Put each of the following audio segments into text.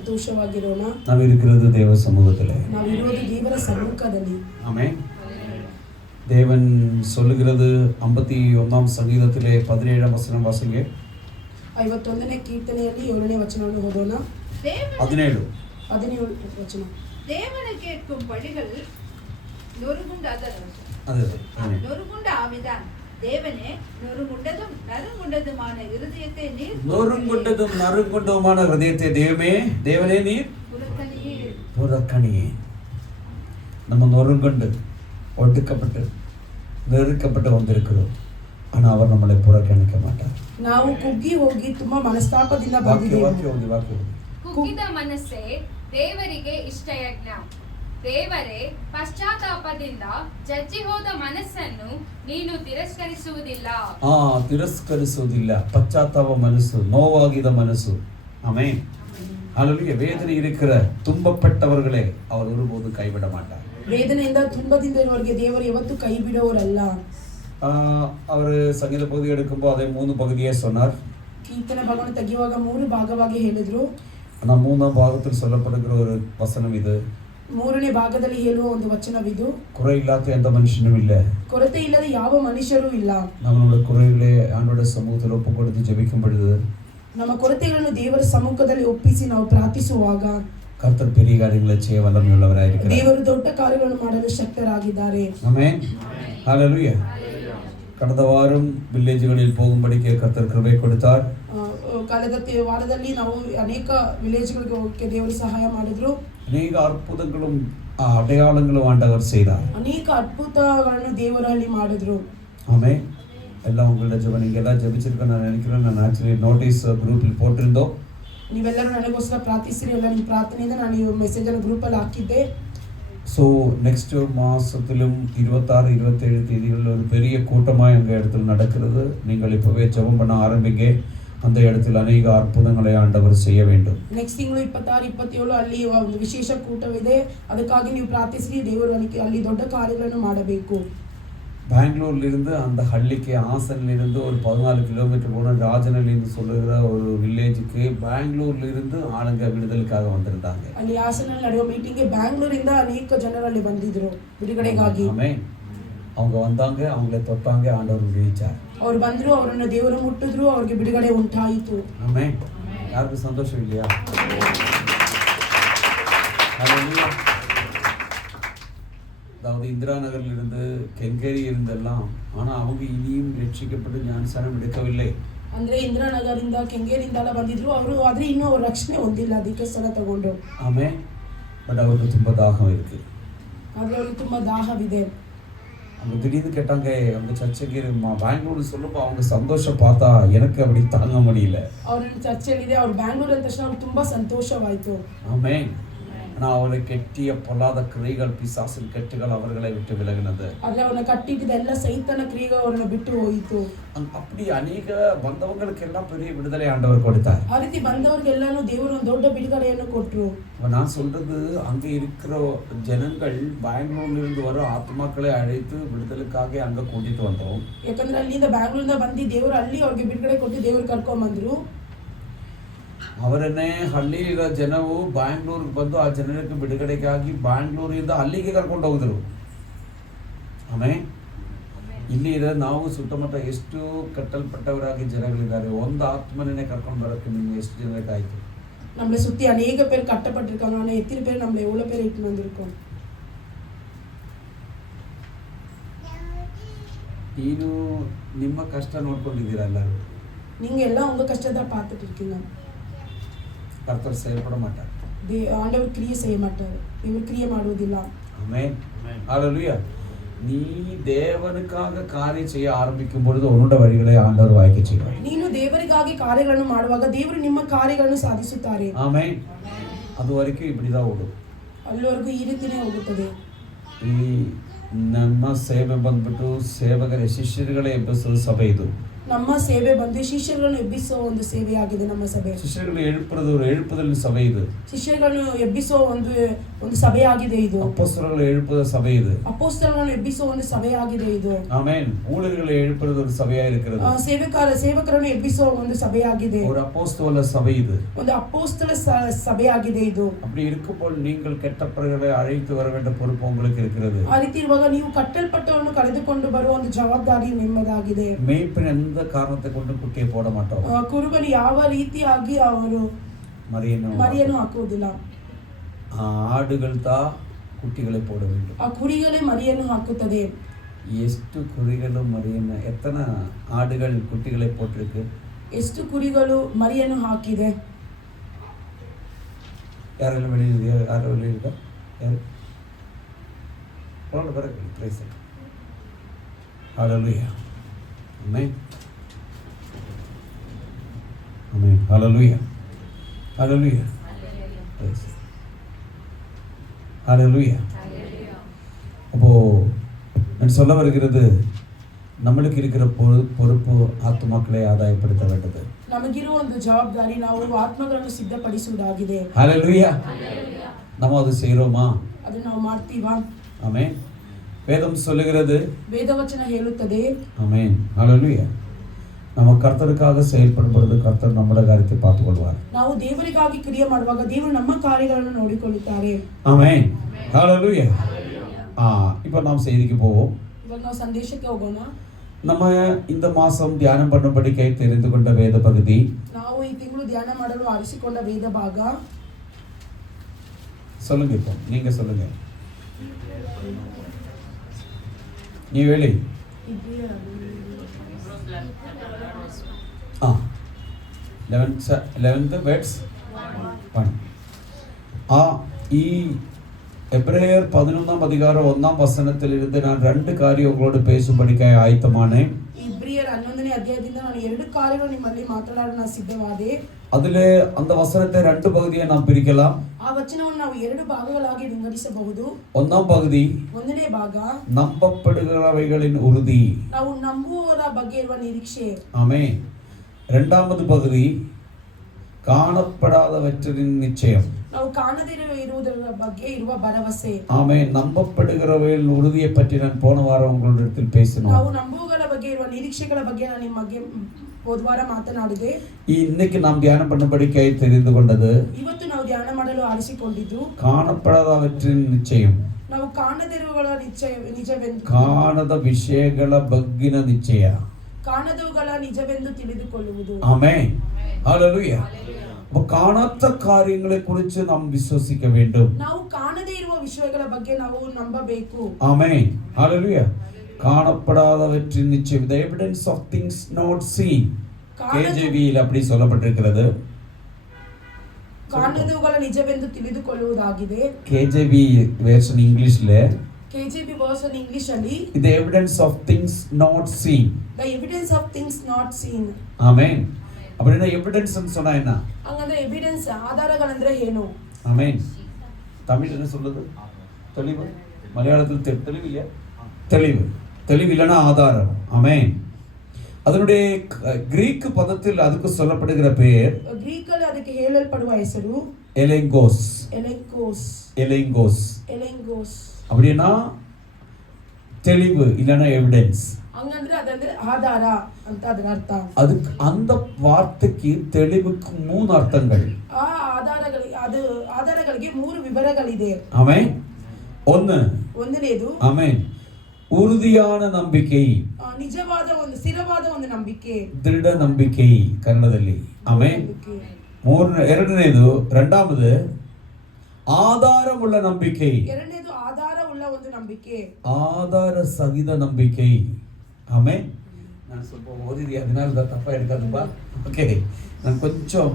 ಸಂತೋಷವಾಗಿರೋಣ. ನಾವಿರುವುದು ದೇವ ಸಮೂಹದಲ್ಲಿ. ನಾವಿರೋದು ದೇವರ ಸಮ್ಮುಖದಲ್ಲಿ. ஆமென். தேவன் சொல்லுகிறது 51ஆம் சங்கீதத்திலே 17ஆம் வசனம் வாசிங்க. 51ನೇ ಕೀರ್ತನೆಯಲ್ಲಿ 7ನೇ ವಚನವನ್ನು ಓದೋಣ. 17 ವಚನ. தேவனை கேட்கும் படிகள் நொறுங்குண்ட ஆவிதான். தேவனே நொறுங்குண்டதும் நறுங்குண்டதுமான இருதயத்தை நீர் நொறுங்குண்டதும் நறுங்குண்டதுமான இருதயத்தை தேவனே நீர் புறக்கணியே. நம்ம நொறுங்குண்டு ஒடுக்கப்பட்டு நெருக்கப்பட்டு வந்திருக்கிறோம். ஆனா அவர் நம்மளை புறக்கணிக்க மாட்டார். ನಾವು ಕುಗ್ಗಿ ಹೋಗಿ ತುಂಬಾ ಮನಸ್ತಾಪದಿಂದ ಬಂದಿದ್ದೇವೆ. ಕುಗ್ಗಿದ ಮನಸ್ಸೇ ದೇವರಿಗೆ ಇಷ್ಟಯಜ್ಞ. ದೇವರೇ ಪಶ್ಚಾತ್ತಾಪದಿಂದ ಜಜ್ಜಿ ಹೋದ ಮನಸ್ಸನ್ನು ನೀನು ತಿರಸ್ಕರಿಸುವುದಿಲ್ಲ. ತಿರಸ್ಕರಿಸುವುದಿಲ್ಲ. ಪಶ್ಚಾತ್ತಾಪ ಮನಸ್ಸು, ನೋವಾಗಿದ ಮನಸ್ಸು. ಆಮೆನ್. ஹல்லேலூயா. வேதனை இருக்கிற துன்பப்பட்டவர்களே அவர் ஒருபோது கைவிட மாட்டார். வேதனைಯಿಂದ ತುಂಬದಿಂದ ಇರುವವರಿಗೆ ದೇವರು ಯಾವತ್ತೂ ಕೈ ಬಿಡುವವರಲ್ಲ. அவர் சங்கீத பகுதி எடுக்கும்போது அதை 3 பகுதியே சொன்னார். கீர்த்தனை ಭಾಗವನ್ನು ತೆಗೆಯುವಾಗ 3 ಭಾಗವಾಗಿ ಹೇಳಿದ್ರು. ஆனா 3ஆம் பாகத்தில் சொல்லப்படுகிற ஒரு வசனம் இது. 3ನೇ ಭಾಗದಲ್ಲಿ ಹೇಳುವ ಒಂದು ವಚನವಿದು. குறை இல்லாத எந்த மனுஷனும் இல்ல. ಕೊರತೆ ಇಲ್ಲದ ಯಾವ ಮನುಷ್ಯರೂ ಇಲ್ಲ. நம்மளுடைய குறைகளை ஆண்டவருடைய சமூகத்தில் ஒப்பு கொடுத்து ஜெபிக்கும் பொழுது ನಮ್ಮ ಕೊರತೆಗಳನ್ನು ದೇವರ ಸಮ್ಮುಖದಲ್ಲಿ ಒಪ್ಪಿಸಿ ನಾವು ಪ್ರಾರ್ಥಿಸುವಾಗ கர்த்தர் பெரிய காரியங்களை செய்ய வல்லமையுள்ளவராய் இருக்கிறார். ದೇವರು ದೊಡ್ಡ ಕಾರ್ಯಗಳನ್ನು ಮಾಡಲು ಶಕ್ತರಾಗಿದ್ದಾರೆ. ஆமென். ஹல்லேலூயா. கடந்த வாரம் வில்லேஜ்களில் போகும்படிக்கு கர்த்தர் கிருபை கொடுத்தார். ಕಳೆದ ವಾರದಲ್ಲಿ ನಾವು ಅನೇಕ ವಿಲೇಜ್ಗಳಿಗೆ ಹೋಗಕ್ಕೆ ದೇವರು ಸಹಾಯ ಮಾಡಿದ್ರು. ಅನೇಕ ಅದ್ಭುತங்களும் அடையாளங்களும் ஆண்டவர் செய்தார். ಅನೇಕ ಅದ್ಭುತಗಳನ್ನು ದೇವರು ಅಲ್ಲಿ ಮಾಡಿದ್ರು. ஆமென். எல்லாம் உங்களோட ஜெபம் நீங்க எல்லாம் ஜெபிச்சிருக்கேன்னு நான் நினைக்கிறேன். நான் ஆக்சுவலி நோட்டீஸ் குரூப்பில் போட்டிருந்தோம். ನೀವೆಲ್ಲರೂ ನನಗೋಸ್ಕರ ಪ್ರಾರ್ಥಿಸಿರಿ. ಎಲ್ಲ ನಿಮ್ಮ ಪ್ರಾರ್ಥನೆಯಿಂದ ನಾನು ಈ ಮೆಸೇಜ್ ಅನ್ನು ಗ್ರೂಪ್ ಅಲ್ಲಿ ಹಾಕಿದ್ದೆ. ஸோ நெக்ஸ்ட் மாதத்திலும் 26, 27 தேதிகளில் ஒரு பெரிய கூட்டமாக எங்கள் இடத்துல நடக்கிறது. நீங்கள் இப்போவே ஜெபம் பண்ண ஆரம்பிங்க. அந்த இடத்தில் அநேக அற்புதங்களை ஆண்டவர் செய்ய வேண்டும். ನೆಕ್ಸ್ಟ್ ತಿಂಗಳು 26, 27 ಅಲ್ಲಿ ಒಂದು ವಿಶೇಷ ಕೂಟವಿದೆ. ಅದಕ್ಕಾಗಿ ನೀವು ಪ್ರಾರ್ಥಿಸಿ. ದೇವರು ಅಲ್ಲಿ ದೊಡ್ಡ ಕಾರ್ಯಗಳನ್ನು ಮಾಡಬೇಕು. பெங்களூர்லேருந்து அந்த ஹள்ளிக்கு ஆசனிலிருந்து ஒரு 14 கிலோமீட்டர் போன ராஜனிலிருந்து சொல்லுகிற ஒரு வில்லேஜுக்கு பெங்களூர்லேருந்து ஆளுங்க விடுதலுக்காக வந்திருந்தாங்க. ಅಲ್ಲಿ ಹಾಸನಲ್ಲಿ ನಡೆಯುವ ಮೀಟಿಂಗ್ಗೆ ಬೆಂಗಳೂರಿಂದ ಅನೇಕ ಜನರು ಅಲ್ಲಿ ಬಂದಿದ್ರು ಬಿಡುಗಡೆಗಾಗಿ. ಆಮೆನ್. அவங்க வந்தாங்க, அவங்களை தொட்டாங்க, ஆண்டவர் விடுவிச்சார். ಅವರು ಬಂದ್ರು, ಅವರನ್ನು ದೇವರು ಮುಟ್ಟಿದ್ರು, ಅವರಿಗೆ ಬಿಡುಗಡೆ ಉಂಟಾಯಿತು. ಆಮೆನ್. ಯಾರಿಗೂ ಸಂತೋಷ இல்லையா? ஹல்லேலூயா. அதாவது இந்திரா நகரில் இருந்து கெங்கேரி இருந்தெல்லாம், ஆனால் அவங்க இனியும் ரட்சிக்கப்பட்டு ஞானஸ்நானம் எடுக்கவில்லை. ಅಂದ್ರೆ ಇಂದಿರಾ ನಗರಿಂದ ಕೆಂಗೇರಿಯಿಂದ ಎಲ್ಲ ಬಂದಿದ್ರು. ಅವರು ಆದ್ರೆ ಇನ್ನೂ ಅವ್ರ ರಕ್ಷಣೆ ಹೊಂದಿಲ್ಲ, ಅದಕ್ಕೆ ಸ್ಥಳ ತಗೊಂಡು. ஆமென். பட் அவருக்கு ತುಂಬ தாகம் இருக்கு. ಆದ್ರೆ ಅವ್ರಿಗೆ ತುಂಬಾ ದಾಹವಿದೆ. அவங்க திடீர்னு கேட்டாங்க, அவங்க சர்ச்சைக்கு பெங்களூர் சொல்லும்போது அவங்க சந்தோஷம் பார்த்தா எனக்கு அப்படி தாங்க முடியல. ಅವ್ರ ಚರ್ಚೆಯಲ್ಲಿದೆ. ಅವ್ರು ಬ್ಯಾಂಗ್ಳೂರ್ ಅಂದ ತಕ್ಷಣ ಅವ್ರಿಗೆ ತುಂಬಾ ಸಂತೋಷವಾಯಿತು. ஆமென். ஆனால் அவரை கெட்டிய பொல்லாத கிரைகள், பிசாசின் கெட்டுகள் அவர்களை விட்டு விலகினது. அதில் அவனை கட்டிட்டு ಎಲ್ಲ ಸೈತನ ಕ್ರಿಯೆಗಳು ಅವರನ್ನು ಬಿಟ್ಟು ಹೋಯಿತು. அப்படி அநேக வந்தவங்களுக்கு எல்லாம் பெரிய விடுதலை ஆண்டவர் கொடுத்தார். ಆ ರೀತಿ ಬಂದವರಿಗೆಲ್ಲಾನು ದೇವರು ಒಂದು ದೊಡ್ಡ ಬಿಡುಗಡೆಯನ್ನು ಕೊಟ್ಟರು. நான் சொல்றது, அங்க இருக்கிற ஜனங்கள் பெங்களூர்லிருந்து வர ஆத்மாக்களை அழைத்து விடுதலுக்காக அங்க கூட்டிட்டு வந்தோம். ಯಾಕಂದ್ರೆ ಅಲ್ಲಿಂದ ಬ್ಯಾಂಗ್ಳೂರಿಂದ ಬಂದು ದೇವರು ಅಲ್ಲಿ ಅವ್ರಿಗೆ ಬಿಡುಗಡೆ ಕೊಟ್ಟು ದೇವರು ಕರ್ಕೊಂಡ್ ಬಂದ್ರು. ಅವರನ್ನೇ ಹಳ್ಳಿಯ ಜನವು ಬ್ಯಾಂಗ್ಳೂರ್ಗೆ ಬಂದು ಆ ಜನರಿಗೆ ಬಿಡುಗಡೆಗಾಗಿ ಬ್ಯಾಂಗ್ಳೂರಿಂದ ಅಲ್ಲಿಗೆ ಕರ್ಕೊಂಡು ಹೋಗಿದ್ರು. ಆಮೇಲೆ ಇಲ್ಲಿ ನಾವು ಸುತ್ತಮುತ್ತ ಎಷ್ಟು ಕಟ್ಟಲ್ಪಟ್ಟವರಾಗಿ ಜನಗಳಿದ್ದಾರೆ. ಒಂದು ಆತ್ಮನೇ ಕರ್ಕೊಂಡು ಬರೋಕ್ಕೆ ನಿಮ್ಗೆ ಎಷ್ಟು ಜನಕ್ಕಾಯ್ತು? நம்மளை சுத்தி அநேக பேர் கட்டப்பட்டிருக்காங்க. ஆனா எத்தனை பேர் நம்மளை எவ்வளவு பேர் இட்டு வந்திருக்கோம்? ನೀನು ನಿಮ್ಮ ಕಷ್ಟ ನೋಡ್ಕೊಂಡಿದ್ದೀರಾ ಎಲ್ಲರೂ. நீங்க எல்லாம் உங்க கஷ்டத்தை பார்த்துட்டு இருக்கீங்க. கர்த்தர் செயல்பட மாட்டார். ஆண்டவர் கிரியை செய்ய மாட்டார். இவர் கிரியை ಮಾಡುವುದಿಲ್ಲ. ஆமென். ஹல்லேலூயா. நீ தேவனுக்காக காரியம் செய்ய ஆரம்பிக்கும் பொழுது உன்னோட வழிகளை ஆண்டவர் வாய்க்க செய்வார். ನೀನು ದೇವರಿಗಾಗಿ ಕಾರ್ಯಗಳನ್ನು ಮಾಡುವಾಗ ದೇವರು ನಿಮ್ಮ ಕಾರ್ಯಗಳನ್ನು ಸಾಧಿಸುತ್ತಾರೆ. ஆமென். ಅದು வரைக்கும் இப்படிதான் ஓடும். ಅಲ್ಲಿವರೆಗೂ ಈ ರೀತಿನೇ ಹೋಗುತ್ತದೆ. ಈ ನಮ್ಮ ಸೇವೆ ಬಂದ್ಬಿಟ್ಟು ಸೇವಕರ ಶಿಷ್ಯರುಗಳೇ ಎಬ್ಬಿಸುವ ಸಭೆ ಇದು. ನಮ್ಮ ಸೇವೆ ಬಂದು ಶಿಷ್ಯರನ್ನು ಎಬ್ಬಿಸುವ ಒಂದು ಸೇವೆಯಾಗಿದೆ ನಮ್ಮ ಸಭೆ. ಶಿಷ್ಯರುಗಳು எழுப்புறது ஒரு எழுப்புதல் சபை இது. ಶಿಷ್ಯರನ್ನು ಎಬ್ಬಿಸುವ ಒಂದು ಸಭೆಯಾಗಿದೆ ಇದು. அப்போஸ்தலர்களை எழுப்புத சபை இது. ಅಪೊಸ್ತಲರನ್ನು ಎಬ್ಬಿಸುವ ಒಂದು ಸಭೆಯಾಗಿದೆ ಇದು. ஆமென். ஊழியர்களை எழுப்புறது ஒரு சபையா இருக்கிறது. ಸೇವಕರನ್ನು ಎಬ್ಬಿಸುವ ಒಂದು ಸಭೆಯಾಗಿದೆ. ஒரு அப்போஸ்தல சபை இது. ಒಂದು ಅಪೊಸ್ತಲ ಸಭೆಯಾಗಿದೆ ಇದು. அப்படி இருக்கும்போது நீங்கள் கெட்டவர்களை அழைத்து வர வேண்டிய பொறுப்பு உங்களுக்கு இருக்கிறது. ಆ ರೀತಿ ಇರುವಾಗ ನೀವು ಕಟ್ಟಲ್ಪಟ್ಟವರನ್ನು ಕರೆದುಕೊಂಡು ಬರುವ ಒಂದು ಜವಾಬ್ದಾರಿ ನಿಮ್ಮದಾಗಿದೆ. மேய்ப்பன் எந்த காரணத்தை கொண்டு குட்டியை போட மாட்டோம். ಕುರುಬನು ಯಾವ ರೀತಿಯಾಗಿ ಅವರು ಮರಿಯನ್ನು ಹಾಕುವುದಿಲ್ಲ. ஆடுகள் தான் குட்டிகளை போட வேண்டும். ಆ ಕುರಿಗಳೇ ಮರಿಯನ್ನು ಹಾಕುತ್ತದೆ. ಎಷ್ಟು ಕುರಿಗಳು ಮರಿಯನ್ನು ಎತ್ತனை ஆடுகள் குட்டிகளை போட்டிருக்கு? ಎಷ್ಟು ಕುರಿಗಳು ಮರಿಯನ್ನು ಹಾಕಿದೆ? ಯಾರೆಲ್ಲ வெளியில யார வெளியில யாரு போன ಬರಕ್ಕೆ ಪ್ರೈಸ್. ஹalleluya. ஆமென். ஆமென். ஹalleluya. ஹalleluya. பிரೈஸ். ஹalleluya. அப்போ நான் சொல்ல வருகிறது, நம்மளுக்கு இருக்கிற பொறுப்பு ஆத்துமாக்களை ஆதாயப்படுத்த வேண்டது. ನಮಗಿರುವ ಒಂದು ಜವಾಬ್ದಾರಿ ನಾವು ಆತ್ಮಗಳನ್ನು ಸಿದ್ಧಪಡಿಸುವುದಾಗಿದೆ. ஹalleluya. நம்ம அது செய்றோமா? ಅದನ್ನು ನಾವು ಮಾಡ್ತೀವಾ? ஆமென். வேதம் சொல்லுகிறது, ವೇದವಚನ ಹೇಳುತ್ತದೆ. ஆமென். ஹalleluya. நம்ம கர்த்தருக்காக செயல்படும் பொழுது கர்த்தர் நம்முடைய காரியத்தை பார்த்துக் கொள்வார். ನಾವು ದೇವರಿಗಾಗಿ ಕ್ರಿಯೆ ಮಾಡುವಾಗ ದೇವರು ನಮ್ಮ ಕಾರ್ಯಗಳನ್ನು ನೋಡಿಕೊಳ್ಳುತ್ತಾರೆ. ஆமென். ஹalleluya. இப்போ நாம் செய்திக்கு போவோம். ಇವಾಗ ನಾವು ಸಂದೇಶಕ್ಕೆ ಹೋಗೋಣ. நம்ம இந்த மாசம் தியானம் பண்ணும்படிக்கை தெரிந்து கொண்ட வேத பகுதி, ನಾವು ಈ ತಿಂಗಳು ಧ್ಯಾನ ಮಾಡಲು ಆರಿಸಿಕೊಂಡ ವೇದ ಭಾಗ. சொல்லுங்க, இப்போ நீங்க சொல்லுங்க. நீ ಹೇಳಿ. 11th verse 1. ഈ എബ്രയർ 11 அதிகாரம் 1 வசனத்தில் இருந்து நான் 2 காரியம் உங்களோடு பேசும்படிக்காய் ஆயத்தமானேன். ಇಬ್ರಿಯರ್ 11ನೇ ಅಧ್ಯಾಯದಿಂದ ನಾನು 2 ಕಾರ್ಯಗಳು ನಿಮ್ಮಲ್ಲಿ ಮಾತನಾಡಲು ನಾನು ಸಿದ್ಧವಾದೆ. அதிலே அந்த வசனத்தை 2 பகுதியை நாம் பிரிக்கலாம். ಆ ವಚನವನ್ನು ನಾವು 2 ಭಾಗಗಳಾಗಿ ವಿಂಗಡಿಸಬಹುದು. ஒன்றாம் பகுதி, 1ನೇ ಭಾಗ நம்பப்படுகிறவைகளின் உறுதி. ನಾವು ನಂಬುವವರ ಬಗ್ಗೆ ಇರುವ ನಿರೀಕ್ಷೆ. ஆமென். இரண்டாவது பகுதி, காணப்படாதவற்றின் நிச்சயம். ನಾವು ಕಾಣದೇ ಇರುವುದರ ಬಗ್ಗೆ ಇರುವ ಭರವಸೆ. ஆமென். நம்பப்படுகிறவைகளின் உறுதியை பற்றி நான் போன வாரம் உங்களிடத்தில் பேசினோம். ನಾವು ನಂಬುವವರ ಬಗ್ಗೆ ಇರುವ ನಿರೀಕ್ಷೆಗಳ ಬಗ್ಗೆ ನಾನು ನಿಮಗೆ ಹೋದವಾರ ಮಾತನಾಡಿದೆ. இன்னைக்கு நாம் தியானம் பண்ணும்படிக்காய் தெரிந்து கொண்டது, ಇವತ್ತು ನಾವು ಧ್ಯಾನ ಮಾಡಲು ಆರಿಸಿಕೊಂಡಿದ್ದು ಕಾಣಪಡದವற்றிನ ನಿಶ್ಚಯ. ನಾವು ಕಾಣದಿರುವಗಳ ನಿಜವೆಂದು, ಕಾಣದ ವಿಷಯಗಳ ಬಗ್ಗಿನ ನಿಶ್ಚಯ, ಕಾಣದವುಗಳ ನಿಜವೆಂದು ತಿಳಿದುಕೊಳ್ಳುವುದು. ಆಮೆನ್. ஹalleluya. அப்ப காணாத காரியங்களை குறித்து நாம் விசுவாசிக்க வேண்டும். ನಾವು ಕಾಣದೇ ಇರುವ ವಿಷಯಗಳ ಬಗ್ಗೆ ನಾವು ನಂಬಬೇಕು. ஆமென். ஹalleluya. காணப்படாதவற்றின் நிச்சயம், the evidence of things not seen. KJV-யில் அப்படி சொல்லப்பட்டிருக்கிறது. ಕಾಣದವುಗಳ ನಿಜವೆಂದು ತಿಳಿದುಕೊಳ್ಳುವುದಾಗಿದೆ. KJV வெர்ஷன் இங்கிலீஷ்ல, KJV version ಇಂಗ್ಲಿಷ್ ಅಲ್ಲಿ, the evidence of things not seen. the evidence of things not seen. ஆமென். அப்படினா எவிடன்ஸ் ன்னு சொன்னா என்ன? ಹಂಗಂದ್ರೆ ಎವಿಡೆನ್ಸ್, ಆಧಾರಗಳಂದ್ರೆ ಏನು? ஆமென். தமிழ் என்ன சொல்லுது? தெளிவு. மலையாளத்தில் தெளிவு இல்லையா? தெளிவு. தெளிவு இல்லனா ஆதாரம். ஆமென். அதனுடைய கிரீக் பதத்தில் அதுக்கு சொல்லப்படுகிற பெயர், ಗ್ರೀಕ್ ಅಲ್ಲಿ ಅದಕ್ಕೆ ಹೇಳಲ್ಪಡುವ ಹೆಸರು ಎಲೆಂಗೋಸ್. ಎಲೆಂಕೋಸ್. எலைங்கோஸ். ಎಲೆಂಗೋಸ್. அப்படினா தெளிவு இல்லனா எவிடன்ஸ். ಹಂಗಂದ್ರೆ ಅದಂದ್ರೆ ಆಧಾರ ಅಂತ ಅದರ ಅರ್ಥ. அதுக்கு அந்த வார்த்தைக்கு தெளிவுக்கு 3 அர்த்தங்கள். ಆ ಆಧಾರಗಳಿಗೆ 3 ವಿವರಗಳಿದೆ. ஆமென். ಒಂದನೇದು, ஆமென், ಉறுதியான ನಂಬಿಕೆ, ನಿಜವಾದ ಒಂದು ಸ್ಥಿರವಾದ ಒಂದು ನಂಬಿಕೆ, ದೃಢ ನಂಬಿಕೆ ಕನ್ನಡದಲ್ಲಿ. ಆಮೆನ್. ಎರಡನೇದು, ಎರಡಾಮದು ಆಧಾರವುಳ್ಳ ನಂಬಿಕೆ. ಎರಡನೇದು ಆಧಾರವುಳ್ಳ ಒಂದು ನಂಬಿಕೆ, ಆಧಾರ ಸಹಿತ ನಂಬಿಕೆ. ಆಮೆನ್. நான் ಸ್ವಲ್ಪ ஓதிது, அதனால தான் தப்பா எடுக்காதுப்பா. ஓகே, நான் கொஞ்சம்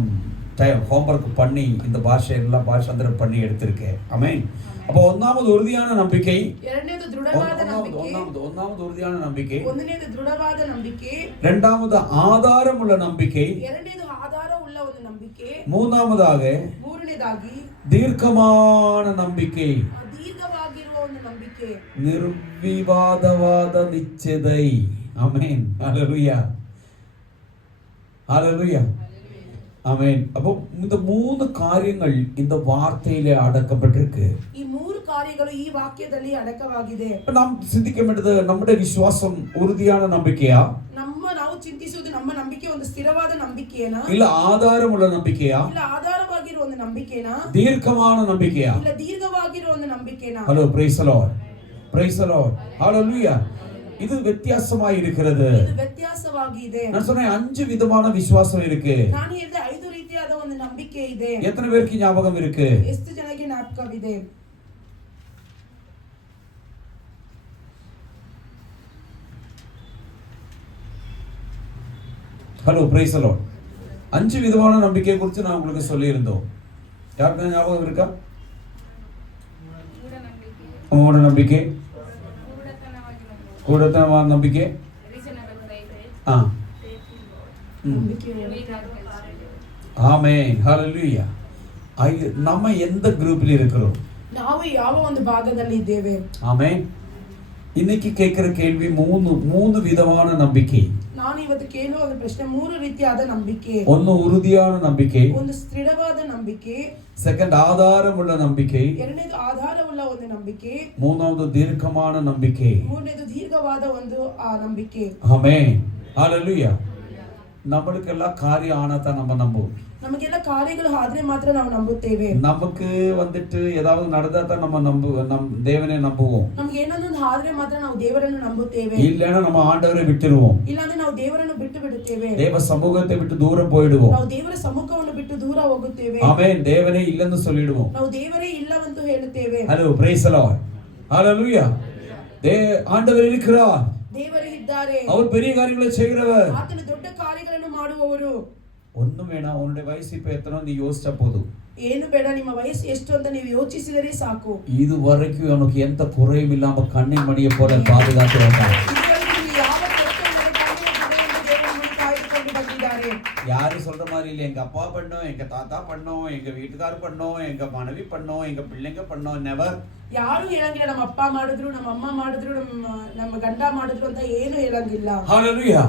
ஹோம்வொர்க் பண்ணி இந்த பாஷையெல்லாம் பாஷாந்தரம் பண்ணி எடுத்திருக்கேன். ஆமென். அப்போ ஒன்றாவது உறுதியான நம்பிக்கை, ಎರಡನೇದು ದೃಢವಾದ ನಂಬಿಕೆ, ஒன்றாவது உறுதியான நம்பிக்கை, ಒಂದನೇದು ದೃಢವಾದ ನಂಬಿಕೆ, இரண்டாவது ஆதாரமுள்ள நம்பிக்கை, ಎರಡನೇದು ಆಧಾರವುಳ್ಳ ಒಂದು ನಂಬಿಕೆ, ಮೂರನೇದಾಗಿ ದೀರ್ಘமான ನಂಬಿಕೆ, ದೀರ್ಘವಾಗಿರುವ ಒಂದು ನಂಬಿಕೆ, ನಿರ್ವಿವಾದವಾದ ನಿಶ್ಚಯತೆ. ಆಮೆನ್. ಹalleluya. ഹല്ലേലൂയ. ആമേൻ. അപ്പോൾ இந்த മൂന്ന് കാര്യങ്ങൾ இந்த வார்த்தையிலே அடக்கப்பட்டிருக்கு. ಈ ಮೂರು ಕಾರ್ಯಗಳು ಈ ವಾಕ್ಯದಲ್ಲಿ ಅಡಕವಾಗಿದೆ. நாம் சிந்திக்க வேண்டியது நம்முடைய விசுவாசம் உறுதியான நம்பிக்கையா, ನಾವು ಚಿಂತಿಸುವುದು ನಮ್ಮ ನಂಬಿಕೆ ಒಂದು ಸ್ಥಿರವಾದ ನಂಬಿಕೆಯೇನಾ, இல்ல ஆதாரமுள்ள நம்பிக்கையா, ಇಲ್ಲ ಆಧಾರವಾಗಿರುವ ಒಂದು ನಂಬಿಕೆನಾ, தீர்க்கமான நம்பிக்கையா? ಇಲ್ಲ ದೀರ್ಘವಾಗಿರುವ ಒಂದು ನಂಬಿಕೆನಾ? Hello, praise the Lord, praise the Lord, hallelujah. இது வித்தியாசமாய் இருக்கிறது. ಇದು ವ್ಯತ್ಯಾಸವಾಗಿದೆ. நான் சொன்னேன் 5 விதமான விசுவாசம் இருக்கு. ನಾನು ಹೇಳಿದೆ 5 ರೀತಿಯಾದ ಒಂದು ನಂಬಿಕೆ ಇದೆ. எத்தனை பேருக்கு ஞாபகம் இருக்கு? ಎಷ್ಟು ಜನಕ್ಕೆ ಜ್ಞಾಪಕವಿದೆ? Hello, praise the Lord. 5 விதமான நம்பிக்கையை குறித்து நான் உங்களுக்கு சொல்லி இருந்தோம். யாருக்கு ஞாபகம் இருக்கா? மூட நம்பிக்கை, கூடத்தனமான நம்பிக்கை, ஆமென், ஹalleluya. நம்ம எந்த குரூப்ல இருக்கிறோம்? ನಾವು ಯಾವ ಒಂದು ಭಾಗದಲ್ಲಿ ಇದ್ದೇವೆ? ஆமென். இன்னைக்கு கேட்கிற கேள்வி மூணு விதமான நம்பிக்கை. ನಾನು ಇವತ್ತು ಕೇಳುವ ಒಂದು ಪ್ರಶ್ನೆ 3 ರೀತಿಯಾದ ನಂಬಿಕೆ. ಒಂದು ಉறுதியான ನಂಬಿಕೆ, ಒಂದು ಸ್ಥಿರವಾದ ನಂಬಿಕೆ, செகண்ட் ஆதாரமுள்ள நம்பிக்கை, ಎರಡನೇದು ಆಧಾರವುಳ್ಳ ಒಂದು ನಂಬಿಕೆ, மூணாவது தீர்க்கமான நம்பிக்கை. ಮೂರನೇದು ದೀರ್ಘವಾದ ಒಂದು ನಂಬಿಕೆ. ஆமென், ஹalleluya. நம்மளுக்கெல்லாம் காரியம் ஆனதான் நம்ம நம்புவோம். ನಮಗೆಲ್ಲ ಕಾರ್ಯಗಳು ಆದ್ರೆ ಮಾತ್ರ ನಾವು ನಂಬುತ್ತೇವೆ. நமக்கு வந்துட்டு ஏதாவது நடந்தா தான் நம்ம தேவனை நம்புவோம். ನಮಗೆ ಏನೊಂದು ಆದ್ರೆ ಮಾತ್ರ ನಾವು ದೇವರನ್ನು ನಂಬುತ್ತೇವೆ. இல்லைன்னா நம்ம ஆண்டவரை விட்டுருவோம். ಇಲ್ಲಾಂದ್ರೆ ನಾವು ದೇವರನ್ನು ಬಿಟ್ಟು ಬಿಡುತ್ತೇವೆ. தேவ சமூகத்தை விட்டு தூரம் போயிடுவோம். ನಾವು ದೇವರ ಸಮ್ಮುಖವನ್ನು ಬಿಟ್ಟು ದೂರ ಹೋಗುತ್ತೇವೆ. ஆமென். தேவனே இல்லன்னு சொல்லிடுவோம். ನಾವು ದೇವರೇ ಇಲ್ಲವಂತೂ ಹೇಳುತ್ತೇವೆ. ஹலோ, பிரைஸ் தி லார்ட், ஹalleluya. ஆண்டவர் இருக்கிறார். ದೇವರು ಇದ್ದಾರೆ. அவர் பெரிய காரியங்களை செய்கிறவர். ಆತನು ದೊಡ್ಡ ಕಾರ್ಯಗಳನ್ನು ಮಾಡುವವರು. ஒண்ணும் வேணாம், உன்னுடைய வயசு இப்ப எத்தனை நீ யோசிச்சா போதும். ಏನು ಬೇಡ, ನಿಮ್ಮ ವಯಸ್ಸು ಎಷ್ಟು ಅಂತ ನೀವು ಯೋಚಿಸಿದರೆ ಸಾಕು. இது வரைக்கும் உனக்கு எந்த குறையும் இல்லாம கண்ணின் மணியை போல பாதுகாத்து வந்தார். யாரும் சொல்ற மாதிரி இல்லை, எங்க அப்பா பண்ணோம், எங்க தாத்தா பண்ணோம், எங்க வீட்டுக்காரர் பண்ணோம், எங்க மனைவி பண்ணோம், எங்க பிள்ளைங்க பண்ணோம். நெவர். ಯಾರು ಹೇಳಂಗಿಲ್ಲ ನಮ್ಮ ಅಪ್ಪ ಮಾಡಿದ್ರು, ನಮ್ಮ ಅಮ್ಮ ಮಾಡಿದ್ರು, ನಮ್ಮ ಗಂಡ ಮಾಡಿದ್ರು ಅಂತ ಏನು ಹೇಳಂಗಿಲ್ಲ. ஹalleluya.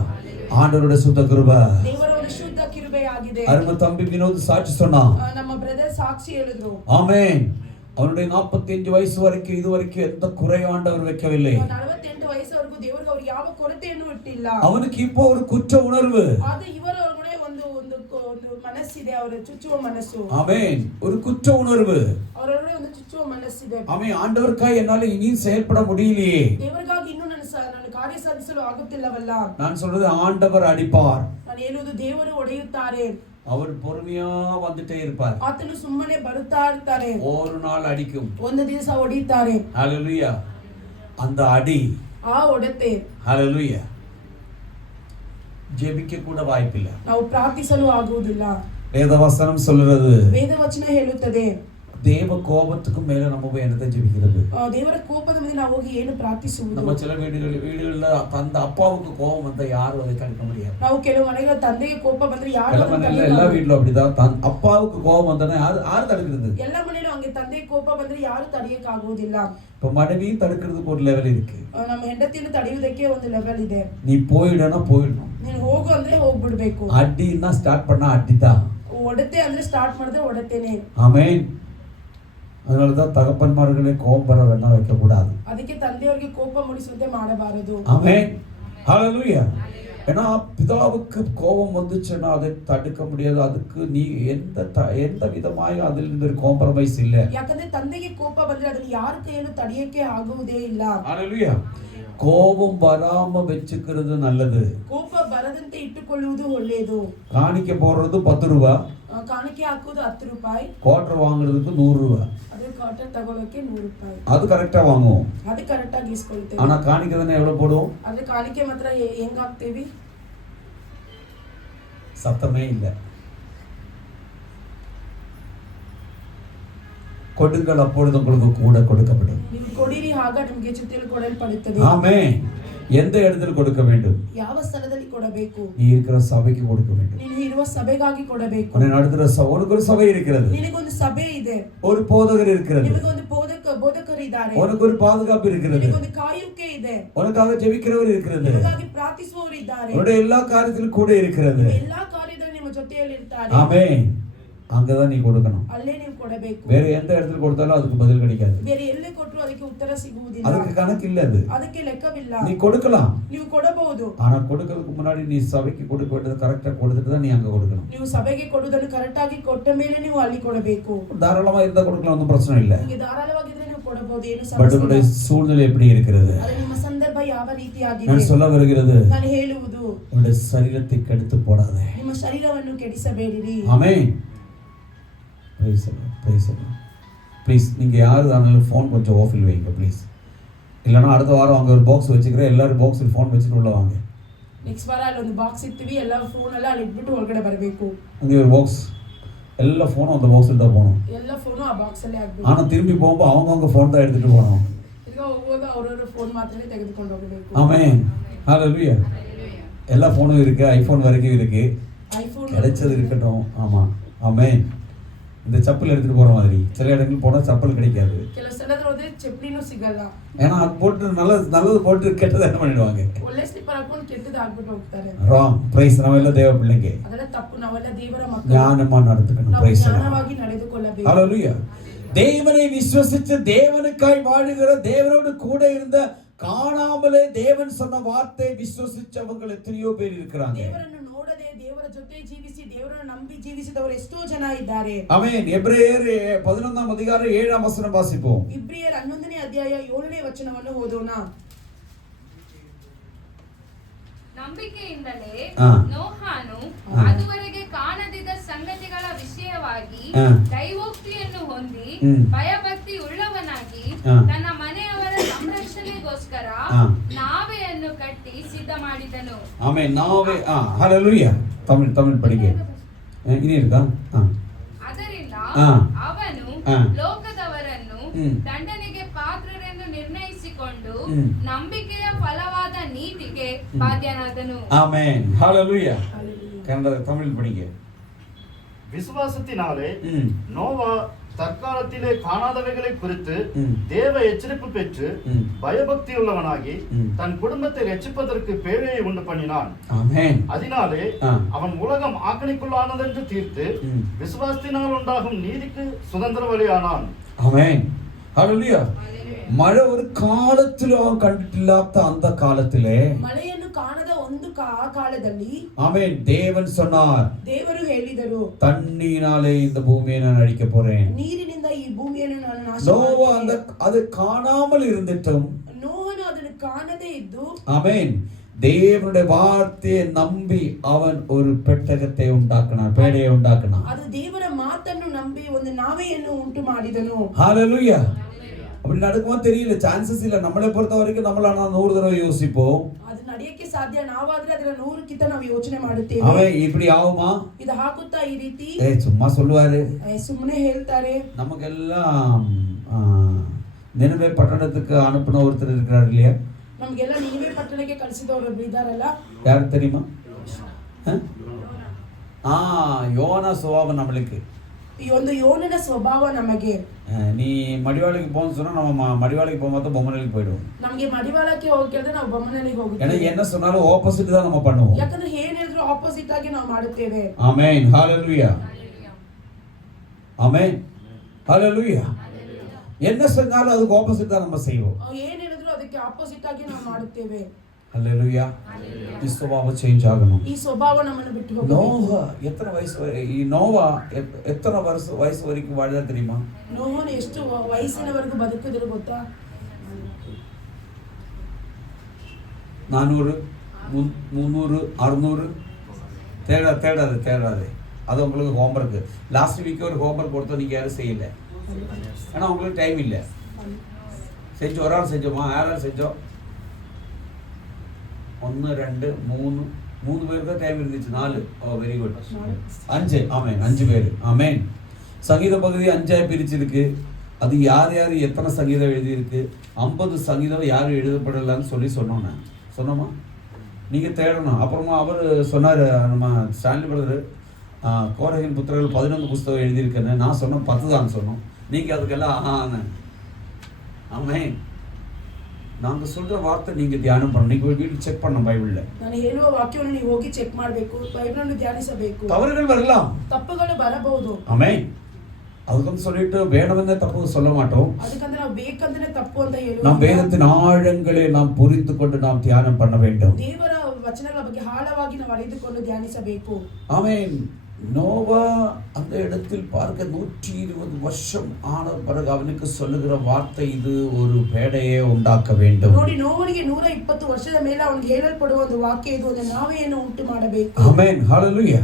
ஆண்டவருடைய சுத்த கிருபை, ದೇವರ ಒಂದು ಶುದ್ಧ ಕಿರುಬೆಯಾಗಿದೆ. அருமை தம்பி வினோத் சாட்சி சொன்னான். ನಮ್ಮ ಬ್ರದರ್ ಸಾಕ್ಷಿ ಹೇಳಿದ್ರು. ஆமென். அவனுடைய 45 வயசு வரைக்கும் இதுவரைக்கும் எந்த குறையும் ஆண்டவர் வைக்கவில்லை. 48 ವಯಸ್ಸವರೆಗೂ ದೇವರು ಅವ್ರಿಗೆ ಯಾವ ಕೊರತೆಯನ್ನು ಇಟ್ಟಿಲ್ಲ. அவனுக்கு இப்போ ஒரு குற்ற உணர்வு. ಅದು ಇವರ ಒಳಗಡೆ ಒಂದು ಮನಸ್ಸಿದೆ, ಅವರ ಚುಚ್ಚುವ ಮನಸ್ಸು. ஆமென். ஒரு குற்ற உணர்வு. ಅವರೊಳಗಡೆ ಒಂದು ಚುಚ್ಚುವ ಮನಸ್ಸಿದೆ. ஆமென். ஆண்டவருக்காக என்னால இனியும் செயல்பட முடியலையே. ದೇವರಿಗಾಗಿ ಇನ್ನೂ ನಾನು ಕಾರ್ಯ ಸಾಧಿಸಲು ಆಗುತ್ತಿಲ್ಲವಲ್ಲ. நான் சொல்றது ஆண்டவர் அடிப்பார். ನಾನು ಹೇಳುವುದು ದೇವರು ಹೊಡೆಯುತ್ತಾರೆ. அவர் பொறுமையா வந்துட்டே இருப்பார். ಆತನು ಸುಮ್ಮನೆ ಬರುತ್ತಾ ಇರ್ತಾರೆ. ஒரு நாள் அடிக்கும். ಒಂದು ದಿವಸ ಹೊಡೆಯುತ್ತಾರೆ. ஹalleluya. அந்த அடி, ಆ ಹೊಡೆತೆ, ஹalleluya, ஜெபிக்க கூட வாய்ப்பில்லை. ನಾವು ಪ್ರಾರ್ಥಿಸಲು ಆಗುವುದಿಲ್ಲ. வேதவசனம் சொல்றது, ವೇದವಚನ ಹೇಳುತ್ತದೆ, தேவ கோபத்துக்கு மேல நம்ம போய் என்னத்தை ஜெபிக்கிறது? ದೇವರ ಕೋಪದ ಮೇಲೆ ನಾವು ಹೋಗಿ ಏನು ಪ್ರಾರ್ಥಿಸುವುದು? நம்ம சில வீடுகள்ல தந்த அப்பாவுக்கு கோபம் வந்தா யாரும் அதை தடுக்க முடியாது. ನಾವು ಕೆಲವು ಮನೆಗಳ ತಂದೆಗೆ ಕೋಪ ಬಂದ್ರೆ ಯಾರು எல்லா வீட்லயும் அப்படிதான். அப்பாவுக்கு கோபம் வந்தா யாரு தடுக்கிறது? ಎಲ್ಲ ಮನೆಯಲ್ಲೂ ಹಂಗೆ ತಂದೆಗೆ ಕೋಪ ಬಂದ್ರೆ ಯಾರು ತಡೆಯಕ್ಕೆ ಆಗುವುದಿಲ್ಲ. இப்ப மனைவியும் தடுக்கிறதுக்கு ஒரு லெவல் இருக்கு. ನಮ್ಮ ಹೆಂಡತಿಯನ್ನು ತಡೆಯುವುದಕ್ಕೆ ಒಂದು ಲೆವೆಲ್ ಇದೆ. நீ போயிடணும், போயிடணும். ನೀನು ಹೋಗು ಅಂದ್ರೆ ಹೋಗ್ಬಿಡ್ಬೇಕು. அடின்னா ஸ்டார்ட் பண்ணா அடிதான். ಹೊಡೆತೆ ಅಂದ್ರೆ ಸ್ಟಾರ್ಟ್ ಮಾಡಿದ್ರೆ ಹೊಡೆತೇನೆ. ஆமென். அதனாலதான் தகப்பன்மார்களே கோபம் வர வேண்டாம் வைக்க கூடாது. ಅದಕ್ಕೆ ತಂದೆಯವರಿಗೆ ಕೋಪ ಮೂಡಿಸುವಂತೆ ಮಾಡಬಾರದು. ஆமென், ஹalleluya. ஏன்னா பிதாவுக்கு கோபம் வந்துச்சுன்னா அதை தடுக்க முடியாது. அதுக்கு நீ எந்த விதமாயும் அதிலிருந்து ஒரு காம்ப்ரமைஸ் இல்ல. ಯಾಕಂದ್ರೆ ತಂದೆಗೆ ಕೋಪ ಬಂದ್ರೆ ಅದನ್ನ ಯಾರ ಕೈಯಲ್ಲೂ ತಡೆಯಕ್ಕೆ ಆಗುವುದೇ ಇಲ್ಲ. ஹalleluya. கோபம் வராம வெச்சுக்கிறது நல்லது. ಕೋಪ ಬರದಂತೆ ಇಟ್ಟುಕೊಳ್ಳುವುದು ಒಳ್ಳೆಯದು. காணிக்க போடுறது 10 ரூபாய், ಕಾಣಿಕೆ ಹಾಕುವುದು 10 ರೂಪಾಯಿ, ಕ್ವಾರ್ಟರ್ வாங்குறதுக்கு 100 ரூபாய். ಅದೇ ಕ್ವಾರ್ಟರ್ ತಗೊಳ್ಳೋಕೆ 100 ರೂಪಾಯಿ. அது கரெக்டா வாங்குவோம். ಅದು ಕರೆಕ್ಟ್ ಆಗಿ ಇಸ್ಕೊಳ್ತೇವೆ. ஆனா காணிக்க தானே எவ்வளவு போடுவோம்? ಅದೇ ಕಾಣಿಕೆ ಮಾತ್ರ ಹೆಂಗ್ ಹಾಕ್ತೇವಿ? சத்தமே இல்ல. கொடுங்கள், அப்பொழுது உங்களுக்கு கூட கொடுக்கப்படும். ನೀವು ಕೊಡಿರಿ, ಆಗ ನಿಮಗೆ ಜೊತೆಯಲ್ಲಿ ಕೊಡಲ್ಪಡುತ್ತದೆ. ஆமென். எந்த இடத்துல கொடுக்க வேண்டும்? ಯಾವ ಸ್ಥಳದಲ್ಲಿ ಕೊಡಬೇಕು? நீ இருக்கிற சபைக்கு கொடுக்க வேண்டும். ನೀನು ಇರುವ ಸಭೆಗಾಗಿ ಕೊಡಬೇಕು. உன்னை நடத்துற உனக்கு ஒரு சபை இருக்கிறது. ನಿನಗೊಂದು ಸಭೆ ಇದೆ. ஒரு போதகர் இருக்கிறது. ನಿನಗೊಂದು ಬೋಧಕರು ಇದ್ದಾರೆ. உனக்கு ஒரு பாதுகாப்பு இருக்கிறது. ನಿನಗೊಂದು ಕಾಯುವಿಕೆ ಇದೆ. உனக்காக ஜெபிக்கிறவர் இருக்கிறது. ನಿನಗಾಗಿ ಪ್ರಾರ್ಥಿಸುವವರು ಇದ್ದಾರೆ. உன்னுடைய எல்லா காரியத்திலும் கூட இருக்கிறது. ಎಲ್ಲಾ ಕಾರ್ಯ ನಿಮ್ಮ ಜೊತೆಯಲ್ಲಿ ಇರ್ತಾರೆ. ஆமென். அங்கதான் நீ கொடுக்கணும். ಅಲ್ಲೇ ನೀವು ಕೊಡಬೇಕು. வேற எந்த இடத்துல கொடுத்தாலும் அதுக்கு பதில் கிடைக்காது. ಬೇರೆ ಎಲ್ಲಿ ಕೊಟ್ಟರು ಅದಕ್ಕೆ ಉತ್ತರ ಸಿಗುವುದಿಲ್ಲ. அதுக்கு கணக்கு இல்ல. அது ಅದಕ್ಕೆ ಲೆಕ್ಕವಿಲ್ಲ. நீ கொடுக்கலாம், ನೀವು ಕೊಡಬಹುದು. ஆனா கொடுக்கிறதுக்கு முன்னாடி நீ சபைக்கு கொடுக்க வேண்டியது கரெக்டா கொடுத்துட்டு தான் நீ அங்க கொடுக்கணும். ನೀವು ಸಭೆಗೆ ಕೊಡುವುದನ್ನು ಕರೆಕ್ಟ್ ಆಗಿ ಕೊಟ್ಟ ಮೇಲೆ ನೀವು ಅಲ್ಲಿ ಕೊಡಬೇಕು. தாராளமா இருந்தா கொடுக்கலாம், ஒன்றும் பிரச்சனை இல்ல. ನಿಮಗೆ ಧಾರಾಳವಾಗಿದ್ರೆ ನೀವು ಕೊಡಬಹುದು, ಏನು பட் ಸಮಸ್ಯೆ உங்களுடைய ಇಲ್ಲ. சூழ்நிலை எப்படி இருக்கிறது? ಆದರೆ ನಿಮ್ಮ ಸಂದರ್ಭ ಯಾವ ರೀತಿಯಾಗಿದೆ நான் சொல்ல வருகிறது, ನಾನು ಹೇಳುವುದು, உங்களுடைய சரீரத்தை கெடுத்து போடாதே. ನಿಮ್ಮ ಶರೀರವನ್ನು ಕೆಡಿಸಬೇಡಿರಿ. Amen. Praise Allah, praise Allah. Please நீங்கள் யார் ஆனாலும் ஃபோன் கொஞ்சம் ஆஃபில் வைங்க ப்ளீஸ். இல்லைன்னா அடுத்த வாரம் அங்கே ஒரு பாக்ஸ் வச்சுக்கிறேன், எல்லாரும் பாக்ஸில் ஃபோன் வச்சுட்டு உள்ள வாங்க. ನೆಕ್ಸ್ಟ್ ವಾರ ಅಲ್ಲಿ ಒಂದು ಬಾಕ್ಸ್ ಇರ್ತೀವಿ, ಎಲ್ಲ ಫೋನ್ ಎಲ್ಲ ಅಲ್ಲಿ ಇಟ್ಬಿಟ್ಟು ಹೊರಗಡೆ ಬರಬೇಕು. அங்கே ஒரு பாக்ஸ், எல்லா ஃபோனும் அந்த பாக்ஸில் தான் போகணும். ಎಲ್ಲ ಫೋನು ಆ ಬಾಕ್ಸ್ ಅಲ್ಲೇ ಆಗ್ಬೇಕು. ஆனால் திரும்பி போகும்போது அவங்கவுங்க ஃபோன் தான் எடுத்துகிட்டு போகணும். ಈಗ ಹೋಗುವಾಗ ಅವರವರು ಫೋನ್ ಮಾತ್ರನೇ ತೆಗೆದುಕೊಂಡು ಹೋಗಬೇಕು. ஆமென். ஹல்லேலூயா. எல்லா ஃபோனும் இருக்குது, ஐஃபோன் வரைக்கும் இருக்குது, ಐಫೋನ್ கிடைச்சது இருக்கட்டும். ஆமாம், ஆமென். இந்த செப்பல் எடுத்துகிட்டு போகிற மாதிரி சில இடங்கள் போனால் செப்பல் கிடைக்காது. ಕೆಲವು ಸ್ಥಳದಲ್ಲಿ ಹೋದ್ರೆ ಚಪ್ಪಲಿನೂ ಸಿಗಲ್ಲ. ஏன்னா அது போட்டு நல்லது போட்டு கெட்டதை என்ன பண்ணிடுவாங்க, ಒಳ್ಳೆ ಸ್ಲಿಪ್ಪರ್ ಹಾಕೊಂಡು ಕೆಟ್ಟದ್ದು ಹಾಕ್ಬಿಟ್ಟು ಹೋಗ್ತಾರೆ. ராங். பிரைஸ். ನಾವೆಲ್ಲ ದೇವ பிள்ளைங்க, ಅದೆಲ್ಲ ತಪ್ಪು. ನಾವೆಲ್ಲ ದೇವರ ಮಕ್ಕಳು, ஞானமா நடந்துக்கணும். ನಾವು பிரைஸ். ಜ್ಞಾನವಾಗಿ ನಡೆದುಕೊಳ್ಳಬೇಕು. ஹல்லேலூயா. தேவனை விசுவசித்து தேவனுக்காய் வாழுகிற, தேவனோடு கூட இருந்த, காணாமலே தேவன் சொன்ன வார்த்தை விசுவசிச்சவங்க எத்தனையோ பேர் இருக்கிறாங்க. ದೇವರನ್ನು ನೋಡದೆ ದೇವರ ಜೊತೆ ಜೀವಿಸಿ ದೇವರನ್ನು ನಂಬಿ ಜೀವಿಸಿದವರು ಎಷ್ಟೋ ಜನ ಇದ್ದಾರೆ. ஆமென். எபிரேயர் 11ஆம் அதிகாரம் 7ஆம் வசனம் வாசிப்போம். ಇಬ್ರಿಯರ್ 11ನೇ ಅಧ್ಯಾಯ 7ನೇ ವಚನವನ್ನು ಓದೋಣ. ನಂಬಿಕೆಯಿಂದಲೇ ಆ. ನೋಹನು ಆ. ಅದುವರೆಗೆ ಕಾಣದಿದ್ದ ಸಂಗತಿಗಳ ವಿಷಯವಾಗಿ ಆ. ದೈವೋಕ್ತಿಯನ್ನು ಹೊಂದಿ ಭಯಭಕ್ತಿ ಉಳ್ಳವನಾಗಿ ಆ. ತನ್ನ ಮನೆಯವರ ಸಂರಕ್ಷಣೆಗೋಸ್ಕರ ಆ. ನಾವೆಯನ್ನು ಕಟ್ಟಿ ಸಿದ್ಧ ಮಾಡಿದನು. ஆமென். நாவே. ஹல்லேலூயா. தமிழ் படிங்க. இனி இருக்கா? ಅದರಿಂದ ಆ. ಅವನು ಆ. ಲೋಕದವರನ್ನು ದಂಡನೆಗೆ ಪಾತ್ರರೆಂದು ನಿರ್ಣಯಿಸಿಕೊಂಡು ನಂಬಿಕೆಯ ಫಲವಾದ ನೀತಿಗೆ ಬಾಧ್ಯನಾದನು. ஆமென். ஹல்லேலூயா. கன்னட தமிழ் படிங்க. விசுவாசத்தினாலே நோவா தற்காலத்திலே காணாதவைகளை குறித்து தேவ எச்சரிப்பு பெற்று பயபக்தி உள்ளவனாகி தன் குடும்பத்தை ரட்சிப்பதற்கு பேழையை உண்டு பண்ணினான். ஆமென். அதனாலே அவன் உலகம் ஆக்கணிக்குள்ளானதென்று தீர்த்து விசுவாசத்தினால் உண்டாகும் நீதிக்கு சுதந்திர வழியானான். ஆமென். ஹல்லேலூயா. மழை ஒரு காலத்திலும் அவன் கண்டிட்டில்லாத அந்த காலத்திலே ಮಳೆಯನ್ನು ಕಾಣದ ಒಂದು ಕಾಲದಲ್ಲಿ ஆமென் தேவன் சொன்னார், ದೇವರು ಹೇಳಿದರು, தண்ணீனாலே இந்த பூமியை நான் அழிக்க போறேன். ನೀರಿನಿಂದ ಈ ಭೂಮಿಯನ್ನು ನಾನು ನಾಶ நோவா ಮಾಡುತ್ತೇನೆ. அது காணாமல் இருந்துட்டும், ನೋಹನು ಅದನ್ನು ಕಾಣದೇ ಇದ್ದು, ஆமென், தேவனுடைய வார்த்தையை நம்பி அவன் ஒரு பெட்டகத்தை உண்டாக்கினான், பேடையை உண்டாக்கினான். ಅದು ದೇವರ ಮಾತನ್ನು ನಂಬಿ ಒಂದು ನಾವೆಯನ್ನು ಉಂಟು ಮಾಡಿದನು. ஹல்லேலூயா. அப்படி நடக்குமா தெரியல, சான்சஸ் இல்ல. நம்மளை பொறுத்த வரைக்கும் நம்மள 100 தடவை யோசிப்போம். ಅದು ನಡೆಯಕ್ಕೆ ಸಾಧ್ಯ. ನಾವಾದ್ರೆ ಅದರ 100ಕ್ಕಿಂತ ನಾವು ಯೋಚನೆ ಮಾಡುತ್ತೇವೆ. அவன் இப்படி ஆகுமா, ಇದು ಹಾಕುತ್ತಾ ಈ ರೀತಿ சும்மா சொல்லுவாரு. ಸುಮ್ಮನೆ ಹೇಳ್ತಾರೆ. நமக்கெல்லாம் நினைவே பட்டணத்துக்கு அனுப்பின ஒருத்தர் இருக்கிறார் இல்லையா? ನಮಗೆಲ್ಲ ನಿನವೆ ಪಟ್ಟಣಕ್ಕೆ ಕಳಿಸಿದವರು ಇದ್ದಾರಲ್ಲ, யாருக்கு தெரியுமா? யோனா சுபாவம் நம்மளுக்கு. ಈ ಒಂದು ಯೋನನ ಸ್ವಭಾವ ನಮಗೆ. நீ மடிவாளைக்கு போன்னு சொன்னா நம்ம மடிவாளைக்கு போகும்போது பொம்மனலிக்கு போயிடுவோம். ನಮಗೆ ಮಡಿವಾಳಕ್ಕೆ ಹೋಗಿ ಕೇಳಿದ್ರೆ ನಾವು ಬೊಮ್ಮನಲ್ಲಿಗೆ ஏன்னா ಹೋಗುತ್ತೇವೆ. என்ன சொன்னாலும் ஆப்போசிட் தான் நம்ம பண்ணுவோம். ಯಾಕಂದ್ರೆ ಏನ್ ಹೇಳಿದ್ರು ಆಪೋಸಿಟ್ ಆಗಿ ನಾವು ಮಾಡುತ್ತೇವೆ. ஆமென். ஹல்லேலூயா. ஆமென். ஹல்லேலூயா. என்ன சொன்னாலும் அதுக்கு ஆப்போசிட் தான் நம்ம செய்வோம். ಏನ್ ಹೇಳಿದ್ರು ಅದಕ್ಕೆ ಆಪೋಸಿಟ್ ಆಗಿ ನಾವು ಮಾಡುತ್ತೇವೆ. ஹல்லேலூயா. ಈ ಸ್ವಭಾವ ಚೇಂಜ್ ಆಗணும். ಈ ಸ್ವಭಾವ ನಮ್ಮನ್ನು ಬಿಟ್ಟು ಹೋಗಬೇಕು. நோவா எத்தனை வயசு ಈ நோவா எத்தனை வயசு வரைக்கும் வாழ தெரியுமா? ನೋಹನು ಎಷ್ಟು ವಯಸ್ಸಿನವರೆಗೂ ಬದುಕಿದ್ರು ಗೊತ್ತಾ? 400 300 600 தேடாது. அது உங்களுக்கு ஹோம்ஒர்க். லாஸ்ட் வீக் ஒரு ஹோம்ஒர்க் கொடுத்தோம், நீங்கள் யாரும் செய்யல. ஏன்னா உங்களுக்கு டைம் இல்லை. செஞ்சு ஒரு ஆள் செஞ்சோமா, யாராவது செஞ்சோம்? 1 2 3 பேருக்கு தான் டைம் இருந்துச்சு. 4. ஓ வெரி குட். 5. ஆமென். 5 பேர். ஆமென். சங்கீத பகுதி 5ஆக பிரிச்சிருக்கு. அது யார் எத்தனை சங்கீதம் எழுதியிருக்கு, 50 சங்கீதம் யாரும் எழுதப்படலான்னு சொன்னோம். சொன்னோமா? நீங்கள் தேடணும். அப்புறமா அவர் சொன்னார், நம்ம ஸ்டான்லி பிரதர், கோரகின் புத்திரர்கள் 11 புஸ்தகம் எழுதியிருக்கேன்னு. நான் சொன்னோம் 10 தான் சொன்னோம். நீங்கள் அதுக்கெல்லாம் ஆமென். நாங்க சொல்ற வார்த்தை நீங்க தியானம் பண்ணணும். நீங்க வீட்டுக்கு செக் பண்ணணும் பைபிள்ல. ನಾನು ಹೇಳುವ ವಾಕ್ಯವನ್ನು ನೀವು ಹೋಗಿ ಚೆಕ್ ಮಾಡಬೇಕು, ಬೈಬಲನ್ನು ಧ್ಯಾನಿಸಬೇಕು. தவறுகள் வரலாம், ತಪ್ಪುಗಳು ಬರಬಹುದು. ஆமென். அதுக்கு சொல்லிட்டு வேணும்னே தப்பு சொல்ல மாட்டோம். ಅದಕ್ಕಂದ್ರೆ ನಾವು ಬೇಕಂದ್ರೆ ತಪ್ಪು ಅಂತ ಹೇಳುವ. நாம் வேதத்தின் ஆழங்களை நாம் புரிந்து கொண்டு நாம் தியானம் பண்ண வேண்டும். ದೇವರ ವಚನಗಳ ಬಗ್ಗೆ ಆಳವಾಗಿ ನಾವು ಅರಿತುಕೊಂಡು ಧ್ಯಾನಿಸಬೇಕು. ஆமென். நோவா அந்த இடத்தில் பார்க்க 120 வருஷம் ஆன பிறகு அவனுக்கு சொல்லுகிற வார்த்தை இது, ஒரு பேடையை உண்டாக்க வேண்டும். ನೋಡಿ, ನೋವನಿಗೆ 120 ವರ್ಷದ ಮೇಲೆ ಅವನಿಗೆ ಹೇಳಲ್ಪಡುವ ಒಂದು ವಾಕ್ಯ ಇದು, ಒಂದು ನಾವೆಯನ್ನು ಉಂಟು ಮಾಡಬೇಕು. ஆமென். ஹalleluya.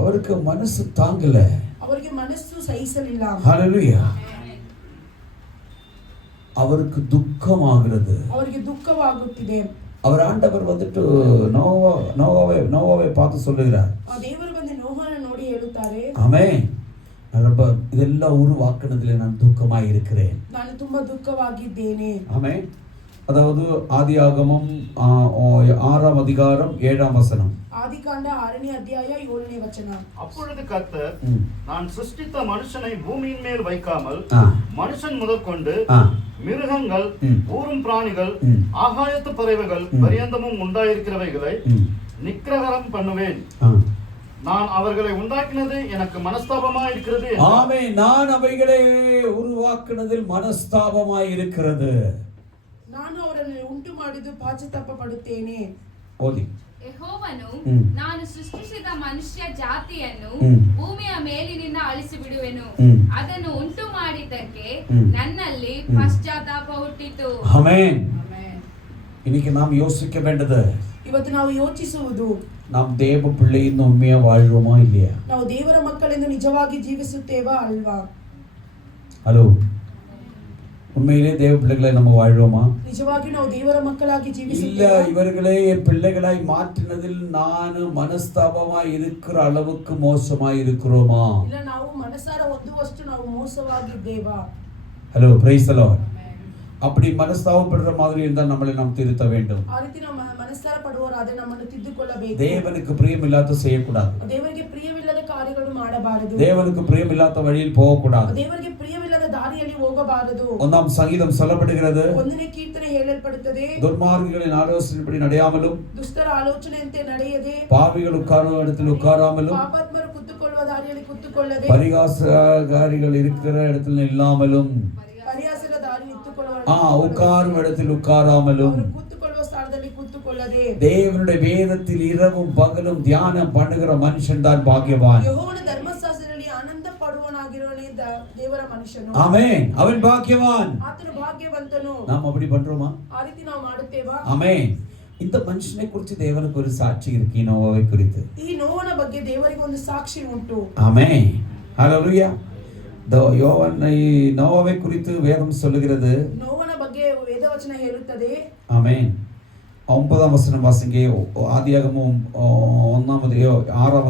அவருக்கு மனசு தாங்கல, ಅವರಿಗೆ ಮನಸ್ಸು ಸಹಿಸಲಿಲ್ಲ. ஹalleluya. அவருக்கு துக்கமாகிறது, ಅವರಿಗೆ ದುಃಖವಾಗುತ್ತಿದೆ. அவர் ஆண்டவர் வந்துட்டு நோவாவை பார்த்து சொல்லுகிறார். ಆ ದೇವರು ಬಂದು ನೋಹನ ನೋಡಿ ಹೇಳುತ್ತಾರೆ, ஆமென். இதெல்லாம் உருவாக்குனதிலே நான் துக்கமாய் இருக்கிறேன். ನಾನು ತುಂಬಾ ದುಃಖವಾಗಿದ್ದೇನೆ. ஆமென். அதாவது ஆதியாகமம் 6ஆம் அதிகாரம் 7ஆம் வசனம். ஆதிகாண்ட 6ನೇ ಅಧ್ಯಾಯ 7ನೇ ವಚನ. அப்பொழுது கர்த்தர், நான் சிருஷ்டித்த மனுஷனை பூமியின் மேல் வைக்காமல் மனுஷன் முதற்கொண்டு மிருகங்கள், ஊரும் பிராணிகள், ஆகாயத்து பறவைகள் பரியந்தமும் உண்டாயிருக்கிறவைகளை நிக்கிரகரம் பண்ணுவேன். நான் அவர்களை உண்டாக்கினது எனக்கு மனஸ்தாபமாய் இருக்கிறது. ஆமென். நான் அவைகளை உருவாக்குனதில் மனஸ்தாபமாய் இருக்கிறது. ನಾನು ಅವರನ್ನು ಉಂಟು ಮಾಡಿದ್ದು ಪಾಶ್ಚಾತ್ತಾಪ ಪಡುತ್ತೇನೆ. ಓದಿ. ಯೆಹೋವನು, ನಾನು ಸೃಷ್ಟಿಸಿದ ಮನುಷ್ಯ ಜಾತಿಯನ್ನು ಭೂಮಿಯ ಮೇಲಿನಿಂದ ಅಳಿಸಿ ಬಿಡುವೆನು. ಅದನ್ನು ಉಂಟು ಮಾಡಿದ್ದಕ್ಕೆ ನನ್ನಲ್ಲಿ ಪಶ್ಚಾತ್ತಾಪ ಹುಟ್ಟಿತು. ಆಮೆನ್. இன்னைக்கு நாம் யோசிக்க வேண்டியது, ಇವತ್ತು ನಾವು ಯೋಚಿಸುವುದು, நாம் தேவ பிள்ளையின் உண்மையா வாழ்றோமா இல்லையா? ನಾವು ದೇವರ ಮಕ್ಕಳೆಂದು ನಿಜವಾಗಿ ಜೀವಿಸುತ್ತೇವಾ ಅಲ್ವಾ? ஹலோ, உண்மையிலே தேவ பிள்ளைகளை நம்ம வாழ்றோமா? ನಿಜವಾಗಿ ನಾವು ದೇವರ ಮಕ್ಕಳಾಗಿ இல்ல ಜೀವಿಸುತ್ತೇವಾ? இவர்களை பிள்ளைகளாய் மாற்றினதில் நான் மனஸ்தாபமாய் இருக்கிற அளவுக்கு மோசமாய் இருக்கிறோமா? ಇಲ್ಲ ನಾವು ಮನಸಾರ ಹೊಂದುವಷ್ಟು ನಾವು ಮೋಸವಾಗಿದ್ದೇವಾ? Hello, praise the Lord. அப்படி மனஸ்தாபப்படுற மாதிரி இருந்தால் நம்மளை நாம் திருத்த வேண்டும். ಆ ರೀತಿ ನಾವು ಮನಸ್ಸಾರ ಪಡುವವರಾದರೆ ನಮ್ಮನ್ನು ತಿದ್ದುಕೊಳ್ಳಬೇಕು. தேவனுக்கு பிரியமில்லாத செய்யக்கூடாது. ದೇವರಿಗೆ ಪ್ರಿಯವಿಲ್ಲದ ಕಾರ್ಯಗಳು ಮಾಡಬಾರದು. தேவனுக்கு பிரியமில்லாத வழியில் போகக்கூடாது. ದೇವರಿಗೆ ಪ್ರಿಯವಿಲ್ಲದ ದಾರಿಯಲ್ಲಿ ಹೋಗಬಾರದು. ஒன்றாம் சங்கீதம் சொல்லப்படுகிறது, 1ನೇ ಕೀರ್ತನೆ ಹೇಳಲ್ಪಡುತ್ತದೆ, துர்மார்கிகளின் ஆலோசனைப்படி ನಡೆಯಾமலும் ದುಷ್ಟರ ಆಲೋಚನೆಯಂತೆ ನಡೆಯದೆ, பாவிகள் உட்காரும் இடத்தில் உட்காராமலும், ಪಾಪಾತ್ಮರು ಕುತ್ತುಕೊಳ್ಳುವ ದಾರಿಯಲ್ಲಿ ಕುತ್ತುಕೊಳ್ಳದೆ, பரிகாசகாரிகள் இருக்கிற இடத்தில் இல்லாமலும், ಪರಿಹಾಸದ ದಾರಿ ನಿಂತುಕೊಳ್ಳುವ உட்காரும் இடத்தில் உட்காராமலும், ಅವರು ಕುತ್ತುಕೊಳ್ಳುವ ಸ್ಥಳದಲ್ಲಿ ಕುತ್ತುಕೊಳ್ಳದೆ, தேவனுடைய வேதத்தில் இரவும் பகலும் தியானம் பண்ணுகிற மனுஷன் தான் பாக்கியவான். ಯೆಹೋವನ ಧರ್ಮಶಾಸ್ತ್ರದಲ್ಲಿ ಆನಂದ ಪಡುವವನಾಗಿರುವನೇ ದೇವರ ಮನುಷ್ಯನು. ஆமென். அவன் பாக்கியவான். ಆತನು ಭಾಗ್ಯವಂತನು. நாம் அப்படி பண்றோமா? ಆ ರೀತಿ ನಾವು ಮಾಡುತ್ತೇವಾ? ஆமென். இந்த மனுஷனை குறித்து தேவனுக்கு ஒரு சாட்சி இருக்கு, நோவாவை குறித்து. ಈ ನೋವನ ಬಗ್ಗೆ ದೇವರಿಗೆ ಒಂದು ಸಾಕ್ಷಿ ಉಂಟು. ஆமென். ஹalleluya. நோவாவை குறித்து வேதம் சொல்லுகிறது, ನೋವನ ಬಗ್ಗೆ ವೇದವಚನ ಹೇಳುತ್ತದೆ. ஆமென். 9ஆம் வசனம் வாசிங்க. ஆதியாகமம் 6ஆம்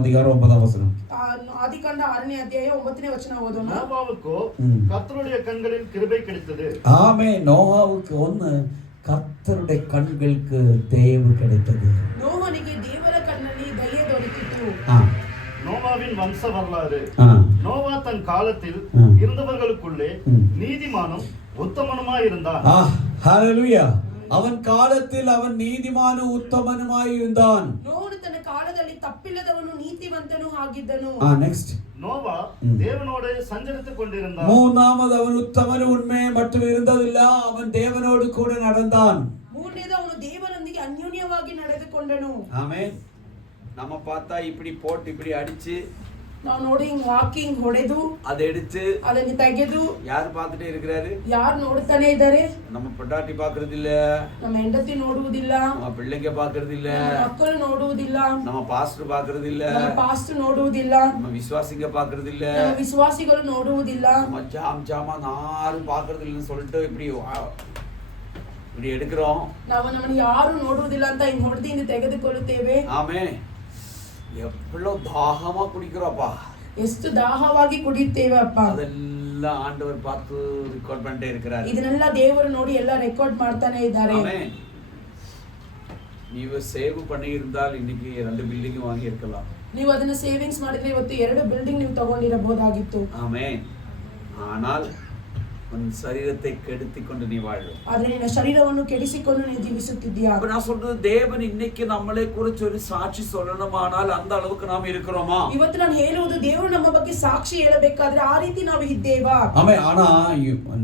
அதிகாரம் 9ஆம் வசனம். ಆದಿಕಾಂಡ 6ನೇ ಅಧ್ಯಾಯ 9ನೇ ವಚನ ಓದೋಣ. நோவாவுக்கோ கர்த்தருடைய கண்களில் கிருபை கிடைத்தது. ஆமென். நோவாவுக்கு கர்த்தருடைய கண்களுக்கு தயவு கிடைத்தது. ನೋವನಿಗೆ ದೇವರ ಕಣ್ಣಲ್ಲಿ ದಯೆ ದೊರೆತಿತು. நோவாவின் வம்ச வரலாறு. நோவா தன் காலத்தில் இருந்தவர்களுக்குள்ளே நீதிமானும் உத்தமனுமாய் இருந்தான். ஹalleluya. அவன் காலத்தில் அவன் நீதிமானும் உத்தமனுமாய் இருந்தான். ನೋವನು ತನ್ನ ಕಾಲದಲ್ಲಿ ತಪ್ಪಿಲ್ಲದವನು ನೀತಿವಂತನೂ ಆಗಿದ್ದನು. நெக்ஸ்ட். நோவா தேவனோடு சஞ்சரித்துக் கொண்டிருந்தான். மூணாவது, அவன் உத்தமனும் உண்மை மட்டும் இருந்ததில்ல, அவன் தேவனோடு கூட நடந்தான். ಮೂರನೇದು, ಅವನು ದೇವರೊಂದಿಗೆ ಅನ್ಯೋನ್ಯವಾಗಿ ನಡೆದುಕೊಂಡನು. ஆமென். நம்ம பார்த்தா இப்படி போட்டு இப்படி அடிச்சு, ನಾವು ನೋಡಿ ಹಿಂಗ್ ಹಾಕಿ ಹಿಂಗ್ ಹೊಡೆದು அதை எடுத்து ಅದನ್ನು ತೆಗೆದು யார் பார்த்துட்டே இருக்கிறாரு? ಯಾರು ನೋಡ್ತಾನೆ ಇದ್ದಾರೆ? நம்ம பொண்டாட்டி பார்க்கறது இல்ல, ನಮ್ಮ ಹೆಂಡತಿ ನೋಡುವುದಿಲ್ಲ, நம்ம பிள்ளைங்க பார்க்கறது இல்ல, ಮಕ್ಕಳು ನೋಡುವುದಿಲ್ಲ, நம்ம பாஸ்டர் பார்க்கறது இல்ல, ನಮ್ಮ ಪಾಸ್ಟರ್ ನೋಡುವುದಿಲ್ಲ, நம்ம விசுவாசிங்க பார்க்கறது இல்ல, ನಮ್ಮ ವಿಶ್ವಾಸಿಗಳು ನೋಡುವುದಿಲ್ಲ, நம்ம ஜாமா யாரும் பார்க்கறது இல்லைன்னு சொல்லிட்டு இப்படி எடுக்கிறோம். ನಾವು ನಮ್ಮನ್ನು ಯಾರು ನೋಡುವುದಿಲ್ಲ ಅಂತ ಹಿಂಗ್ ಹೊಡೆದಿಂದ ತೆಗೆದುಕೊಳ್ಳುತ್ತೇವೆ. ஆமென். எவ்வளவு தாகமா குடிக்கிறோம்ப்பா, ಎಷ್ಟು ದಾಹವಾಗಿ ಕುಡಿಯುತ್ತೇವೆ ಅಪ್ಪ. அதெல்லாம் ஆண்டவர் பார்த்து ரெக்கார்ட் பண்ணிட்டே இருக்கிறார். ಇದನ್ನೆಲ್ಲ ದೇವರು ನೋಡಿ ಎಲ್ಲ ರೆಕಾರ್ಡ್ ಮಾಡ್ತಾನೆ ಇದ್ದಾರೆ. ஆமென். ನೀವು ಸೇವ್ பண்ணி இருந்தால் இன்னைக்கு 2 பில்டிங் வாங்கி இருக்கலாம். ನೀವು ಅದನ್ನ ಸೇವಿಂಗ್ಸ್ ಮಾಡಿದ್ರೆ ಇವತ್ತು 2 ಬಿಲ್ಡಿಂಗ್ ನೀವು ತಗೊಂಡಿರಬಹುದಾಗಿತ್ತು. ஆமென். ஆனால் உன் சரீரத்தை கெடுத்திக் கொண்டு நீ வாழும். ಆದ್ರೆ ನಿನ್ನ ಶರೀರವನ್ನು ಕೆಡಿಸಿಕೊಂಡು ನೀನು ಜೀವಿಸುತ್ತಿದ್ದೀಯಾ. அப்ப நான் சொல்றது, தேவன் இன்னைக்கு நம்மளை குறித்து ஒரு சாட்சி சொல்லணுமானால் அந்த அளவுக்கு நாம் இருக்கிறோமா? ಇವತ್ತು ನಾನು ಹೇಳುವುದು ದೇವರು ನಮ್ಮ ಬಗ್ಗೆ ಸಾಕ್ಷಿ ಹೇಳಬೇಕಾದ್ರೆ ಆ ರೀತಿ ನಾವು ಇದ್ದೇವಾ? ஆமென். ஆனா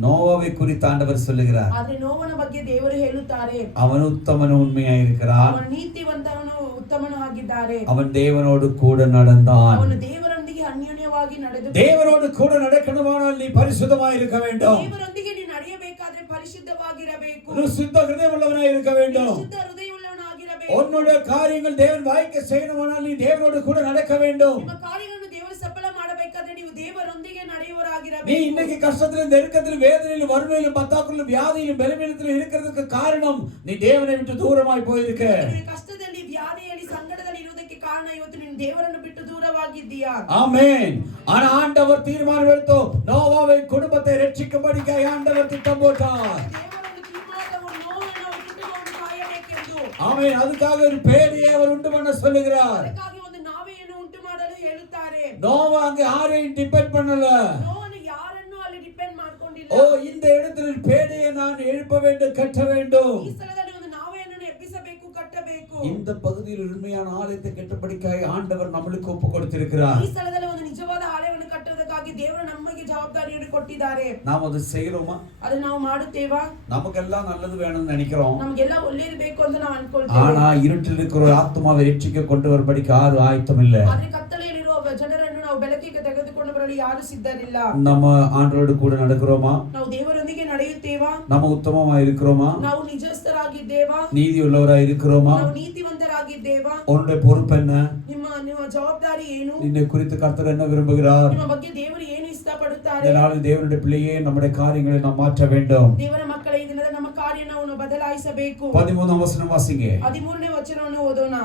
நோவாவை குறித்து ஆண்டவர் சொல்லுகிறார், ಆದ್ರೆ ನೋವನ ಬಗ್ಗೆ ದೇವರು ಹೇಳುತ್ತಾರೆ, அவன் உத்தமனும் உண்மையாய் இருக்கிறான், ಅವನು ನೀತಿವಂತನು ಉತ್ತಮನು ಆಗಿದ್ದಾರೆ, அவன் தேவனோடு கூட நடந்தான். ಅವನು ದೇವರೊಂದಿಗೆ ಅನ್ಯೋನ್ಯವಾಗಿ ನಡೆದು, தேவனோடு கூட நடக்கணுமானால் நீ பரிசுத்தமாய் இருக்க வேண்டும். ದೇವರೊಂದಿಗೆ ನೀನು ನಡೆಯಬೇಕಾದ್ರೆ ಪರಿಶುದ್ಧವಾಗಿರಬೇಕು, நீ சுத்த ஹிருதயமுள்ளவனாய் இருக்க வேண்டும். ಶುದ್ಧ ಹೃದಯವುಳ್ಳವನಾಗಿರಬೇಕು. உன்னுடைய காரியங்கள் தேவன் வாய்க்க செய்யணுமானால் நீ தேவனோடு கூட நடக்க வேண்டும். ನಿಮ್ಮ ಕಾರ್ಯಗಳನ್ನು ದೇವರು ಸಫಲ ಮಾಡಬೇಕಾದ್ರೆ ನೀವು ದೇವರೊಂದಿಗೆ நீ ನಡೆಯುವವರಾಗಿರಬೇಕು. இன்னைக்கு கஷ்டத்திலும் நெருக்கத்திலும் வேதனையிலும் வறுமையிலும் பத்தாக்குள்ளும் வியாதியிலும் பலவீனத்திலும் இருக்கிறதுக்கு காரணம் நீ தேவனை விட்டு தூரமாய் போயிருக்க. ನೀನು ಕಷ್ಟದಲ್ಲಿ ವ್ಯಾಧಿಯಲ್ಲಿ ಸಂಕಟದಲ್ಲಿ ಇರುವುದಕ್ಕೆ ಕಾರಣ ಇವತ್ತು ನೀನು ದೇವರನ್ನು ಬಿಟ್ಟು ದೂರವಾಗಿದ್ದೀಯಾ. ஆமென். ஆனா ஆண்டவர் தீர்மானம் எடுத்து நோவாவின் குடும்பத்தை ரட்சிக்கும்படிக்காய் ஆண்டவர் திட்டம் போட்டார். ದೇವರೊಂದು ತೀರ್ಮಾನವನ್ನು ನೋವನ್ನು ಅವರ ಕುಟುಂಬವನ್ನು ಕಾಯಬೇಕೆಂದು, ஆமென். அதுக்காக ஒரு பேடியை அவர் உண்டு பண்ண சொல்லுகிறார். ಅದಕ್ಕಾಗಿ ಒಂದು ನಾವೆಯನ್ನು ಉಂಟು ಮಾಡಲು ಹೇಳುತ್ತಾರೆ. நோவா அங்க யாரையும் டிபெண்ட் பண்ணல. ನೋವನ್ನು ಯಾರನ್ನು ಅಲ್ಲಿ ಡಿಪೆಂಡ್ ಮಾಡ್ಕೊಂಡಿಲ್ಲ. ஓ, இந்த இடத்துல பேடியை நான் எழுப்ப வேண்டும், கட்ட வேண்டும். ಈ ಸ್ಥಳದಲ್ಲಿ ಒಂದು ನಾವೆಯನ್ನು ಎಬ್ಬಿಸಬೇಕು, ಕಟ್ಟಬೇಕು. இந்த பகுதியில் உண்மையான ஆலயத்தை கட்டும்படிக்காய் ஆண்டவர் நம்மளுக்கு ஒப்பு கொடுத்திருக்கிறார். ಈ ಸ್ಥಳದಲ್ಲಿ ಒಂದು ನಿಜವಾದ ಆಲಯವನ್ನು ಕಟ್ಟುವುದಕ್ಕಾಗಿ ದೇವರು ನಮಗೆ ಜವಾಬ್ದಾರಿಯನ್ನು ಕೊಟ್ಟಿದ್ದಾರೆ. நாம் அதை செய்யறோமா? ಅದನ್ನ ನಾವು ಮಾಡುತ್ತೇವಾ? நமக்கெல்லாம் நல்லது வேணும்னு நினைக்கிறோம். ನಮಗೆಲ್ಲ ಒಳ್ಳೆಯದು ಬೇಕು ಅಂತ ನಾವು ಅನ್ಕೊಳ್ತೇವೆ. ஆனா இருட்டில் இருக்கிற ஒரு ஆத்மாவை ரட்சிக்க கொண்டு வரும்படிக்கு யாரும் ஆயத்தம் இல்ல. ಆದ್ರೆ ಕತ್ತಲೆಯಲ್ಲಿರುವ ಜನರನ್ನು ನಾವು ಬೆಳಕಿಗೆ ತೆಗೆದುಕೊಂಡು ಬರಲು ಯಾರು ಸಿದ್ಧರಿಲ್ಲ. நம்ம ஆண்டவரோடு கூட நடக்கிறோமா? ನಾವು ದೇವರೊಂದಿಗೆ ನಡೆಯುತ್ತೇವಾ? நம்ம உத்தமமா இருக்கிறோமா? ನಾವು ನಿಜಸ್ಥರಾಗಿದ್ದೇವಾ? நீதி உள்ளவராய் இருக்கிறோமா? ನಾವು ನೀತಿವಂತರಾಗಿದ್ದೇವಾ? உன்னுடைய பொறுப்பு என்ன? ನಿಮ್ಮ ಜವಾಬ್ದಾರಿ ಏನು? நின்னை குறித்து கர்த்தர் என்ன விரும்புகிறார்? ನಿಮ್ಮ ಬಗ್ಗೆ ದೇವರು ಏನು ಇಷ್ಟಪಡುತ್ತಾರೆ? இந்த நாளில் தேவனுடைய பிள்ளையே நம்முடைய காரியங்களை நாம் மாற்ற வேண்டும். ದೇವರ ಮಕ್ಕಳ ಈ ದಿನದ ನಮ್ಮ ಕಾರ್ಯವನ್ನು ಬದಲಾಯಿಸಬೇಕು. 13 வசனம் வாசிங்க. 13ನೇ ವಚನವನ್ನು ಓದೋಣ.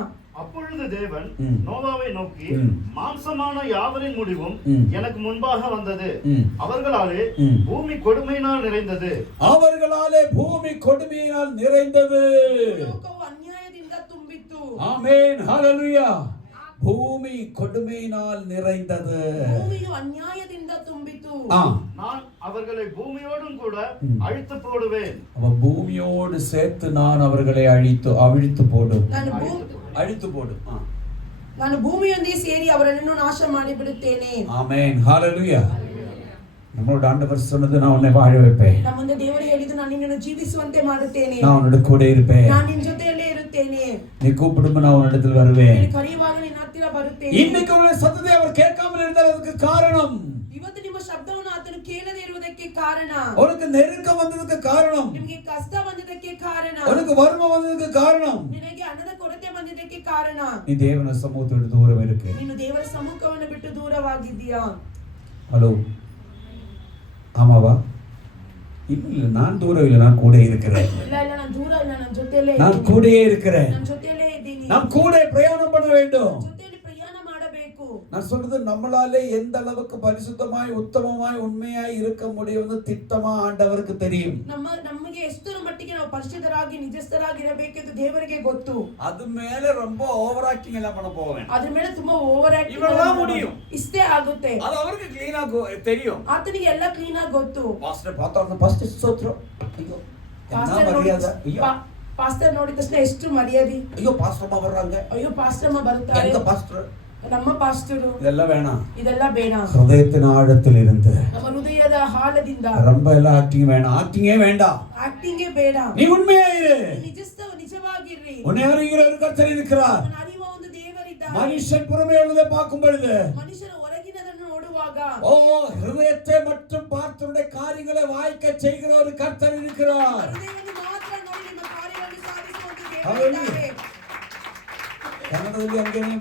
அப்பொழுது தேவன் ம். நோவாவை நோக்கி, ம். மாம்சமான யாவரின் முடிவும் ம். எனக்கு முன்பாக வந்தது. ம். அவர்களாலே ம். பூமி கொடுமையினால் நிறைந்தது. அவர்களாலே பூமி கொடுமையினால் நிறைந்தது. ಲೋಕವು ಅನ್ಯಾಯದಿಂದ ತುಂಬಿತ್ತು. ஆமென். ஹalleluya. பூமி கொடுமையினால் நிறைந்தது. ಭೂಮಿಯು ಅನ್ಯಾಯದಿಂದ ತುಂಬಿತು. நான் அவர்களை பூமியோடும் கூட ம். அழித்து போடுவேன். அவ பூமியோடு சேர்த்து நான் அவர்களை அழித்து போடும். அழித்து போடும். ನಾನು ಭೂಮಿಯೊಂದಿಗೆ ಸೇರಿ ಅವರನ್ನು ನಾಶ ಮಾಡಿಬಿಡುತ್ತೇನೆ. ஆமென். ஹalleluya. நம்மளோட ஆண்டவர் சொன்னது, நான் உன்னை வாழ வைப்பேன். ನಮ್ಮ ಮುಂದೆ ದೇವರು ಹೇಳಿದ್ದು, ನಾನು ನಿನ್ನನ್ನು ಜೀವಿಸುವಂತೆ ಮಾಡುತ್ತೇನೆ, நான் உன்னோட கூட இருப்பேன், ನಾನು ನಿನ್ನ ಜೊತೆಯಲ್ಲೇ ಇರುತ್ತೇನೆ, நீ கூப்பிடும் நான் உன்னிடத்தில் வருவேன். ನೀನು ಕರೆಯುವಾಗ ನಿನ್ನ ಹತ್ತಿರ ಬರುತ್ತೇನೆ. இன்னைக்கு உங்களுடைய சத்தத்தை அவர் கேட்காமல் இருந்தால் அதுக்கு காரணம், ಇವತ್ತು ನಿಮ್ಮ ಶಬ್ದವನ್ನು ಆತನು ಕೇಳದೇ ಇರುವುದಕ್ಕೆ ಕಾರಣ, உனக்கு நெருக்கம் வந்ததுக்கு காரணம், ನಿಮಗೆ ಕಷ್ಟ ಬಂದಿದ್ದಕ್ಕೆ ಕಾರಣ, உனக்கு வறுமை வந்ததுக்கு காரணம், ನಿನಗೆ ಹಣದ ಕೊರತೆ ಬಂದಿದ್ದಕ್ಕೆ ಕಾರಣ, நீ தேவன சமூகத்தை விட்டு தூரம் இருக்கு. ನೀನು ದೇವರ ಸಮ್ಮುಖವನ್ನು ಬಿಟ್ಟು ದೂರವಾಗಿದ್ದೀಯಾ? ஹலோ, ஆமாவா? இல்ல, நான் தூரம் இல்ல, நான் கூட இருக்கிறேன். ಇಲ್ಲ ಇಲ್ಲ, ನಾನು ದೂರ ಇಲ್ಲ, ನನ್ನ ಜೊತೆಯಲ್ಲೇ நான் ಇದ್ದೀನಿ, கூடயே இருக்கிறேன். ನನ್ನ ಜೊತೆಯಲ್ಲೇ ಇದ್ದೀನಿ, நாம் கூட பிரயாணம் பண்ண வேண்டும். ಜೊತೆಯಲ್ಲಿ ಪ್ರಯಾಣ ಮಾಡಬೇಕು. நான் சொல்றது, நம்மளாலே எந்த அளவுக்கு பரிசுத்தமாய் உத்தமமாய் உண்மையாய் இருக்க முடியும்னு திட்டமா ஆண்டவருக்கு தெரியும். ನಮಗೆ ಎಷ್ಟರ ಮಟ್ಟಿಗೆ ನಾವು ಪರಿಶುದ್ಧರಾಗಿ ನಿಜಸ್ಥರಾಗಿರಬೇಕೆಂದು ದೇವರಿಗೆ ಗೊತ್ತು. அது மேல ரொம்ப ஓவர் ஆக்டிங் எல்லாம் பண்ண போவேன். ಅದ್ರ ಮೇಲೆ ತುಂಬಾ ಓವರ್ இவ்வளவுதான் முடியும். ಇಷ್ಟೇ ಆಗುತ್ತೆ. அது அவருக்கு ಕ್ಲೀನಾ தெரியும். ಆತನಿಗೆ ಎಲ್ಲ ಕ್ಲೀನ್ ಆಗಿ ಗೊತ್ತು. பாஸ்டர் பார்த்தா பாஸ்டர் ಸ್ತೋತ್ರ, ஐயோ என்ன மரியாதை, ஐயோ ಪಾಸ್ಟರ್ ನೋಡಿದ ತಕ್ಷಣ ಎಷ್ಟು ಮರ್ಯಾದೆ, ஐயோ பாஸ்டர் அம்மா வர்றாங்க, ಅಯ್ಯೋ ಪಾಸ್ಟರ್ ಅಮ್ಮ ಬರ್ತಾರೆ, எந்த பாஸ்டர், ನಮ್ಮ ಪಾಸ್ಟರು, இதெல்லாம் வேணாம். ಇದೆಲ್ಲ ಬೇಡ. ஹிருதயத்தின் ஆழத்தில் இருந்து, ನಮ್ಮ ಹೃದಯದ ಆಳದಿಂದ, ரொம்ப எல்லாம் ஆக்டிங் வேணாம், ஆக்டிங்கே வேண்டாம், ಆಕ್ಟಿಂಗೇ ಬೇಡ. நீ உண்மையாயிரு. ನಿಜವಾಗಿರ್ರಿ. உன்னை அறிகிற ஒரு கர்த்தர் இருக்கிறார். ಅವನ ಅರಿವ ಒಂದು ದೇವರಿದ್ದಾನೆ. மனுஷன் புறமே உள்ளதை பார்க்கும் பொழுது, ಮನುಷ್ಯನ ಹೊರಗಿನದನ್ನು ನೋಡುವಾಗ, ஓ, ஹிருதயத்தை மட்டும் பார்த்துடைய காரியங்களை வாய்க்க செய்கிற ஒரு கர்த்தர் இருக்கிறார். ಹೃದಯವನ್ನು ಮಾತ್ರ ನೋಡಿ ನಿಮ್ಮ ಕಾರ್ಯವನ್ನು ಸಾಧಿಸುವಂತ Hallelujah. ದೇವರಿದ್ದಾನೆ. ಕನ್ನಡದಲ್ಲಿ ಹಂಗೇನೆ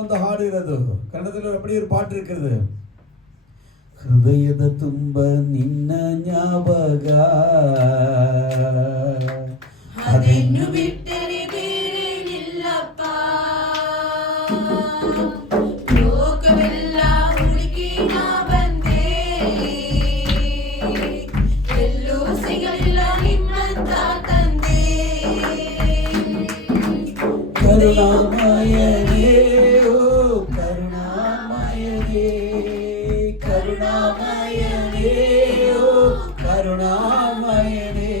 ಒಂದು ಹಾಡು ಇರೋದು, ಕನ್ನಡದಲ್ಲಿ அப்படியே ஒரு பாட்டு இருக்குது. ಹೃದಯದ ತುಂಬ ನಿನ್ನ ಜ್ಞಾಪಕ, ಅದನ್ನು ಬಿಟ್ಟರೆ ಬೇರೆ ನಿಲ್ಲಪ್ಪ, ಲೋಕವೆಲ್ಲ ಹುಡುಕಿ ನಾ ಬಂದೆ, ಎಲ್ಲೂ ಸಿಗಲಿಲ್ಲ ನಿಮ್ಮಂತ ತಂದೆ, ಕರುಣಾಮಯನೇ, ಓ ಕರುಣಾಮಯನೇ, ಕರುಣಾಮಯನೇ, ಓ ಕರುಣಾಮಯನೇ. ಕರುಣಾಮಯನೇ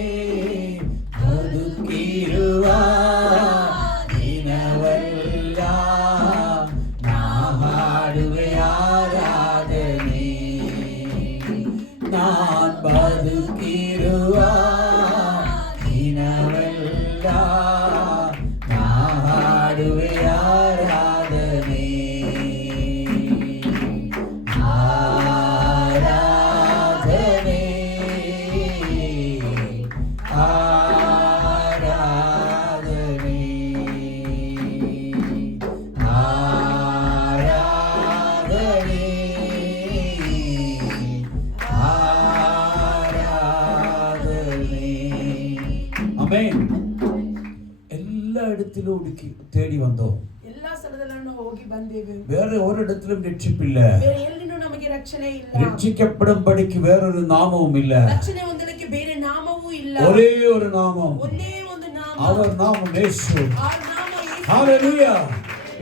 ಬದುಕಿರುವ ದಿನವೆಲ್ಲ ನಾ ಹಾಡುವೆ ಆರಾಧನೆ. ನಾನ್ ಬದುಕಿರುವ ದಿನವೆಲ್ಲ ನಾ ಹಾಡುವೆ ಆರಾಧನೆ. ಆರಾಧನೆ ಆರಾಧನೆ ಆರಾಧನೆ ಆರಾಧನೆ. ಆಮೆನ್. ಎಲ್ಲ இடத்திலும் தேடி வந்தோம். ಎಲ್ಲಾ ಸ್ಥಳದಲ್ಲೂ ಹೋಗಿ ಬಂದೇವೆ. வேற ஒரு இடத்திலும் ரட்சிப்பில்ல. ಬೇರೆ ಎಲ್ಲಿನೂ ನಮಗೆ ರಕ್ಷಣೆ ಇಲ್ಲ. ரட்சிக்கப்படும்படிக்கு வேறொரு நாமமும் இல்ல. ರಕ್ಷಣೆ ಹೊಂದಲಿಕ್ಕೆ ಬೇರೆ ನಾಮವೂ ಇಲ್ಲ. ஒரே ஒரு நாமம். ಒಂದೇ ಒಂದು ನಾಮ. அவர் நாமம் இயேசு. ಆ ನಾಮ ಯೇಸು. ஹalleluya.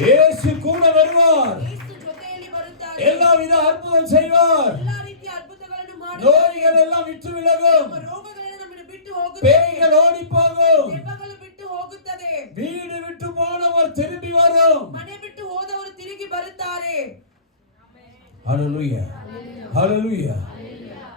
இயேசு கூட வருவார். ಯೇಸು ಜೊತೆಯಲ್ಲಿ ಬರುತ್ತಾರೆ. எல்லா வித அற்புதம் செய்வார். ಎಲ್ಲಾ ರೀತಿಯ ಅದ್ಭುತಗಳನ್ನು ಮಾಡುತ್ತಾರೆ. நோய்கள் எல்லாம் விட்டு விலகும். ನಮ್ಮ ರೋಗಗಳನ್ನು ನಮ್ಮನ್ನು ಬಿಟ್ಟು ಹೋಗುತ್ತದೆ. பேய்கள் ஓடி போகும். ದೆವ್ವಗಳು ಬಿಟ್ಟು ಹೋಗುತ್ತದೆ. வீடு விட்டு போனவர் திரும்பி வரும். ಮನೆ ಬಿಟ್ಟು ಹೋದವರು ತಿರುಗಿ ಬರುತ್ತಾರೆ. ஹalleluya. ஹalleluya.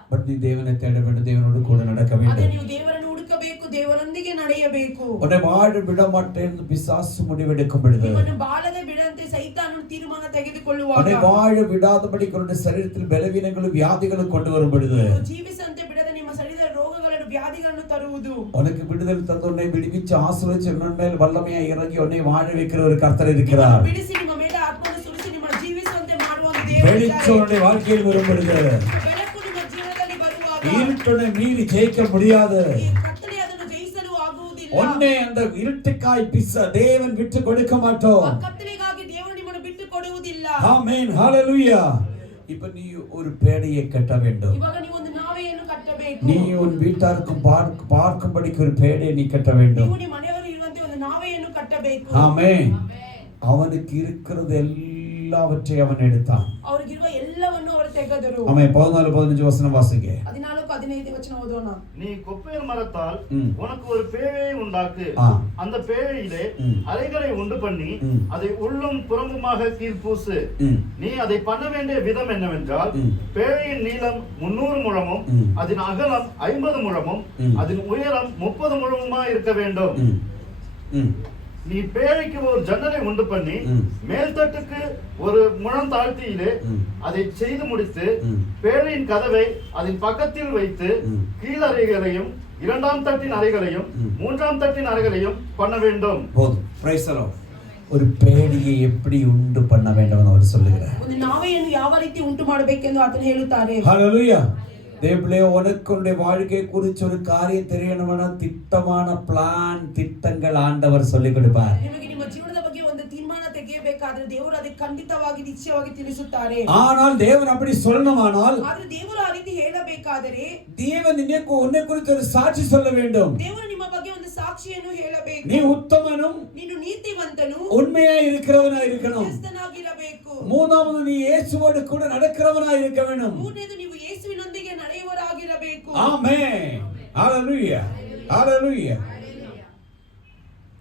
பட் நீ தேவனை தேட வேண்டும், தேவனோடு கூட நடக்க ಅದೇ வேண்டும். ನೀವು ದೇವರನ್ನು ಹುಡುಕಬೇಕು, ದೇವರೊಂದಿಗೆ ನಡೆಯಬೇಕು. உன்னை வாழ விட மாட்டேன் என்று பிசாசு முடிவெடுக்கும் பொழுது, ನಿಮ್ಮನ್ನು ಬಾಳದೆ ಬಿಡಂತೆ ಸೈತಾನನು ತೀರ್ಮಾನ ತೆಗೆದುಕೊಳ್ಳುವಾಗ, உன்னை வாழ விடாதபடி உன்னுடைய சரீரத்தில் பலவீனங்களும் வியாதிகளும் கொண்டு வரும் பொழுது, ನೀವು ಜೀವಿಸಂತೆ ಬಿಡದೆ ನಿಮ್ಮ ಶರೀರದ ರೋಗಗಳನ್ನು ವ್ಯಾಧಿಗಳನ್ನು ತರುವುದು, உனக்கு விடுதலை தந்து உன்னை விடுவிச்சு ஆசீர்வதிச்சு உன் மேல் வல்லமையா இறங்கி உன்னை வாழ வைக்கிற ஒரு கர்த்தர் இருக்கிறார். ನಿಮ್ಮನ್ನು ಬಿಡಿಸಿ ನಿಮ್ಮ ಮೇಲೆ ಆತ್ಮವನ್ನು ಸುರಿಸಿ ನಿಮ್ಮ ಜೀವಿಸುವಂತೆ ಮಾಡುವ ಒಂದು ದೇವರು வெளிச்சம் உன்னுடைய வாழ்க்கையில் வரும் பொழுது, ಬೆಳಕು ನಿಮ್ಮ ಜೀವನದಲ್ಲಿ ಬರುವಾಗ, இருட்டனை மீறி ஜெயிக்க முடியாது. ಈ ಕತ್ತಲೆ ಅದನ್ನು ಜಯಿಸಲು ಆಗುವುದಿಲ್ಲ. உன்னை அந்த இருட்டுக்காய் தேவன் விட்டு கொடுக்க மாட்டோம். ಆ ಕತ್ತಲೆಗಾಗಿ ದೇವರು ನಿಮ್ಮನ್ನು ಬಿಟ್ಟು ಕೊಡುವುದಿಲ್ಲ. ஆமென். ஹalleluya. இப்ப நீ ஒரு பேடையை கட்ட வேண்டும். ಇವಾಗ ನೀವು ಒಂದು ನಾವೆಯನ್ನು ಕಟ್ಟಬೇಕು. நீ உன் வீட்டாருக்கும் பார்க்கும்படிக்கு ஒரு பேடையை நீ கட்ட வேண்டும். ನೀವು ನಿಮ್ಮ ಮನೆಯವರು ಇರುವಂತೆ ಒಂದು ನಾವೆಯನ್ನು ಕಟ್ಟಬೇಕು. ஆமென். அவனுக்கு இருக்கிறது எல்லாவற்றையும் அவன் எடுத்தான். ಅವರಿಗಿರುವ ಎಲ್ಲವನ್ನು ಅವರು ತೆಗೆದರು. ஆமென். 14-15 வசனம் வாசிங்க. 14-15 ವಚನ ಓದೋಣ. நீ கொப்பேர் மரத்தால் உனக்கு ஒரு பேழையை உண்டாக்கு. அந்த பேழையிலே அறைகளை உண்டு பண்ணி அதை உள்ளும் புறம்புமாக கீழ்பூசு. நீ அதை பண்ண வேண்டிய விதம் என்னவென்றால், பேழையின் நீளம் 300 முழமும் அதன் அகலம் 50 முழமும் அதன் உயரம் 30 முழமுமா இருக்க வேண்டும். நீ பேழைக்கு ஒரு ஜன்னலை உண்டு பண்ணி மேல்தட்டுக்கு ஒரு முழம் தாழ்த்தியிலே அதை செய்து முடித்து பேழையின் கதவை அதன் பக்கத்தில் வைத்து கீழறைகளையும் 2ஆம் தட்டின் அறைகளையும் 3ஆம் தட்டின் அறைகளையும் பண்ண வேண்டும். போதும். Price the Lord. ஒரு பேழையை எப்படி உண்டு பண்ண வேண்டும் என்று அவர் சொல்லுகிறார். ಒಂದು ನಾವೆಯನ್ನು ಯಾವ ರೀತಿ ಉಂಟು ಮಾಡಬೇಕೆಂದು ಆತನು ಹೇಳುತ್ತಾರೆ. ஹalleluya. தேவனே, உனக்கு உன்னுடைய வாழ்க்கை குறித்து ஒரு காரியம் தெரியணும்னா திட்டமான பிளான் திட்டங்கள் ஆண்டவர் சொல்லிக் கொடுப்பார். ನಿಮಗೆ ನಿಮ್ಮ ಜೀವನದ ಬಗ್ಗೆ ಒಂದು ತೀರ್ಮಾನ ತೆಗೆಯಬೇಕಾದ್ರೆ ದೇವರು ಅದಕ್ಕೆ ಖಂಡಿತವಾಗಿ ನಿಶ್ಚಯವಾಗಿ ತಿಳಿಸುತ್ತಾರೆ. ஆனால் தேவன் அப்படி சொல்லணுமானால், ಆದ್ರೆ ದೇವರು ಆ ರೀತಿ ಹೇಳಬೇಕಾದರೆ தேவன் உன்னை குறித்து ஒரு சாட்சி சொல்ல வேண்டும். ದೇವರು ನಿಮ್ಮ ಬಗ್ಗೆ ಒಂದು ಸಾಕ್ಷಿಯನ್ನು ಹೇಳಬೇಕು. நீ உத்தமனும் ನೀನು ನೀತಿವಂತನು உண்மையாய் இருக்கிறவனாய் இருக்கணும். ಕ್ರಿಸ್ತನಾಗಿರಬೇಕು. மூணாவது, நீ இயேசுவோடு கூட நடக்கிறவனாய் இருக்க வேண்டும். ಮೂರನೇದು, ನೀವು ಯೇಸುವಿನೊಂದಿಗೆ ನಡೆಯುವವರಾಗಿರಬೇಕು. ஆமென். ஹalleluya. ஹalleluya.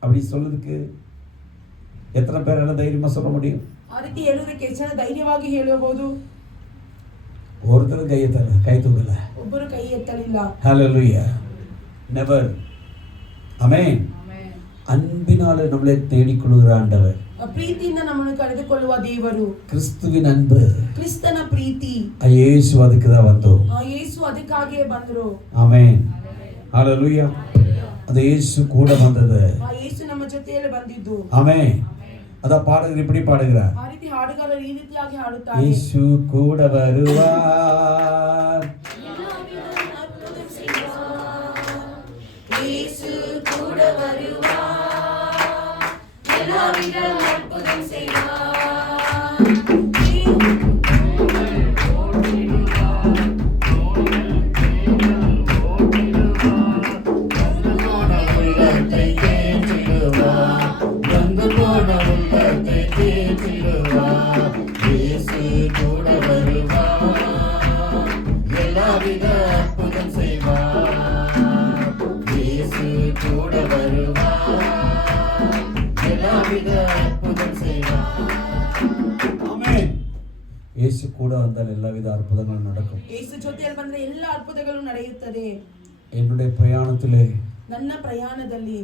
அப்படி சொல்றதுக்கு எத்தனை பேரால தைரியமா சொல்ல முடியும்? ಆ ರೀತಿ ಹೇಳುವುದಕ್ಕೆ ಎಷ್ಟು ಜನ ಧೈರ್ಯವಾಗಿ ಹೇಳಬಹುದು? ஒருத்தர் கை தூக்கல. ಒಬ್ಬರು ಕೈ ಎತ್ತಲಿಲ್ಲ. ஹalleluya. never. ஆமென். அன்பினால நம்மளை தேடிக்கொள்கிற ஆண்டவர், ಪ್ರೀತಿಯಿಂದ ನಮ್ಮನ್ನು ಕರೆದುಕೊಳ್ಳುವ ದೇವರು, கிறிஸ்துவின் அன்பு, ಕ್ರಿಸ್ತನ ಪ್ರೀತಿ, இயேசு அதுக்கு தான் வந்தோம். ಯೇಸು ಅದಕ್ಕಾಗಿಯೇ ಬಂದರು. ஆமென். ஹalleluya. அது இயேசு கூட வந்தது. ಆ ಯೇಸು ನಮ್ಮ ಜೊತೆಯಲ್ಲಿ ಬಂದಿದ್ದು. ஆமென். அத பாடுகிற இப்படி பாடுகிறார். ಆ ರೀತಿ ಹಾಡುಗಾರರು ಈ ರೀತಿಯಾಗಿ ಹಾಡುತ್ತಾರೆ. இயேசு கூட வருவார். ಯೇಸು ಕೂಡ வருவார். எல்லாவித அற்புதம் செய்வார். இயேசு கூட வருவார். எல்லாவித அற்புதம் செய்வார். கூட வந்தால் எல்லாவித அற்புதங்களும் நடக்கும். ಯೇಸು ಜೊತೆಯಲ್ಲಿ ಬಂದ್ರೆ ಎಲ್ಲ ಅದ್ಭುತಗಳು ನಡೆಯುತ್ತದೆ. என்னுடைய பிரயாணத்திலே ನನ್ನ ಪ್ರಯಾಣದಲ್ಲಿ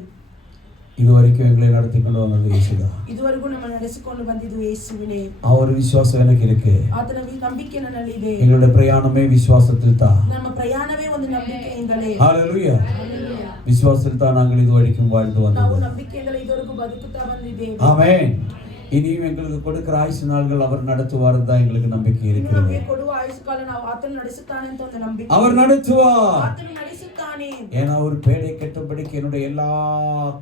இதுவரைக்கும் எங்களை நடத்தி கொண்டு வந்தது இயேசுதான். ಇದುವರೆಗೂ ನಮ್ಮ ನಡೆಸಿಕೊಂಡು ಬಂದಿದ್ದು ಯೇಸುವಿನೇ. அவர் விசுவாசம் எனக்கு இருக்கு. ಆತನ ನಂಬಿಕೆ ನನ್ನಲ್ಲಿದೆ. எங்களுடைய பிரயாணமே விசுவாசத்தில் தான். ನಮ್ಮ ಪ್ರಯಾಣವೇ ಒಂದು ನಂಬಿಕೆಯಿಂದಲೇ. ஹalleluya. விசுவாசத்தில் தான் நாங்கள் இதுவரைக்கும் வாழ்ந்து ನಾವು வந்தோம். ನಂಬಿಕೆಯಿಂದಲೇ ಇದುವರೆಗೂ ಬದುಕುತ್ತಾ ಬಂದಿದ್ದೇವೆ. ஆமென். இனியும் எங்களுக்கு கொடுக்கிற ஆயுசு நாள்கள் அவர் நடத்துவார் தான் எங்களுக்கு நம்பிக்கை இருக்கிறது. ನಮಗೆ ಕೊಡುವ ಆಯುಷ್ ಕಾಲ ನಾವು ಆತನು ನಡೆಸುತ್ತಾನೆ ಅಂತ ಒಂದು ನಂಬಿಕೆ. அவர் நடத்துவார். ಆತನು ನಡೆಸುತ್ತಾನೆ. ஏன்னா ஒரு பேடை கட்டும்படிக்கு என்னுடைய எல்லா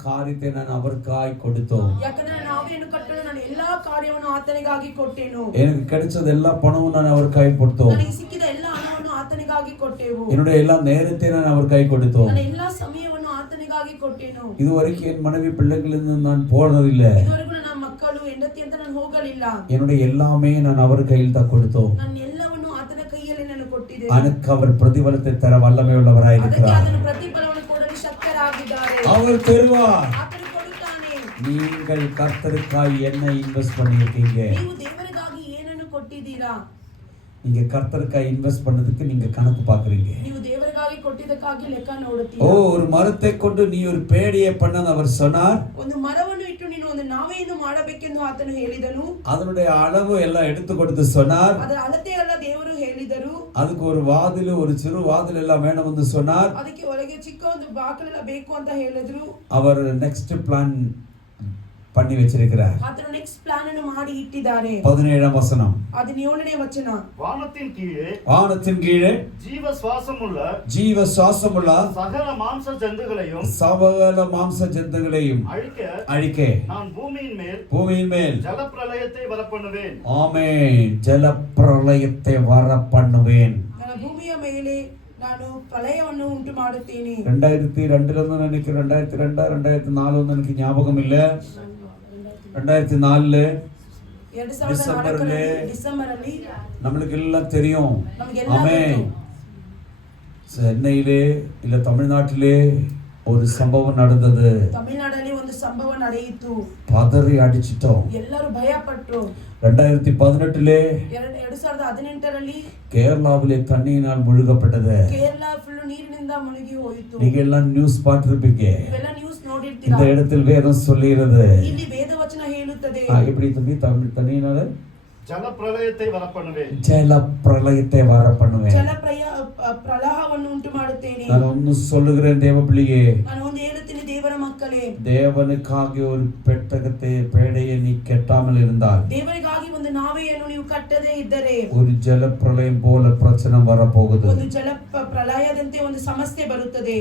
காரியத்தை நான் அவருக்காய் கொடுத்தோம். ಯಾಕಂದ್ರೆ ನಾವೇನು ಕಟ್ಟಲು ನಾನು ಎಲ್ಲಾ ಕಾರ್ಯವನ್ನು ಆತನಿಗಾಗಿ ಕೊಟ್ಟೆನು. எனக்கு கிடைச்சது எல்லா பணமும் நான் அவருக்காய் கொடுத்தோம். ನನಗೆ ಸಿಕ್ಕಿದ ಎಲ್ಲಾ ಹಣವನ್ನು ಆತನಿಗಾಗಿ ಕೊಟ್ಟೆವು. என்னுடைய எல்லா நேரத்தை நான் அவருக்காய் கொடுத்தோம். ನನ್ನ ಎಲ್ಲಾ ಸಮಯವನ್ನು ಆತನಿಗಾಗಿ ಕೊಟ್ಟೆನು. இதுவரைக்கும் என் மனைவி பிள்ளைகளிலிருந்து நான் போனதில்லை. ಇದುವರೆಗೂ ನನ್ನ ಮಕ್ಕಳು ಹೆಂಡತಿ ಅಂತ ನಾನು ಹೋಗಲಿಲ್ಲ. என்னுடைய எல்லாமே நான் அவர் கையில் தான் கொடுத்தோம். ನನ್ನ ಎಲ್ಲವನ್ನು ಆತನ ಕೈಯಲ್ಲಿ ನಾನು ಕೊಟ್ಟಿದ್ದೆ. எனக்கு அவர் பிரதிபலத்தை தர வல்லமை உள்ளவராய் ಅದಕ್ಕೆ இருக்கிறார். ಆತನು ಪ್ರತಿಫಲವನ್ನು ಕೊಡಲು ಶಕ್ತರಾಗಿದ್ದಾರೆ. அவர் தருவார். ಆತನು ಕೊಡುತ್ತಾನೆ. நீங்கள் கர்த்தருக்காய் என்ன இன்வெஸ்ட் பண்ணிருக்கீங்க? ನೀವು ದೇವರಿಗಾಗಿ ಏನನ್ನು ಕೊಟ್ಟಿದ್ದೀರಾ? நீங்க கர்த்தருக்காய் இன்வெஸ்ட் பண்ணதுக்கு நீங்க கணக்கு பாக்குறீங்க. ನೀವು ದೇವರಿಗಾಗಿ ಕೊಟ್ಟಿದ್ದಕ್ಕಾಗಿ ಲೆಕ್ಕ ஓ, ನೋಡುತ್ತೀರಾ. ஒரு மரத்தை கொண்டு நீ ஒரு பேடியை பண்ண அவர் சொன்னார். ಒಂದು ಮರವನ್ನು ಇಟ್ಟು ನೀನು ಒಂದು ನಾವೆಯನ್ನು ಮಾಡಬೇಕೆಂದು ಆತನು ಹೇಳಿದನು. அதனுடைய அளவு எல்லாம் எடுத்து கொடுத்து சொன்னார். ಅದರ ಅಳತೆ ಎಲ್ಲ ದೇವರು ಹೇಳಿದರು. அதுக்கு ஒரு வாதில், ஒரு சிறு வாதில் எல்லாம் வேணும் என்று சொன்னார். ಅದಕ್ಕೆ ಒಳಗೆ ಚಿಕ್ಕ ಒಂದು ಬಾಗಿಲೆಲ್ಲ ಬೇಕು ಅಂತ ಹೇಳಿದ್ರು. அவர் நெக்ஸ்ட் பிளான் பண்ணி வச்சிருக்கிறார். ಆತನು ನೆಕ್ಸ್ಟ್ ಪ್ಲಾನ್ ಅನ್ನು ಮಾಡಿ ಇಟ್ಟಿದ್ದಾರೆ. 17ஆம் வசனம். 17ನೇ ವಚನ. வானத்தின் கீழே வானத்தின் கீழே ஜீவ சுவாசமுள்ள சகல மாம்ச ஜந்துகளையும் மாம்ச ஜந்துகளையும் அழிக்க நான் பூமியின் மேல் ஜலப்பிரளயத்தை வரப்பண்ணுவேன். ஆமென். ஜலப்பிரளயத்தை வரப்பண்ணுவேன். ನನ್ನ ಭೂಮಿಯ ಮೇಲೆ ನಾನು ಪ್ರಳಯವನ್ನು ಉಂಟು ಮಾಡುತ್ತೇನೆ. 2002 நினைக்கிறேன், 2002 2004 எனக்கு ஞாபகம் இல்ல. 2004 டிசம்பர் ಅಲ್ಲಿ நம்மளுக்கு எல்லாம் தெரியும். ನಮಗೆಲ್ಲ ஆமென். சென்னையிலே இல்ல தமிழ்நாட்டிலே ஒரு சம்பவம் நடந்தது. ತಮಿಳುನಾಡಲ್ಲಿ ಒಂದು ಸಂಭವ ನಡೆಯಿತು. பதறி அடிச்சிட்டோம். ಎಲ್ಲರೂ ಭಯಪಟ್ಟರು. 2018 2018ರಲ್ಲಿ கேரளாவிலே தண்ணியினால் முழுகப்பட்டது. ಕೇರಳ ಫುಲ್ ನೀರಿನಿಂದ ಮುಳುಗಿ ಹೋಯಿತು. நீங்க எல்லாம் நியூஸ் பார்த்திருப்பீங்க. ಇವೆಲ್ಲ ನ್ಯೂಸ್ ನೋಡಿರ್ತೀರಾ. இந்த இடத்தில் வேதம் சொல்லுகிறது. ಇಲ್ಲಿ ವೇದವಚನ ಹೇಳುತ್ತದೆ. எப்படி தம்பி தண்ணியினால ஜலப்பிரளயத்தை வரப்பண்ணுவேன். ஜலப்பிரளயத்தை வரப்பண்ணுவேன். ಪ್ರಳಯವನ್ನು ಉಂಟು ಮಾಡುತ್ತೇನೆ. நான் ஒன்னு சொல்லுகிறேன் தேவ பிள்ளையே. ನಾನು ಒಂದು ಹೇಳುತ್ತೇನೆ ದೇವರ ಮಕ್ಕಳೇ. தேவனுக்காக ஒரு பெட்டகத்தை பேடையை நீ கட்டாமல் இருந்தால், ದೇವರಿಗಾಗಿ ಒಂದು ನಾವೆಯನ್ನು ನೀವು ಕಟ್ಟದೇ ಇದ್ದರೆ, ஒரு ஜலப்பிரளயம் போல பிரச்சனை வரப்போகுது. ಒಂದು ಜಲ ಪ್ರಳಯದಂತೆ ಒಂದು ಸಮಸ್ಯೆ ಬರುತ್ತದೆ.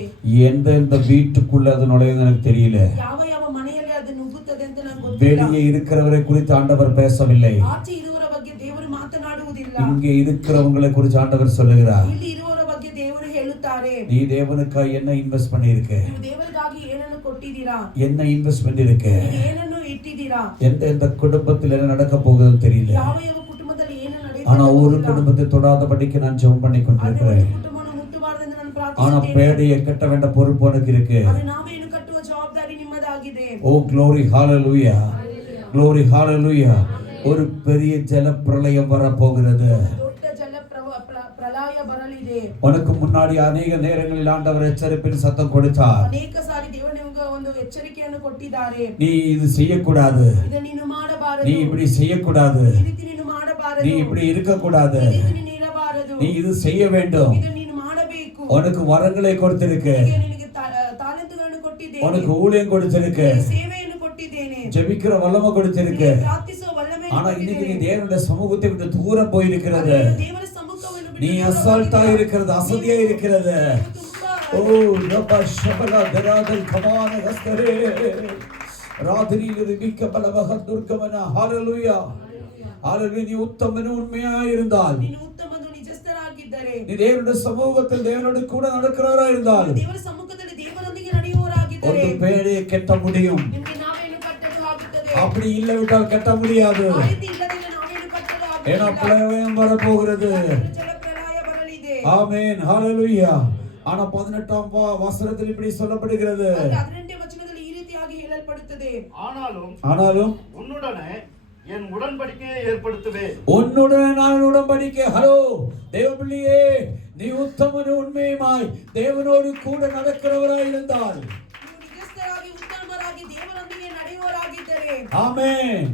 எந்த வீட்டுக்குள்ள அது நுழையுது எனக்கு தெரியல. ಯಾವ ಯಾವ ಮನೆಯಲ್ಲಿ ಅದು ನುಗ್ಗುತ್ತದೆ ಅಂತ ನನಗೆ ಗೊತ್ತಿಲ್ಲ. வெளியே இருக்கிறவரை குறித்து ஆண்டவர் பேசவில்லை. ಆಚೆ ಇರುವವರ ಬಗ್ಗೆ ದೇವರು ಮಾತನಾಡುವುದಿಲ್ಲ. இங்கே இருக்கிறவங்களை குறித்து ஆண்டவர் சொல்லுகிறார். ಇಲ್ಲಿ ಇರುವವರ ಬಗ್ಗೆ ದೇವರು ಹೇಳುತ್ತಾರೆ. நீ தேவனுக்காக என்ன இன்வெஸ்ட் பண்ணிருக்க? ನೀವು ದೇವರಿಗಾಗಿ ಏನನ್ನು ಕೊಟ್ಟಿದ್ದೀರಾ? என்ன இன்வெஸ்ட் பண்ணிருக்க? ನೀವು ಏನನ್ನು ಇಟ್ಟಿದ್ದೀರಾ? எந்த குடும்பத்தில் என்ன நடக்க போகுதுன்னு தெரியல. ಯಾವ ಯಾವ ಕುಟುಂಬದಲ್ಲಿ ಏನು ನಡೆಯುತ್ತದೆ? ஆனா ஒரு குடும்பத்தை தொடாதபடிக்கு நான் ஜெபம் பண்ணி கொண்டிருக்கிறேன். ಕುಟುಂಬವನ್ನು ಮುಟ್ಟಬಾರದೆಂದು ನಾನು ஆனா ಪ್ರಾರ್ಥಿಸುತ್ತೇನೆ. பேடையை கட்ட வேண்ட பொறுப்பு உனக்கு இருக்கு. ಆದರೆ ನಾವೇನು ಕಟ್ಟುವ ಜವಾಬ್ದಾರಿ ನಿಮ್ಮದಾಗಿದೆ. ஓ glory hallelujah. glory hallelujah. ஒரு பெரிய ஜலப்பிரளயம் வர போகிறது. ದೊಡ್ಡ ಜಲ ಪ್ರಳಯ ಬರಲಿದೆ. உனக்கு முன்னாடி அநேக நேரங்களில் ஆண்டவர் எச்சரிப்பின் சத்தம் கொடுத்தார். ಅನೇಕ ಸಾರಿ ದೇವರು ನಿಮಗೆ ಒಂದು ಎಚ್ಚರಿಕೆಯನ್ನು ಕೊಟ್ಟಿದ್ದಾರೆ. நீ இது செய்யக்கூடாது. ಇದನ್ನು ನೀನು ಮಾಡಬಾರದು. நீ இப்படி செய்யக்கூடாது. ಈ ರೀತಿ ನೀನು ಮಾಡಬಾರದು. நீ இப்படி இருக்கக்கூடாது. ಈ ರೀತಿ ನೀನು ಇರಬಾರದು. நீ இது செய்ய வேண்டும். ಇದನ್ನು ನೀನು ಮಾಡಬೇಕು. உனக்கு வரங்களை கொடுத்திருக்கு. ನಿನಗೆ ತಾಲೆಂತುಗಳನ್ನು ಕೊಟ್ಟಿದ್ದೇನೆ. உனக்கு ஊழியம் கொடுத்திருக்கு. ಸೇವೆಯನ್ನು ಕೊಟ್ಟಿದ್ದೇನೆ. ஜெபிக்கிற வல்லமை கொடுத்திருக்கு. ಪ್ರಾರ್ಥಿಸುವ ವಲ್ಲಮೆ ஆனா இன்னைக்கு நீ தேவனுடைய சமூகத்தை விட்டு தூரம் போயிருக்கிறது. ದೇವರ ಸಮ್ಮುಖವನ್ನು ಬಿಟ್ಟು நீ அசால்ட்டா இருக்கிறது, அசதியா இருக்கிறது. ஓ ரப்ப ஷபல தராதல் கமான ஹஸ்தரே ராத்திரியில் மிக்க பலவக துர்கமன. ஹalleluya. ஹalleluya. நீ உத்தமனும் உண்மையா இருந்தால், ನೀನು ಉತ್ತಮನು ನಿಜಸ್ಥರಾಗಿದ್ದರೆ, நீ தேவனுடைய சமூகத்தில் தேவனோடு கூட நடக்கிறவரா இருந்தால், ದೇವರ ಸಮ್ಮುಖದಲ್ಲಿ ದೇವರೊಂದಿಗೆ ನಡೆಯುವವರಾಗಿದ್ದರೆ ஒரு பேரை கட்ட முடியும். ನಿಮಗೆ ನಾವೇನು ಕಟ್ಟಲು ಆಗುತ್ತದೆ. அப்படி இல்லை விட்டால் கட்ட முடியாது. ಆ ರೀತಿ ಇಲ್ಲದಿದ್ದರೆ ನಾವೇನು ಕಟ್ಟಲು ஏன்னா ಆಗುವುದಿಲ್ಲ. பிரளயம் வர போகிறது. ಜಲಪ್ರಳಯ ಬರಲಿದೆ. ஆமென். ஹalleluya. ஆனா 18ஆம் வசனத்தில் இப்படி சொல்லப்படுகிறது. 18ನೇ ವಚನದಲ್ಲಿ ಈ ರೀತಿಯಾಗಿ ಹೇಳಲ್ಪಡುತ್ತದೆ. ஆனாலும் உன்னுடனே என் உடன்படிக்கையை ஏற்படுத்துவேன். உன்னுடன் நான் உடன்படிக்கை. ஹலோ தேவபிள்ளையே, நீ உத்தமனும் உண்மையுமாய் தேவனோடு கூட நடக்கிறவராய் இருந்தால், ನೀವು ನಿಜಸ್ಥರಾಗಿ ಉತ್ತಮರಾಗಿ ದೇವರೊಂದಿಗೆ ನಡೆಯುವವರಾಗಿದ್ದರೆ, ஆமென்,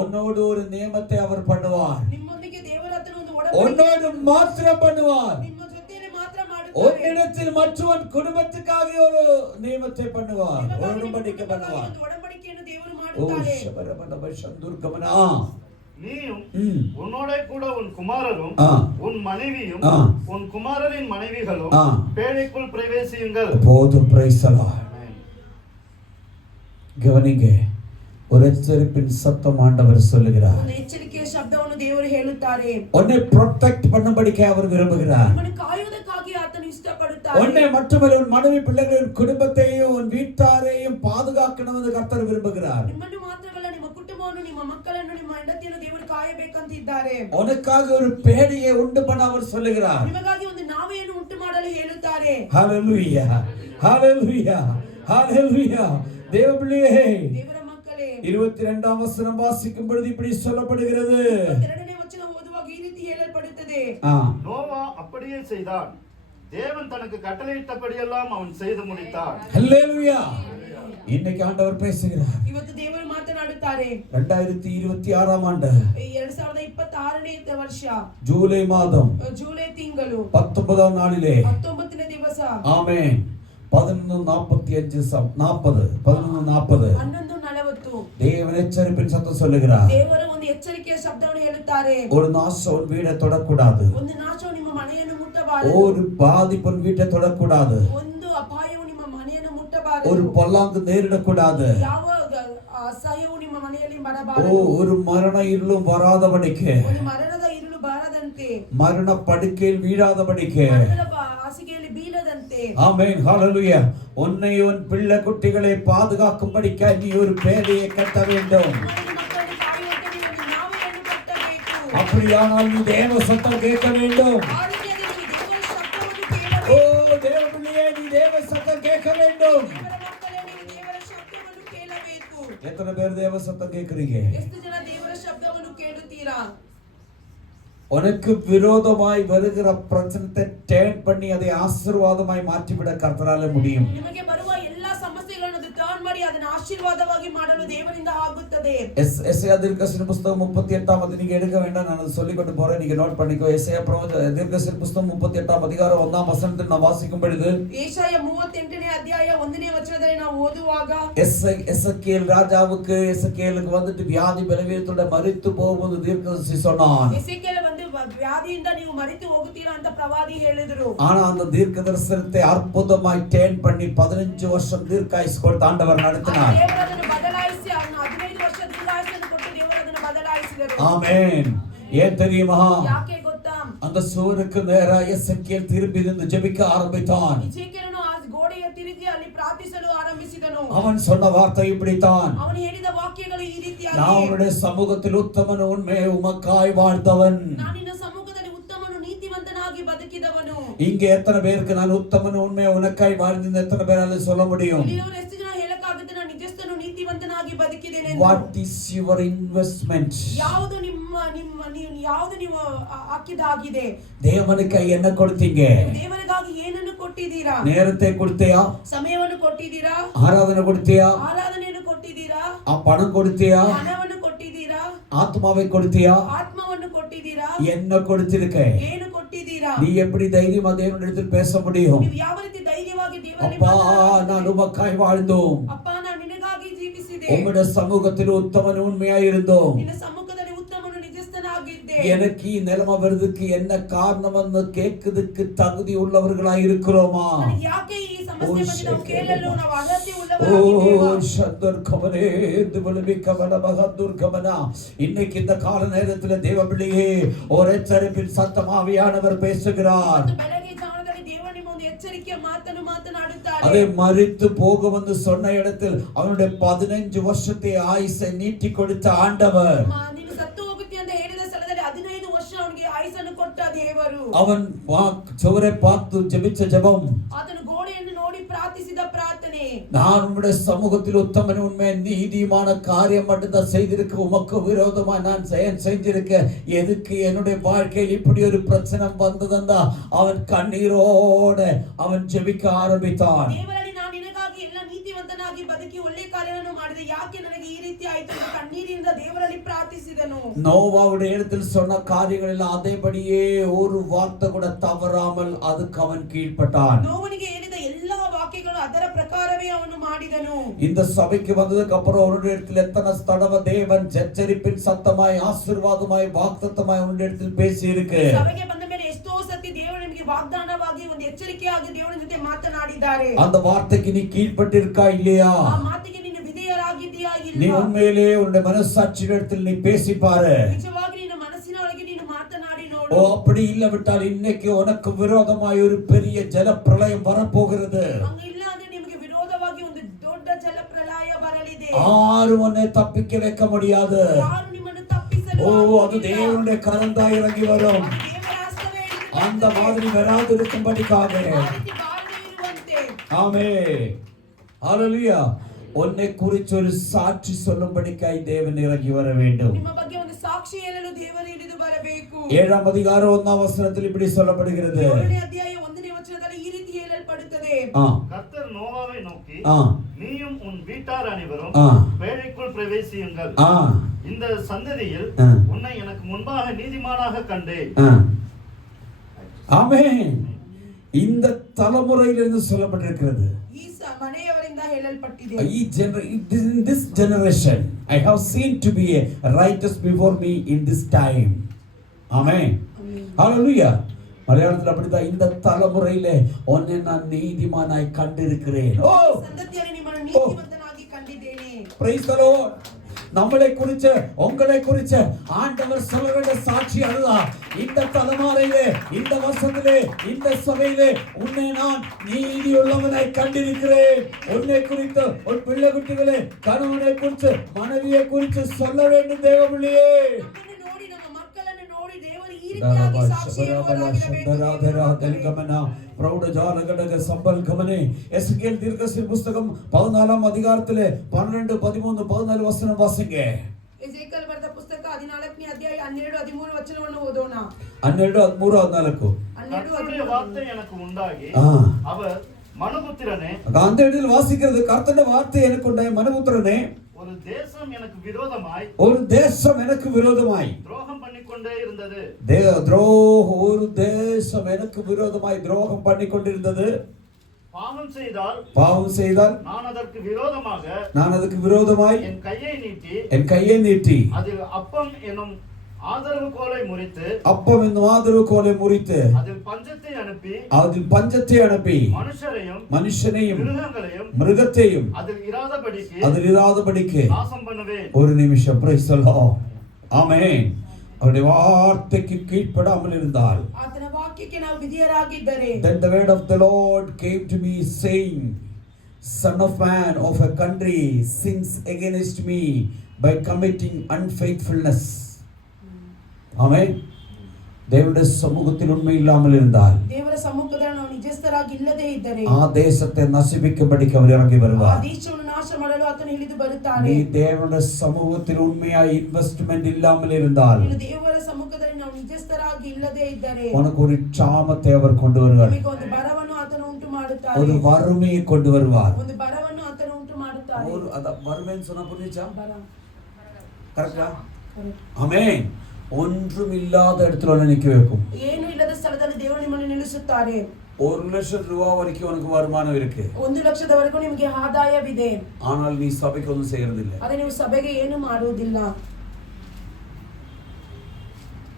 உன்னோடு ஒரு நியமத்தை அவர் பண்ணுவார். ನಿಮ್ಮೊಂದಿಗೆ ದೇವರ ಹತ್ರ ಒಂದು உன்னோடு மாத்திரம் பண்ணுவார். ನಿಮ್ಮ ಜೊತೆಯಲ್ಲಿ ಮಾತ್ರ ಮಾಡುತ್ತಾರೆ. உன்னிடத்தில் மற்றவன் குடும்பத்துக்காக ஒரு நியமத்தை பண்ணுவார், ஒரு உடன்படிக்கை பண்ணுவார். ಒಂದು ಒಡಂಬಡಿಕೆಯನ್ನು ದೇವರು ஓ ಮಾಡುತ್ತಾರೆ. ಶಬರಬದ சந்துர்கமனா. நீயும் உன்னோட கூட உன் குமாரரும் உன் மனைவியும் உன் குமாரரின் மனைவிகளும் பேழைக்குள் பிரவேசியுங்கள். போதும், பிரைஸ் தி லார்ட். கவனிங்க, ஒரு எச்சரிப்பின் சத்தம் ஆண்டவர் சொல்லுகிறார். ಒಂದು ಎಚ್ಚರಿಕೆಯ ಶಬ್ದವನ್ನು ದೇವರು ಹೇಳುತ್ತಾರೆ. உன்னை ப்ரொடெக்ட் பண்ணும்படிக்கு அவர் விரும்புகிறார். ನಿಮ್ಮನ್ನು ಕಾಯುವುದಕ್ಕಾಗಿ ಆತನು ಇಷ್ಟಪಡುತ್ತಾರೆ. உன்னை மட்டுமல்ல, உன் மனைவி பிள்ளைகளின் குடும்பத்தையும் உன் வீட்டாரையும் பாதுகாக்கணும் என்று கர்த்தர் விரும்புகிறார். ನಿಮ್ಮನ್ನು ಮಾತ್ರವಲ್ಲ, ನಿಮ್ಮ ಕುಟುಂಬವನ್ನು, ನಿಮ್ಮ ಮಕ್ಕಳನ್ನು, ನಿಮ್ಮ ಹೆಂಡತಿಯನ್ನು ದೇವರು ಕಾಯಬೇಕಂತಿದ್ದಾರೆ. உனக்காக ஒரு பேடியை உண்டு பண்ண அவர் சொல்லுகிறார். ನಿಮಗಾಗಿ ಒಂದು ನಾವೆಯನ್ನು ಉಂಟು ಮಾಡಲು ಹೇಳುತ್ತಾರೆ. ஹalleluya, ஹalleluya, ஹalleluya. தேவபிள்ளையே, ದೇವರ ಮಕ್ಕಳೇ, 22ஆம் வசனம் வாசிக்கும் பொழுது இப்படி சொல்லப்படுகிறது. 22ನೇ ವಚನ ಓದುವಾಗ ಈ ರೀತಿ ಹೇಳಲ್ಪಡುತ್ತದೆ. நோவா அப்படியே செய்தான். தேவன் தனக்கு கட்டளையிட்டபடியெல்லாம் அவன் செய்து முடித்தான். ஹalleluya. இன்னைக்கு ஆண்டவர் பேசுகிறார். ಇವತ್ತು ದೇವರು ಮಾತನಾಡುತ್ತಾರೆ. 2026ஆம் ஆண்டு 2026ನೇ ವರ್ಷ ஜூலை மாதம் ಜೂಲೈ ತಿಂಗಳು 19ஆம் நாளிலே 19ನೇ ದಿವಸ ஆமென் 11:45 11:40 தேவன் எச்சரிப்பின் சத்தம் சொல்லுகிறார். ದೇವರು ಒಂದು ಎಚ್ಚರಿಕೆಯ ಶಬ್ದವನ್ನು ಹೇಳುತ್ತಾರೆ. ஒரு நாசம் உன் வீட்டை தொடக்கூடாது. ಒಂದು ನಾಶವು ನಿಮ್ಮ ಮನೆಯನ್ನು ಮುಟ್ಟಬಾರದು. ஒரு பாதிப்பு உன் வீட்டை தொடக்கூடாது. ಒಂದು ಅಪಾಯವು ನಿಮ್ಮ ಮನೆಯನ್ನು ಮುಟ್ಟಬಾರದು. ஒரு பொல்லாங்கு நேரிடக்கூடாது. ಯಾವ ಅಸಹ್ಯವು ನಿಮ್ಮ ಮನೆಯಲ್ಲಿ ಬರಬಾರದು. ஒரு மரண இருளும் வராதபடிக்கு, ಒಂದು ಮರಣದ இருಳು ಬಾರದಂತೆ, மரண படுக்கையில் வீழாதபடிக்கு, ಮರಣದ ಹಾಸಿಗೆಯಲ್ಲಿ ಬೀಳದಂತೆ. ஆமென், ஹalleluya. உன்னை உன் பிள்ளை குட்டிகளை பாதுகாக்கும்படிக்கு நீ ஒரு பேழையை கட்ட வேண்டும். ಮಕ್ಕಳನ್ನು ಕಾಯುವಂತೆ ನೀವು ನಾವೆಯನ್ನು ಕಟ್ಟಬೇಕು. அப்படியானால் நீ தேவ சத்தம் கேட்க வேண்டும். ಆ ರೀತಿಯಾಗಿ ನೀವು ದೇವರ ಶಬ್ದವನ್ನು ಕೇಳಬೇಕು. ஓ தேவ பிள்ளையே, நீ தேவ சத்தம் கேட்க வேண்டும். ದೇವರ ಮಕ್ಕಳೇ, ನೀವು ದೇವರ ಶಬ್ದವನ್ನು ಕೇಳಬೇಕು. எத்தனை பேர் தேவ சத்தம் கேட்கறீங்க? ಎಷ್ಟು ಜನ ದೇವರ ಶಬ್ದವನ್ನು ಕೇಳುತ್ತೀರಾ? உனக்கு விரோதமாய் வருகிற பிரச்சனத்தை டேர்ன் பண்ணி அதை ஆசீர்வாதமாய் மாற்றிவிட கர்த்தரால முடியும். ನಿಮಗೆ ಬರುವ ಎಲ್ಲಾ ಸಮಸ್ಯೆಗಳನ್ನು ಟರ್ನ್ ಮಾಡಿ ಅದನ್ನು ಆಶೀರ್ವಾದವಾಗಿ ಮಾಡಲು ದೇವರಿಂದ ಆಗುತ್ತದೆ. எசேயா தீர்க்கதரிசன புத்தகம் 38ஆம் அதிகாரம் நீங்க எடுக்க வேண்டாம், நான் அதை சொல்லிக் கொண்டு போறேன், நீங்க நோட் பண்ணிக்கோ. எசேயா தீர்க்கதரிசன புத்தகம் 38ஆம் அதிகாரம் 1ஆம் வசனத்தில் நான் வாசிக்கும் பொழுது, ஏசாயா 38ನೇ ಅಧ್ಯಾಯ 1ನೇ ವಚನದಲ್ಲಿ ನಾವು ಓದುವಾಗ, எசேக்கியேல் ராஜாவுக்கு எசேக்கியேலுக்கு வந்துட்டு வியாதி பலவீனத்தோட மரித்து போகும்போது தீர்க்கதரிசி சொன்னான். ಎಸೆಕಿಯೇಲ வந்து ವ್ಯಾಧಿಯಿಂದ ನೀವು ಮರಿತು ಹೋಗುತ್ತೀರಾ ಅಂತ ಪ್ರವಾದಿ ಹೇಳಿದರು. ஆனா அந்த தீர்க்க தரிசனத்தை அற்புதமாய் டேர்ன் பண்ணி 15 வருஷம் தீர்க்காயுசு கொடுத்து ஆண்டவர் நடத்தினார். ದೇವರು ಅದನ್ನು ಬದಲಾಯಿಸಿ 15 ವರ್ಷ ದೀರ್ಘಾಯುಷ್ಯನ್ನು ಕೊಟ್ಟು ದೇವರು ಅದನ್ನು ಬದಲಾಯಿಸಿದರು. ஆமென். ஏன் தெரியுமா? ಯಾಕೆ ಗೊತ್ತಾ? அந்த சுவருக்கு நேரா எசேக்கியேல் திரும்பி நின்று ஜெபிக்க ஆரம்பித்தான். ಎಸೆಕಿಯೇಲನು ಆ ಗೋಡೆಯ ತಿರುಗಿ ಅಲ್ಲಿ ಪ್ರಾರ್ಥಿಸಲು ಆರಂಭಿಸಿದನು. அவன் சொன்ன வார்த்தை இப்படித்தான், ಅವನು ಹೇಳಿದ ವಾಕ್ಯಗಳು ಈ ರೀತಿಯಾಗಿ, நான் உன்னுடைய சமூகத்தில் உத்தமன் உண்மையை உமக்காய் வாழ்ந்தவன். ನಾನು ನಿನ್ನ ಸಮ್ಮುಖದಲ್ಲಿ ಉತ್ತಮನು ನೀತಿವಂತನಾಗಿ ಬದುಕಿದವನು. இங்கே எத்தனை பேருக்கு நான் உத்தமன் உண்மையை உனக்காய் வாழ்ந்தேன் எத்தனை பேரால சொல்ல முடியும்? ಇಲ್ಲಿಯವರು ಎಷ್ಟು ಜನ ಹೇಳಕ್ಕಾಗುತ್ತೆ ನಾನು ನಿಜಸ್ಥನು ನೀತಿವಂತನಾಗಿ ಬದುಕಿದ್ದೇನೆ ಎಂದು? What is your investment? ಯಾವುದು ನಿಮ್ಮ ಯಾವುದು ನೀವು ಹಾಕಿದಾಗಿದೆ? தேவனுக்காய் என்ன கொடுத்தீங்க? ದೇವರಿಗಾಗಿ ಏನನ್ನು ಕೊಟ್ಟಿದ್ದೀರಾ? நேரத்தை கொடுத்தியா? ಸಮಯವನ್ನು ಕೊಟ್ಟಿದ್ದೀರಾ? ஆராதனை கொடுத்தியா? ಆರಾಧನೆಯನ್ನು ಕೊಟ್ಟಿದ್ದೀರಾ? பணம் கொடுத்தியா? ಹಣವನ್ನು ಕೊಟ್ಟಿದ್ದೀರಾ? ஆத்மாவை கொடுத்தியா? ಆತ್ಮವನ್ನು ಕೊಟ್ಟಿದ್ದೀರಾ? என்ன கொடுத்திருக்க? ಏನು ಕೊಟ್ಟಿದ್ದೀರಾ? நீ எப்படி தைரியமா தேவனிடத்தில் பேச முடியும்? ನೀವು ಯಾವ ರೀತಿ ಧೈರ್ಯವಾಗಿ ದೇವರಲ್ಲಿ அப்பா ಮಾತನಾಡಬಹುದು? நான் உமக்காய் வாழ்ந்தோம், ಅಪ್ಪ ನಾನು ನಿನಗಾಗಿ ಜೀವಿಸಿದೆ, உம்முடைய சமூகத்தில் உத்தமன் உண்மையாய் இருந்தோம், ನಿನ್ನ ಸಮ್ಮುಖದಲ್ಲಿ ಉತ್ತಮನು ನಿಜಸ್ಥನಾಗಿದ್ದೆ. எனக்கு நிலைமை வருவதற்கு என்ன காரணம்னு கேட்கிறதுக்கு தகுதி உள்ளவர்களாய் இருக்கிறோமா? ನನಗೆ ಯಾಕೆ ಈ ಸಮಸ್ಯೆ ಬಂದಿದೆ ನಾವು ಕೇಳಲು ನಾವು ಅರ್ಹತೆ ஓ ಉಳ್ಳವರಾಗಿದ್ದೇವಾ? சந்தர்கமனே துபலமிக்கவன மகதுர்கமனா. இன்னைக்கு இந்த கால நேரத்தில் தேவபிள்ளையே ஒரு எச்சரிப்பின் சத்தமாவியானவர் பேசுகிறார். ಮತ್ತು ಬೆಳಗ್ಗೆ ಜಾವದಲ್ಲಿ ದೇವರು ನಿಮ್ಮ ಒಂದು ಎಚ್ಚರಿಕೆಯ ಮಾತನ್ನು ಮಾತನಾಡುತ್ತಾರೆ. அதை மரித்து போக வந்து சொன்ன இடத்தில் அவனுடைய 15 வருஷத்தை ஆயுசை நீட்டி கொடுத்த ஆண்டவர். ನೀನು ಸತ್ತು ಹೋಗುತ್ತಿ ಅಂತ ಹೇಳಿದ ಸ್ಥಳದಲ್ಲಿ 15 ವರ್ಷ ಅವನಿಗೆ ಆಯುಷನ್ನು ಕೊಟ್ಟ ದೇವರು. அவன் சுவரை பார்த்து ஜெபிச்ச ஜெபம், ಆತನು ಗೋಡೆಯನ್ನು ನೋಡಿ ಪ್ರಾರ್ಥಿಸಿದ ಪ್ರಾರ್ಥನೆ, நான் உம்முடைய சமூகத்தில் உத்தமன் உண்மை நீதிமான காரியம் மட்டும்தான் செய்திருக்க, உமக்கு விரோதமா நான் செஞ்சிருக்க, எதுக்கு என்னுடைய வாழ்க்கையில் இப்படி ஒரு பிரச்சனை வந்ததா அவன் கண்ணீரோட அவன் ஜெபிக்க ஆரம்பித்தான். ದೇವರಲ್ಲಿ ನಾನು ನಿನಗಾಗಿ ಎಲ್ಲ ನೀತಿವಂತನಾಗಿ ಬದುಕಿ ಒಳ್ಳೆ ಕಾರ್ಯವನ್ನು ಮಾಡಿದೆ, ಯಾಕೆ ನನಗೆ ಈ ರೀತಿ ಆಯಿತು ಎಂದು ಕಣ್ಣೀರಿನಿಂದ ದೇವರಲ್ಲಿ ಪ್ರಾರ್ಥಿಸಿದನು. நோவாவுடைய இடத்தில் சொன்ன காரியங்கள் எல்லாம் அதேபடியே ஒரு வார்த்தை கூட தவறாமல் அதுக்கு அவன் கீழ்ப்பட்டான். ನೋವನಿಗೆ ಹೇಳಿದ ಎಲ್ಲಾ ವಾಕ್ಯಗಳು ಅದರ ಪ್ರಕಾರವೇ ಅವನು ಮಾಡಿದನು. இந்த சபைக்கு வந்ததுக்கு அப்புறம் அவனுடைய இடத்தில் எத்தனை தடவை தேவன் எச்சரிப்பின் சத்தமாய் ஆசீர்வாதமாய் வாக்குத்தத்தமாய் அவனுடைய இடத்தில் பேசி இருக்கு. ಸಭೆಗೆ ಬಂದ ಮೇಲೆ ಎಷ್ಟೋ ಸತಿ ದೇವರು ನಿಮಗೆ ವಾಗ್ದಾನವಾಗಿ ಒಂದು ಎಚ್ಚರಿಕೆಯಾಗಿ ದೇವರ ಜೊತೆ ಮಾತನಾಡಿದ್ದಾರೆ. அந்த வார்த்தைக்கு நீ கீழ்ப்பட்டிருக்கா இல்லையா? ಆ ಮಾತಿಗೆ ನೀನು ವಿಧೇಯರಾಗಿದ್ದೀಯಾ நீ ಇಲ್ವಾ? உண்மையிலே உன்னுடைய மனசாட்சியின் இடத்தில் நீ பேசி பாரு. ನಿಜವಾಗಿ ನಿನ್ನ ಮನಸ್ಸಿನ ಒಳಗೆ ನೀನು ಮಾತನಾಡಿ ನೋಡು. ஓ அப்படி இல்ல விட்டால் இன்னைக்கு உனக்கு விரோதமாய் ஒரு பெரிய ஜலப்பிரளயம் வரப்போகிறது. ಹಂಗ ಇಲ್ಲ ಅಂದ್ರೆ ನಿಮಗೆ ವಿರೋಧವಾಗಿ ಒಂದು ದೊಡ್ಡ ಜಲಪ್ರಳಯ ಬರಲಿದೆ. யாரும் உன்னை தப்பிக்க வைக்க முடியாது. ಯಾರು ನಿಮ್ಮನ್ನು ತಪ್ಪಿಸಲು ஓ அது ಆಗುವುದಿಲ್ಲ. தேவனுடைய கரந்தாய் இறங்கி வரும். ದೇವರ ಹಸ್ತವೇ ಇಳಿದು அந்த ಬರ್ತದೆ. மாதிரி வராதிருக்கும்படிக்காக. ಆ ರೀತಿ ಬಾರದೇ ಇರುವಂತೆ. ஆமென். ஹalleluya. உன்னை குறித்து ஒரு சாட்சி சொல்லும்படிக்காய் தேவன் இறங்கி வர வேண்டும். ನಿಮ್ಮ ಬಗ್ಗೆ ಒಂದು ಸಾಕ್ಷಿ ಹೇಳಲು ದೇವರು ಇಳಿದು ಬರಬೇಕು. 7ஆம் அதிகாரம் 1ஆம் வசனத்தில் இப்படி சொல்லப்படுகிறது. 7ನೇ ಅಧ್ಯಾಯ 1ನೇ ವಚನದಲ್ಲಿ ಈ ರೀತಿ ಹೇಳಲ್ಪಡುತ್ತದೆ. கர்த்தர் நோவாவை நோக்கி, ஆ நீயும் உன் வீட்டார் அனைவரும் ஆ பேழைக்குள் பிரவேசியுங்கள். ஆ இந்த சந்ததியில் ஆ. உன்னை எனக்கு முன்பாக நீதிமானாக கண்டேன். ஆமென். இந்த தலைமுறையிலிருந்து சொல்லப்பட்டிருக்கிறது. ಈ ಮನೆಯವರಿಂದ ಹೇಳಲ್ಪಟ್ಟಿದೆ. In this generation I have seen to be a righteous before me in this time. Amen. Hallelujah. மலையாளத்தில் அப்படிதான், இந்த தலைமுறையிலே உன்னை நான் நீதிமானாய் கண்டிருக்கிறேன். ஓ ಸಂತತಿಯಲ್ಲಿ ನಿಮ್ಮನ್ನು ನೀತಿವಂತನಾಗಿ ಕಂಡಿದ್ದೇನೆ. praise the Lord. நம்மளை குறிச்ச உங்களை குறிச்ச ஆண்டவர் சொல்ல வேண்டிய சாட்சி அதுதான். இந்த தலைமுறையிலே, இந்த வருஷத்திலே, இந்த சபையிலே உன்னை நான் நீதி உள்ளவனாய் கண்டிருக்கிறேன். உன்னை குறித்து உன் பிள்ளை குட்டிகளே, கணவனை குறித்து மனைவியை குறித்து சொல்ல வேண்டும் தேவபிள்ளையே. ನಮ್ಮನ್ನು ನೋಡಿ, ನಮ್ಮ ಮಕ್ಕಳನ್ನು ನೋಡಿ ದೇವರು ಈ ರೀತಿಯಾಗಿ ಸಾಕ್ಷಿ ಹೇಳುವವರಾಗಿರಬೇಕು. പ്രൗഢജാലഘടക സമ്പൽഗമനെ എസ്കേൽ ദീർഘദർശന പുസ്തകം 14ആം അധികാരത്തിലെ 12, 13, 14 വചനം വാസിங்க. ಎಸೇಕೇಲ್ ಬರೆದ ಪುಸ್ತಕ 14ನೇ ಅಧ್ಯಾಯ 12, 13 ವಚನವನ್ನು ಓದೋಣ. 12, 13, 14. கர்த்தருடைய வார்த்தை எனக்கு உண்டாகி, அவர் மனுபுத்திரனே, அந்த இடத்தில் வாசிக்கிறது, கர்த்தருடைய வார்த்தை எனக்கு உண்டாய் மனுபுத்திரனே, ஒரு தேசம் எனக்கு விரோதமாய், ஒரு தேசம் எனக்கு விரோதமாய் துரோகம் பண்ணிக்கொண்டே இருந்தது. ஒரு தேசம் எனக்கு விரோதமாய் துரோகம் பண்ணி கொண்டிருந்தது. பாவம் செய்தால் நான் அதற்கு விரோதமாய் என் கையை நீட்டி அதில் அப்பம் என்னும் ஆதரவு கோலை முறித்து அதில் பஞ்சத்தை அனுப்பி மனுஷனையும் மிருகத்தையும் அதில் இராதபடிக்கு நாசம் பண்ணுவேன். ஒரு நிமிஷம் praise the Lord. ஆமென். அவருடைய வார்த்தைக்கு கீழ்ப்படாமல் இருந்தால், ಆತನ ವಾಕ್ಯಕ್ಕೆ ನಾವು ವಿಧೇಯರಾಗಿದ್ದರೆ, then the word of the Lord came to me saying, son of man of a country sins against me by committing unfaithfulness. ஆமென். தேவனுடைய சமூகத்தில் உண்மை இல்லாமல் இருந்தால், ದೇವರ ಸಮ್ಮುಖದಲ್ಲಿ ನಾವು ನಿಜಸ್ಥರಾಗಿ ಇಲ್ಲದೇ ಇದ್ದರೆ, ಆ ದೇಶத்தை ನಶಿಪಿக்கும்படிக்கு அவர் இறங்கி ಆ வருவார். ದೇಶವನ್ನು ನಾಶ ಮಾಡಲು ಆತನು ಇಳಿದು ಬರುತ್ತಾನೆ. நீ தேவனுடைய சமூகத்தில் உண்மையாய் இன்வெஸ்ட்மென்ட் இல்லாமல் இருந்தால், ನೀನು ದೇವರ ಸಮ್ಮುಖದಲ್ಲಿ ನಾವು ನಿಜಸ್ಥರಾಗಿ ಇಲ್ಲದೇ ಇದ್ದರೆ, உனக்கு ஒரு ಕ್ಷಾಮத்தை அவர் கொண்டு வருவார். ನಿಮಗೆ ಒಂದು ಬರವನ್ನು ಆತನು ಉಂಟು ಮಾಡುತ್ತಾನೆ. ஒரு வறுமையை கொண்டு வருவார். ಒಂದು ಬರವನ್ನು ಆತನು ಉಂಟು ಮಾಡುತ್ತಾನೆ. ஒரு ಅದ வறுமைன்னு சொன்னா புரியுதா? ಬರ. கரெக்ட்டா? ஆமென். ஒன்றும் இல்லாத இடத்துல உன்னை நிக்க வைக்கும். ಏನು ಇಲ್ಲದ ಸ್ಥಳದಲ್ಲಿ ದೇವರು ನಿಮ್ಮನ್ನು ನಿಲ್ಲಿಸುತ್ತಾರೆ. 1 லட்சம் ரூபாய் வரைக்கும் உனக்கு வருமானம் இருக்கு. 1 ಲಕ್ಷದವರೆಗೂ ನಿಮಗೆ ಆದಾಯವಿದೆ. ஆனால் நீ சபைக்கு ஒன்றும் செய்யறதில்ல. ಆದರೆ ನೀವು ಸಭೆಗೆ ಏನು ಮಾಡುವುದಿಲ್ಲ.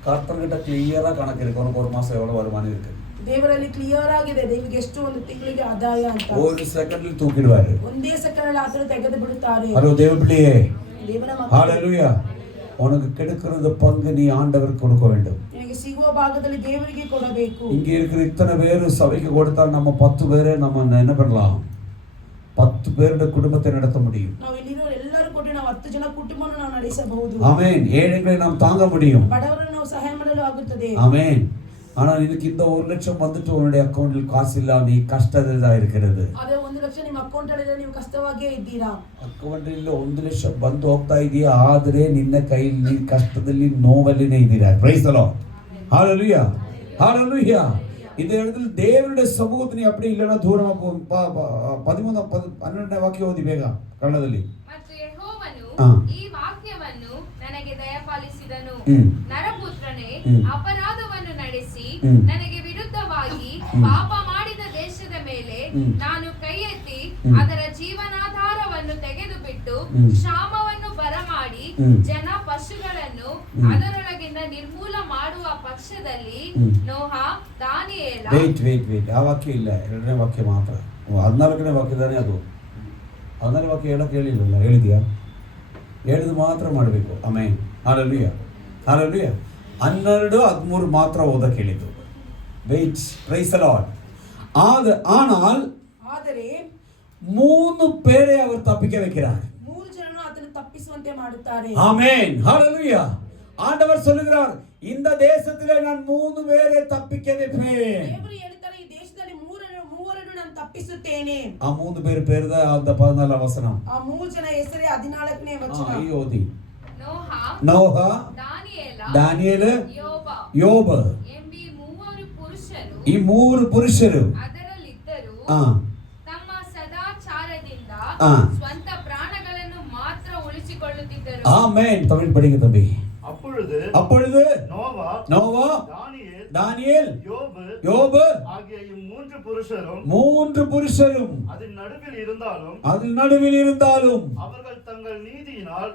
கர்த்தர்கிட்ட கிளியரா கணக்கு இருக்கு, உனக்கு ஒரு மாசம் எவ்வளவு வருமானம் இருக்கு. ದೇವರಲ್ಲಿ ಕ್ಲಿಯರ್ ಆಗಿದೆ, ನಿಮಗೆ ಎಷ್ಟು ಒಂದು ತಿಂಗಳಿಗೆ ಆದಾಯ ಅಂತ. ஒரு செகண்ட்ல தூக்கிடுவாரு. ಒಂದೇ ಸೆಕೆಂಡ್ ಆತನು ತೆಗೆದು ಬಿಡುತ್ತಾರೆ. ஹலோ தேவபிள்ளையே, ದೇವರ ಮಕ್ಕಳೇ, ஹalleluya. உனக்கு கிடைக்கிறது பங்கு நீ ஆண்டவருக்கு கொடுக்க வேண்டும். ನಿಮಗೆ ಸಿಗುವ ಭಾಗದಲ್ಲಿ ದೇವರಿಗೆ ಕೊಡಬೇಕು. இங்க இருக்கிற இத்தனை பேர் சபைக்கு கொடுத்தால் நம்ம 10 பேரை நம்ம என்ன பண்ணலாம்? 10 பேருடைய குடும்பத்தை நடத்த முடியும். ನಾವು ಇಲ್ಲಿರೋ ಎಲ್ಲರೂ ಕೊಟ್ಟು ನಾವು 10 ಜನ ಕುಟುಂಬವನ್ನು ನಾವು ನಡೆಸಬಹುದು. ஆமென். ஏழைகளை நாம் தாங்க முடியும். ಬಡವರನ್ನು ನಾವು ಸಹಾಯ ಮಾಡಲು ಆಗುತ್ತದೆ. ஆமென். ஆனால் இதுக்கு இந்த 1 லட்சம் வந்துட்டு உன்னுடைய அக்கௌண்டில் காசு இல்லாம நீ கஷ்டத்தில் தான் இருக்கிறது. ಅದೇ 1 ಲಕ್ಷ ನಿಮ್ಮ ಅಕೌಂಟ್ ಅಲ್ಲಿ ನೀವು ಕಷ್ಟವಾಗಿಯೇ ಇದ್ದೀರಾ. ಅಕೌಂಟಲ್ಲಿ 1 ಲಕ್ಷ ಬಂದು ಹೋಗ್ತಾ ಇದೆಯಾ, ಆದರೆ ನಿನ್ನ ಕೈಯಲ್ಲಿ ನೀ ಕಷ್ಟದಲ್ಲಿ ನೋವಲ್ಲಿನೇ ಇದ್ದೀರಾ. Praise the Lord. Hallelujah hallelujah. இந்த இடத்துல தேவனுடைய சமூகத்தை நீ அப்படி இல்லனா ದೂರமா 13-12 ವಾಕ್ಯ ಓದಿ ಬೇಗ ಕನ್ನಡದಲ್ಲಿ. ಮತ್ತು ಯೆಹೋವನು ಈ ವಾಕ್ಯವನ್ನು ನನಗೆ ದಯಪಾಲಿಸಿದನು. ನರಪುತ್ರನೇ, ಅಪರಾಧವನ್ನು ನಡೆಸಿ ನನಗೆ ವಿರುದ್ಧವಾಗಿ ಪಾಪ ಮಾಡಿದ ದೇಶದ ಮೇಲೆ ನಾನು ಕೈ ಎತ್ತಿ ಅದರ ಜೀವನಾಧಾರವನ್ನು ತೆಗೆದುಬಿಟ್ಟು ಕ್ಷಾಮವನ್ನು ಬರಮಾಡಿ ಜನ ಪಶುಗಳನ್ನು ಅದರೊಳಗಿಂದ ನಿರ್ಮೂಲ ಮಾಡುವ ಪಕ್ಷದಲ್ಲಿ ನೋಹ, ದಾನಿಯೇಲ. ವೇಟ್ ಆ ವಾಕ್ಯ ಇಲ್ಲ, 2ನೇ ವಾಕ್ಯ ಮಾತ್ರ. 14ನೇ ವಾಕ್ಯದಾನೆ ಅದು. 14ನೇ ವಾಕ್ಯ ಹೇಳಕ್ಕೆ ಹೇಳಿಲ್ಲ, ಹೇಳಿದ್ಯಾ? ಹೇಳಿದ್ದು ಮಾತ್ರ ಮಾಡಬೇಕು. ಆಮೆನ್. Hallelujah hallelujah. 12-13 ಮಾತ್ರ ಓದಕ್ಕೆ ಹೇಳಿದ್ದು. ವೇಟ್. Praise the lord. ಆದರೆ 3 பேரை அவர் தப்பிக்க வைக்கிறார். 3 ಜನರು ಅದನ್ನು ತಪ್ಪಿಸುವಂತೆ ಮಾಡುತ್ತಾರೆ. ஆமென். ஹalleluya. ஆண்டவர் சொல்லுகிறார், இந்த தேசத்திலே நான் 3 பேரை தப்பிக்க வைப்பேன். ದೇವರು ಹೇಳ್ತಾರೆ, ಈ ದೇಶದಲ್ಲಿ ಮೂವರನ್ನು ನಾನು ತಪ್ಪಿಸುತ್ತೇನೆ. ಆ 3 பேர் பேர் தான் அந்த 14 ವಚனம். ಆ 3 ಜನ ಹೆಸರೇ 14ನೇ ವಚನ. ಓದಿ. ನೋಹ, ದಾನಿಯೇಲ, ಯೋಬ ಎಂಬಿ 3 ಪುರುಷರು, ಈ 3 ಪುರುಷರು ಅದರಲ್ಲಿದ್ದರು. ತಮ್ಮ ಸದಾಚಾರದಿಂದ ಸ್ವಂತ ಪ್ರಾಣಗಳನ್ನು ಮಾತ್ರ ಉಳಿಸಿಕೊಳ್ಳುತ್ತಿದ್ದರು. ஆமென். தமிழ் படிங்க தம்பி. அப்பொழுது நோவா, தானியேல், யோபு ஆகிய 3 புருஷரும் 3 புருஷரும் அதில் நடுவில் இருந்தாலும் அவர்கள் தங்கள் நீதியினால்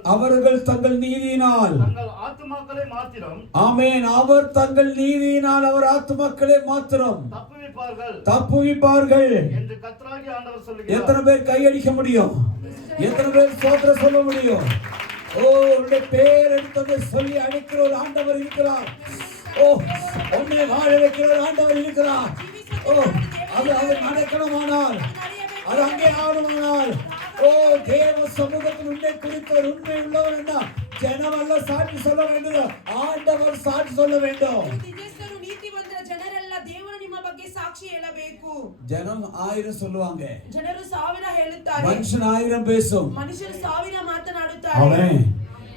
தங்கள் ஆத்துமாக்களை மாத்திரம், ஆமென், அவர் தங்கள் நீதியினால் அவர் ஆத்துமாக்களை மாத்திரம் தப்புவிப்பார்கள் என்று கர்த்தராகிய ஆண்டவர் சொல்லுகிறார். எத்தனை பேர் கையடிக்க முடியும்? எத்தனை பேர் ஸ்தோத்திரம் சொல்ல முடியும்? ஓ, உன்னுடைய பேர் எடுத்ததை சொல்லி அழைக்கிற ஒரு ஆண்டவர் இருக்கிறார். ஓ, உன்னை வாழ வைக்கிற ஒரு ஆண்டவர் இருக்கிறார். ஓ, அது நடக்கணுமானால், அது அங்கே ஆகணுமானால், ஓ, தேவ சமூகத்தில் உன்னை குறித்த ஒரு உண்மை உள்ளவர் என்ன ஜனமல்ல சாட்சி சொல்ல வேண்டும், ஆண்டவர் சாட்சி சொல்ல வேண்டும். ಜನರೆಲ್ಲ ದೇವರು ನಿಮ್ಮ ಬಗ್ಗೆ ಸಾಕ್ಷಿ ಹೇಳಬೇಕು. ஜனம் 1000 சொல்லுவாங்க, ಜನರು 1000 ಹೇಳುತ್ತಾರೆ, மனுஷன் 1000 பேசும், ಮನುಷ್ಯರು 1000 ಮಾತನಾಡುತ್ತಾರೆ. ஆமென்.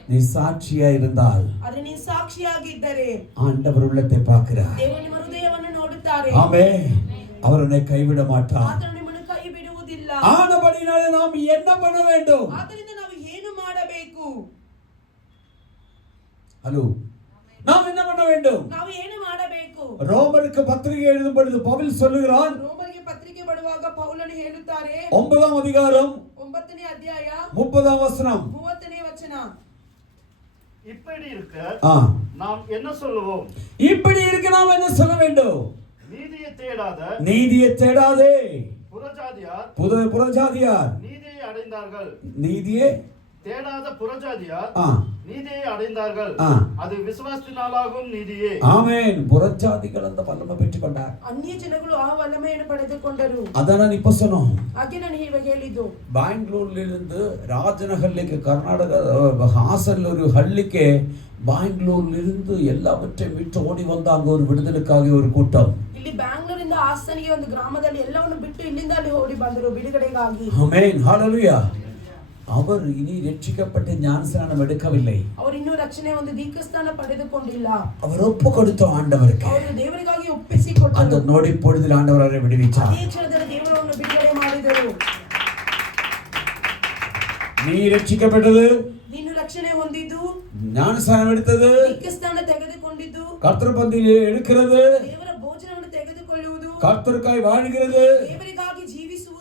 நீ சாட்சியா இருந்தால், ಆದರೆ ನೀನು ಸಾಕ್ಷಿಯಾಗಿದ್ದರೆ ஆண்டவர் உள்ளத்தை பார்க்கிறார். ದೇವರು ನಿಮ್ಮ ಹೃದಯವನ್ನು ನೋಡುತ್ತಾರೆ. ஆமென். அவர் உன்னை கைவிட மாட்டார். ಆತನು ನಿಮ್ಮನ್ನು ಕೈ ಬಿಡುವುದಿಲ್ಲ. ஆனபடினாலே நாம் என்ன பண்ண வேண்டும்? ಆದ್ದರಿಂದ ನಾವು ಏನು ಮಾಡಬೇಕು? ஹலோ, நாம் என்ன பண்ண வேண்டும்? ನಾವು ಏನು ಮಾಡಬೇಕು? ரோமருக்கு பத்திரிகை எழுதும் பொழுது பவுல் சொல்லுகிறான், ರೋಮರಿಗೆ ಪತ್ರಿಕೆ ಬರೆಯುವಾಗ ಪೌಲನು ಹೇಳುತ್ತಾರೆ, 9ஆம் அதிகாரம் 9ನೇ ಅಧ್ಯಾಯ 30ஆம் வசனம், 30ನೇ ವಚನ, இப்படி இருக்க நாம் என்ன சொல்லுவோம்? இப்படி இருக்க நாம் என்ன சொல்ல வேண்டும்? நீதியை தேடாதே புறஜாதியார் நீதியை அடைந்தார்கள். நீதியை தேடாத புறஜாதியார் நீதியை அடைந்தார்கள். அது விசுவாசத்தினாலாகும் நீதியே. ஆமென். புறஜாதிகள் அந்த வல்லமை பெற்றுக்கொண்டார். ಅನ್ಯ ಜನಗಳು ಆ ವಲ್ಲಮೆಯನ್ನು ಪಡೆದುಕೊಂಡರು. அத நான் இப்ப சொன்னோம். ಹಾಗೆ ನಾನು ಇವಾಗ ಹೇಳಿದ್ದು, ಬ್ಯಾಂಗ್ಳೂರಿನಿಂದ ರಾಜನಹಳ್ಳಿಗೆ ಕರ್ನಾಟಕ ಹಾಸನ್ ஒரு ಹಳ್ಳಿಗೆ ಬ್ಯಾಂಗ್ಳೂರಿನಿಂದ எல்லாவற்றையும் விட்டு ஓடி வந்தாங்க ஒரு விடுதலைக்காக ஒரு கூட்டம். ಇಲ್ಲಿ ಬ್ಯಾಂಗ್ಳೂರಿಂದ ಹಾಸನಿಗೆ ಒಂದು ಗ್ರಾಮದಲ್ಲಿ ಎಲ್ಲವನ್ನು ಬಿಟ್ಟು ಇಲ್ಲಿಂದ ಅಲ್ಲಿ ಓಡಿ ಬಂದರು ಬಿಡುಗಡೆಗಾಗಿ. ಆಮೆನ್. ಹalleluya. அவர் இனி ரட்சிக்கப்பட்டு ஞானஸ்நானம் எடுக்கவில்லை. அவர் ಇನ್ನೂ ರಕ್ಷಣೆ ಒಂದು ದೀಕ್ಷಾಸ್ನಾನ ಪಡೆದುಕೊಂಡಿಲ್ಲ. அவர் ಒಪ್ಪು ಕೊಡುತ್ತ ಆಂಡವರಿಗೆ. ಅವರು ದೇವರಿಗಾಗಿ ಒಪ್ಪಿಸಿಕೊಟ್ಟರು. அந்த நொடி பொழுதில் ஆண்டவர் அவரை விடுவித்தார். ಅದೇ ಕ್ಷಣದಲ್ಲಿ ದೇವರನ್ನು ಬಿಡುಗಡೆ ಮಾಡಿದರು. நீ ரட்சிக்கப்பட்டது, ನೀನು ರಕ್ಷಣೆ ಹೊಂದಿದ್ದು, ஞானஸ்நானம் எடுத்தது, ದೀಕ್ಷಾಸ್ನಾನ ತೆಗೆದುಕೊಂಡಿದ್ದು, கர்த்தர் பந்தியிலே எடுக்கிறது, ದೇವರ ಭೋಜನವನ್ನು ತೆಗೆದುಕೊಳ್ಳುವುದು, கர்த்தருக்காய் வாழ்கிறது, ದೇವರಿಗಾಗಿ ಜೀವಿಸುವುದು.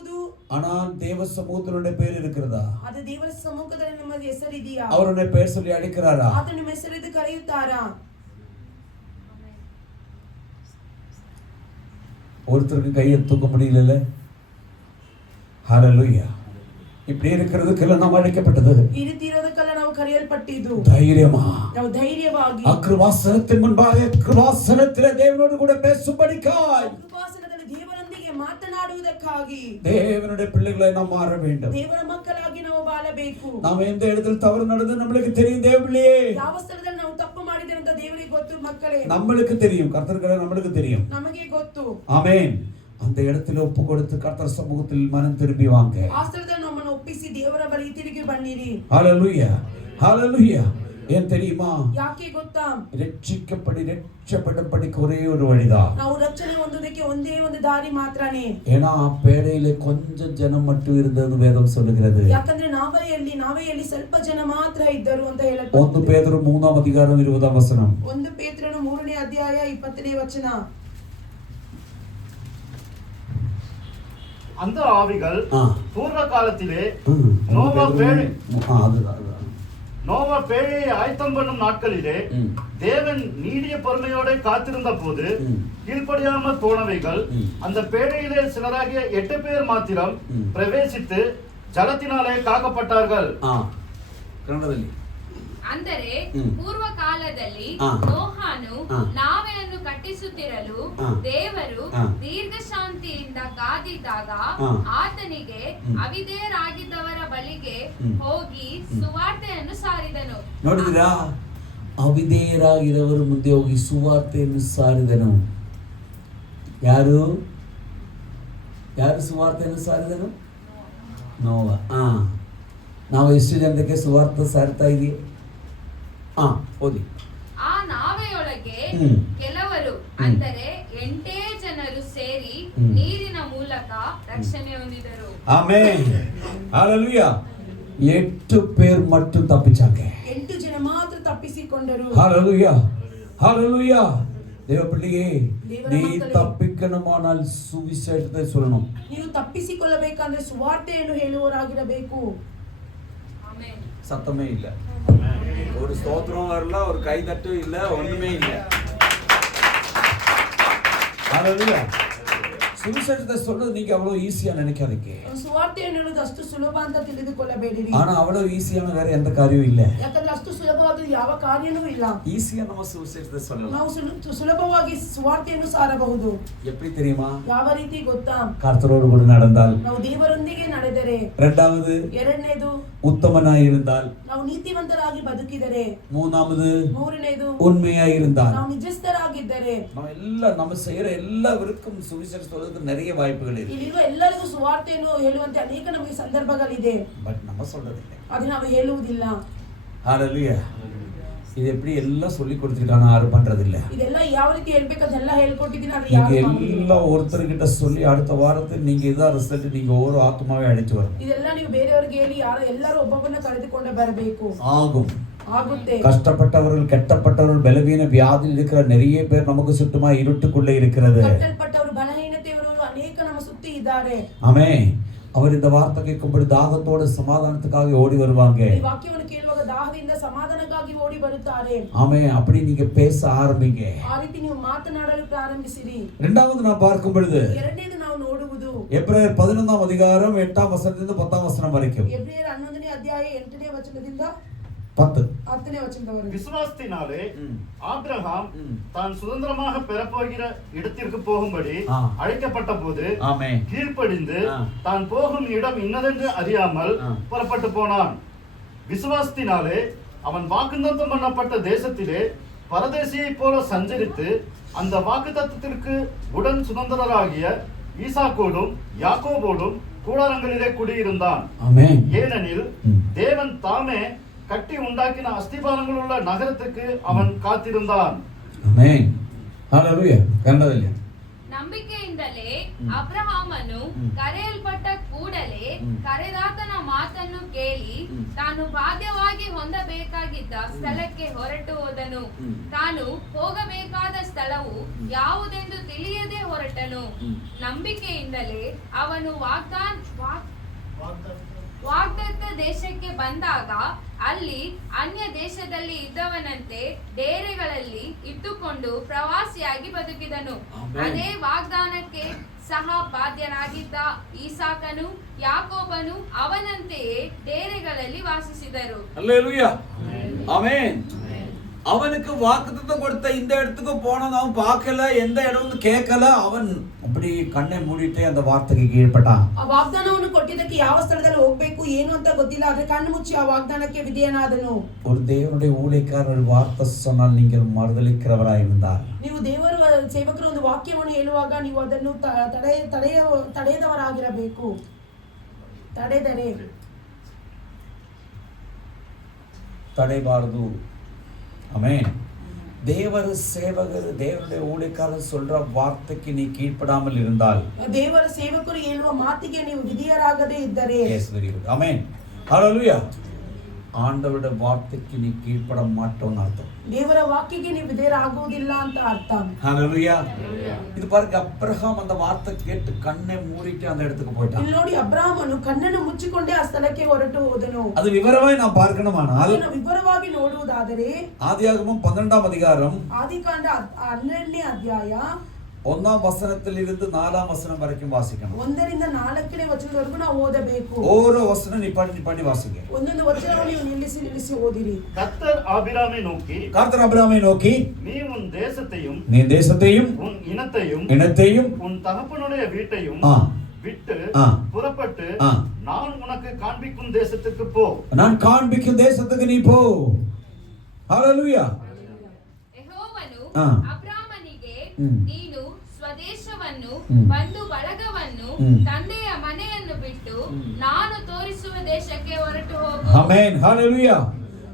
ஆனால் தேவ சமூகத்தினுடைய பேர் இருக்கிறதா? ಅದು ದೇವರ ಸಮ್ಮುಖದಲ್ಲಿ ನಿಮ್ಮ ಹೆಸರಿದೆಯಾ? அவருடைய பேர் சொல்லி அழைக்கிறாரா? ಆತನ ನಿಮ್ಮ ಹೆಸರಿದ್ದು ಕರೆಯುತ್ತಾರಾ? ஒருத்தருக்கு கையை தூக்க முடியல. ஹalleluya. இப்படி இருக்கிறதுக்கெல்லாம் நாம் அழைக்கப்பட்டது. ಈ ರೀತಿ ಇರೋದಕ್ಕೆಲ್ಲ ನಾವು ಕರೆಯಲ್ಪಟ್ಟಿದ್ದು. தைரியமா, ನಾವು ಧೈರ್ಯವಾಗಿ ಅಕೃಪಾಸನத்தின் முன்பாக ಕೃಪಾಸನத்திலே தேவனோடு கூட பேசும்படிக்காய், ಕೃಪಾಸನದಲ್ಲಿ ದೇವರೊಂದಿಗೆ ಮಾತನಾಡುವುದಕ್ಕಾಗಿ தேவனுடைய பிள்ளைகளை நாம் மாற வேண்டும். ದೇವರ ಮಕ್ಕಳಾಗಿ ನಾವು ಬಾಳಬೇಕು. நாம் எந்த இடத்தில் தவறு நடந்து நம்மளுக்கு தெரியும் தேவ பிள்ளையே. ಯಾವ ಸ್ಥಳದಲ್ಲಿ ನಾವು ತಪ್ಪು ಮಾಡಿದ್ದೇವೆ ಅಂತ ದೇವರಿಗೆ ಗೊತ್ತು மக்களே, நம்மளுக்கு தெரியும், கர்த்தருக்கு நம்மளுக்கு தெரியும். ನಮಗೆ ಗೊತ್ತು. ஆமென். அந்த இடத்துல ஒப்பு கொடுத்து கர்த்தர் சமூகத்தில் மனம் திரும்பி வாங்க. ಆ ಸ್ಥಳದಲ್ಲಿ ನಮ್ಮನ್ನು ಒಪ್ಪಿಸಿ ದೇವರ ಬಳಿ ತಿರುಗಿ ಬನ್ನಿರಿ. ஹalleluya, ஹalleluya. ஏன் தெரியுமா? ಯಾಕೆ ಗೊತ್ತಾ? ரட்சிக்கப்படப்படிக்கு ஒரே ஒரு வழிதான். ನಾವು ರಕ್ಷಣೆ ಹೊಂದುವುದಕ್ಕೆ ಒಂದೇ ಒಂದು ದಾರಿ ಮಾತ್ರನೇ. ஏன்னா பேடையில கொஞ்சம் ஜனம் மட்டும் இருந்தது வேதம் சொல்லுகிறது. ಯಾಕಂದ್ರೆ ನಾವೇ ಅಲ್ಲಿ ಸ್ವಲ್ಪ ಜನ ಮಾತ್ರ ಇದ್ದರು ಅಂತ ಹೇಳಲ್ಪಟ್ಟಿದೆ. 1 பேதுரு 3ஆம் அதிகாரம் 20ஆம் வசனம். 1 ಪೇತ್ರನು 3ನೇ ಅಧ್ಯಾಯ 20ನೇ ವಚನ. அந்த ஆவிகள் பூர்வ காலத்திலே நோவா பேழையை ஆயத்தம் பண்ணும் நாட்களிலே தேவன் நீடிய பொறுமையோட காத்திருந்த போது கீழ்ப்படியாமல் போனவைகள் அந்த பேழையிலே சிலராகிய 8 பேர் மாத்திரம் பிரவேசித்து ஜலத்தினாலே காக்கப்பட்டார்கள். ಅಂದರೆ ಪೂರ್ವ ಕಾಲದಲ್ಲಿ ನೋಹನು ನಾವೆಯನ್ನು ಕಟ್ಟಿಸುತ್ತಿರಲು ದೇವರು ದೀರ್ಘ ಶಾಂತಿಯಿಂದ ಕಾದಿದ್ದಾಗ ಆತನಿಗೆ ಅವಿಧೇಯರಾಗಿದ್ದವರ ಬಳಿಗೆ ಹೋಗಿ ಸುವಾರ್ತೆಯನ್ನು ಸಾರಿದನು. ನೋಡಿದಿರಾ? ಅವಿಧೇಯರಾಗಿದ್ದವರು ಮುಂದೆ ಹೋಗಿ ಸುವಾರ್ತೆಯನ್ನು ಸಾರಿದನು. ಯಾರು ಸುವಾರ್ತೆಯನ್ನು ಸಾರಿದನು? ನೋವ. ನಾವು ಎಷ್ಟು ಜನಕ್ಕೆ ಸುವಾರ್ತೆ ಸಾರ್ತಾ ಇದೀವಿ? ಓದಿ. ಆ ನಾವೆಯೊಳಗೆ ಕೆಲವರು ಅಂದರೆ 8 ಜನರು ಸೇರಿ ನೀರಿನ ಮೂಲಕ ರಕ್ಷಣೆ ಹೊಂದಿದರು. Amen, hallelujah. 8 பேர் மட்டும் தப்பிச்சாங்க. 8 ಜನ ಮಾತ್ರ ತಪ್ಪಿಸಿಕೊಂಡರು. ஹalleluya, ஹalleluya. தேவப்பிள்ளையே, நீ தப்பிக்கணுமானால் சுவிசேஷத்தை சொல்லணும். ನೀವು ತಪ್ಪಿಸಿಕೊಳ್ಳಬೇಕಂದ್ರೆ ಸುವಾರ್ತೆಯನ್ನು ಹೇಳುವವರಾಗಿರಬೇಕು. ಆಮೆನ್. சத்தமே இல்ல, ஒரு ஸ்தோத்திரம் வரல, ஒரு கை தட்டு இல்ல, ஒண்ணுமே இல்ல. ஹalleluya. சுவிசேஷத்தை சொல்றது நீங்க அவ்வளவு ஈஸியா நினைக்காதீங்க. ಸುವಾರ್ತೆಯನ್ನು ಹೇಳುವುದು ಅಷ್ಟು ಸುಲಭ ಅಂತ ತಿಳಿದುಕೊಳ್ಳಬೇಡಿರಿ. ஆனா அவ்வளவு ஈஸியான வேற எந்த காரியமும் இல்ல. ಯಾಕಂದ್ರೆ ಅಷ್ಟು ಸುಲಭವಾದ ಯಾವ ಕಾರ್ಯನೂ ಇಲ್ಲ. ஈஸியா நம்ம சுவிசேஷத்தை சொல்லலாம். ನಾವು ಸುಲಭವಾಗಿ ಸುವಾರ್ತೆಯನ್ನು ಸಾರಬಹುದು. எப்படி தெரியுமா? ಯಾವ ರೀತಿ ಗೊತ್ತಾ? கர்த்தரோடு கூட நடந்தால், ನಾವು ದೇವರೊಂದಿಗೆ ನಡೆದರೆ, ಎರಡನೇದು ಉತ್ತಮನಾಗಿ இருந்தால், ನಾವು ನೀತಿವಂತರಾಗಿ ಬದುಕಿದರೆ, ಮೂರನೇದು ಉண்மையாய் இருந்தால், ನಾವು ನಿಜಸ್ಥರಾಗಿದ್ದರೆ, நம்ம செய்யற எல்லாவருக்கும் சுவிசேஷம் சொல்றதுக்கு நிறைய வாய்ப்புகள் இருக்கு. ಇಲ್ಲಿರುವ ಎಲ್ಲರಿಗೂ ಸುವಾರ್ತೆಯನ್ನು ಹೇಳುವಂತೆ ಅನೇಕ ನಮಗೆ ಸಂದರ್ಭಗಳಿದೆ. பட் நம்ம சொல்றதில்ல. ಅದು ನಾವು ಹೇಳುವುದಿಲ್ಲ. ஹalleluya. இது எப்படி எல்லாம் சொல்லி கொடுத்துட்டானா யாரும் பண்றது இல்ல. ಇದೆಲ್ಲ ಯಾವ ರೀತಿ ಹೇಳ್ಬೇಕಂತ ಎಲ್ಲ ಹೇಳ್ಕೊಟ್ಟಿದ್ದೀನಿ, ಆದ್ರೆ நீங்க ಯಾರು ಮಾಡುವುದಿಲ್ಲ. எல்லாம் ஒருத்தர்கிட்ட சொல்லி அடுத்த வாரத்தில் நீங்க இதான் ரிசல்ட், நீங்க ஒரு ஆத்மாவே அழைச்சு வரணும். ಇದೆಲ್ಲ ನೀವು ಬೇರೆಯವರಿಗೆ ಹೇಳಿ ಎಲ್ಲರೂ ಒಬ್ಬೊಬ್ಬರನ್ನ ಕರೆದುಕೊಂಡು ಬರಬೇಕು. ಆಗುತ್ತೆ. கஷ்டப்பட்டவர்கள், கெட்டப்பட்டவர்கள், பலவீன வியாதியில் இருக்கிற நிறைய பேர் நமக்கு சுத்தமா இருட்டுக்குள்ளே இருக்கிறது. ಕಟ್ಟಲ್ಪಟ್ಟವರು, ಬಲಹೀನತೆಯವರು ಅನೇಕ ನಮ್ಮ ಸುತ್ತಿ ಇದ್ದಾರೆ. ஆமென். அவர் இந்த வார்த்தை கேட்கும்போது தாகத்தோட சமாதானத்துக்காக ஓடி வருவாங்க. ಈ ವಾಕ್ಯವನ್ನು ಕೇಳುವಾಗ ದಾಹದಿಂದ ಸಮಾಧಾನಕ್ಕಾಗಿ ಓಡಿ ಬರುತ್ತಾರೆ. ஆமென். அப்படி நீங்க பேச ஆரம்பிங்க. ಆ ರೀತಿ ನೀವು ಮಾತನಾಡಲು ಪ್ರಾರಂಭಿಸಿರಿ. இரண்டாவது நான் பார்க்கும் பொழுது, ಎರಡನೇದು ನಾವು ನೋಡುವುದು எபிரேயர் 11ஆம் அதிகாரம் 8ஆம் வசனದಿಂದ 10ஆம் வசனம் வரைக்கும். ಎಬ್ರಿಯರ 11ನೇ ಅಧ್ಯಾಯ 8ನೇ ವಚನದಿಂದ 10ನೇ ವಚನದವರೆಗೆ. விசுவாசத்தினாலே ஆபிரகாம் தான் சுதந்திரமாக பெறப்போகிற இடத்திற்கு போகும்படி அழைக்கப்பட்ட போது கீழ்ப்படிந்து தான் போகும் இடம் இன்னதென்று அறியாமல் புறப்பட்டு போனான். விசுவாசத்தினாலே அவன் வாக்குத்தத்தம் பண்ணப்பட்ட தேசத்திலே பரதேசியை போல சஞ்சரித்து அந்த வாக்குத்தத்தத்திற்கு உடன் சுதந்திரராகிய ஈசாக்கோடும் யாக்கோபோடும் கூடாரங்களிலே குடியிருந்தான். ஏனெனில் தேவன் தாமே கட்டி உண்டாக்கின அஸ்திபாரங்கள் உள்ள நகரத்துக்கு அவன் காத்திருந்தான். ஆமென், ஹalleluya. கண்டதில்லை. ನಂಬಿಕೆಯಿಂದಲೇ ಅಬ್ರಹಾಮನು ಕರೆಯಲ್ಪಟ್ಟ ಕೂಡಲೇ ಕರೆದಾತನ ಮಾತನ್ನು ಕೇಳಿ ತಾನು ಬಾಧ್ಯವಾಗಿ ಹೊಂದಬೇಕಾಗಿದ್ದ ಸ್ಥಳಕ್ಕೆ ಹೊರಟು ಹೋದನು. ತಾನು ಹೋಗಬೇಕಾದ ಸ್ಥಳವು ಯಾವುದೆಂದು ತಿಳಿಯದೆ ಹೊರಟನು. ನಂಬಿಕೆಯಿಂದಲೇ ಅವನು ವಾಗ್ದತ್ತ ದೇಶಕ್ಕೆ ಬಂದಾಗ ಅಲ್ಲಿ ಅನ್ಯ ದೇಶದಲ್ಲಿ ಇದ್ದವನಂತೆ ಡೇರೆಗಳಲ್ಲಿ ಇಟ್ಟುಕೊಂಡು ಪ್ರವಾಸಿಯಾಗಿ ಬದುಕಿದನು. ಅದೇ ವಾಗ್ದಾನಕ್ಕೆ ಸಹ ಬಾಧ್ಯರಾಗಿದ್ದ ಈಸಾಕನು ಯಾಕೋಬನು ಅವನಂತೆಯೇ ಡೇರೆಗಳಲ್ಲಿ ವಾಸಿಸಿದರು. Hallelujah, amen. அவனுக்கு வாக்குத்தத்தம் கொடுத்த இந்த இடத்துக்கு போனது அவன் பார்க்கல, எந்த இடம்னு கேட்கல. அவன் அப்படி ಕಣ್ಣೆ ಮೂಡಿಟ್ಟೆ அந்த வார்த்தைக்கு கீழ்ಪಟ್ಟ. ಆ ವಾಗ್ದಾನವನ್ನು ಕೊಟ್ಟಿದ್ದಕ್ಕೆ ಯಾವ ಸ್ಥಳದಲ್ಲಿ ಹೋಗ್ಬೇಕು ಏನು ಅಂತ ಗೊತ್ತಿಲ್ಲ, ಆದ್ರೆ ಕಣ್ಣು ಮುಚ್ಚಿ ಆ ವಾಗ್ದಾನಕ್ಕೆ ವಿಧೇಯನಾದನು. ஒரு தேவனுடைய ஊழியக்காரர் வார்த்தை சொன்னால் நீங்கள் மறுதலிக்கிறவராய் இருந்தால், ನೀವು ದೇವರ ಸೇವಕರು ಒಂದು ವಾಕ್ಯವನ್ನು ಹೇಳುವಾಗ ನೀವು ಅದನ್ನು ತಡೆಯದವರಾಗಿರಬೇಕು. தடைபாரது. ஆமென். தேவர சேவகர் தேவனுடைய ஊழியக்காரர் சொல்ற வார்த்தைக்கு நீ கீழ்ப்படாமல் இருந்தால், ದೇವರ ಸೇವಕರು ಹೇಳುವ ಮಾತಿಗೆ ನೀವು ವಿಧೇಯರಾಗದೇ ಇದ್ದರೆ, yes, very good. ஆமென். ஹalleluya. ஆண்டவருடைய வார்த்தைக்கு நீ கீழ்ப்பட மாட்டோம்னு அர்த்தம். ದೇವರ ವಾಕ್ಯಕ್ಕೆ ನೀವು ವಿಧೇಯರಾಗುವುದಿಲ್ಲ ಅಂತ ಅರ್ಥ. ஹalleluya. இது பாருங்க, அப்ரஹாம் அந்த வார்த்தை கேட்டு கண்ணை மூடிட்டு அந்த இடத்துக்கு போயிட்டான். ಇಲ್ಲಿ ನೋಡಿ, ಅಬ್ರಹಾಮನು ಕಣ್ಣನ್ನು ಮುಚ್ಚಿಕೊಂಡೇ ಆ ಸ್ಥಳಕ್ಕೆ ಹೊರಟು ಹೋದನು. அது விவரமாய் நாம் பார்க்கணுமானால் ವಿವರವಾಗಿ ನೋಡುವುದಾದರೆ ஆதியாகமம் 12ஆம் அதிகாரம் ಆದಿಕಾಂಡ 12ನೇ ಅಧ್ಯಾಯ 1ஆம் வசனத்தில் இருந்து 4ஆம் வசனம் வரைக்கும் வாசிக்கணும். 1ರಿಂದ 4ನೇ ವಚನದವರೆಗೂ ನಾವು ಓದಬೇಕು. ஓரோ வசனம் நிப்பாட்டி வாசிங்க. ಒಂದೊಂದು ವಚನವನ್ನು ನೀವು ನಿಲ್ಲಿಸಿ ಓದಿರಿ. கர்த்தர் ஆபிராமை நோக்கி, கர்த்தர் ஆபிரகாமை நோக்கி, நீ உன் தேசத்தையும் நீ தேசத்தையும் உன் இனத்தையும் உன் தகப்பனுடைய வீட்டையும் விட்டு புறப்பட்டு நான் உனக்கு காண்பிக்கும் தேசத்துக்கு போ. நான் காண்பிக்கும் தேசத்துக்கு நீ போ. ஹalleluya. ಯೆಹೋವನು ಅಬ್ರಾಮನಿಗೆ, ನೀನು ಸ್ವದೇಶವನ್ನು ಬಂಧು ಬಳಗವನ್ನು ತಂದೆಯ ಮನೆಯನ್ನು ಬಿಟ್ಟು ನಾನು ತೋರಿಸುವ ದೇಶಕ್ಕೆ ಹೊರಟು ಹೋಗು. ಆಮೆನ್. ஹalleluya.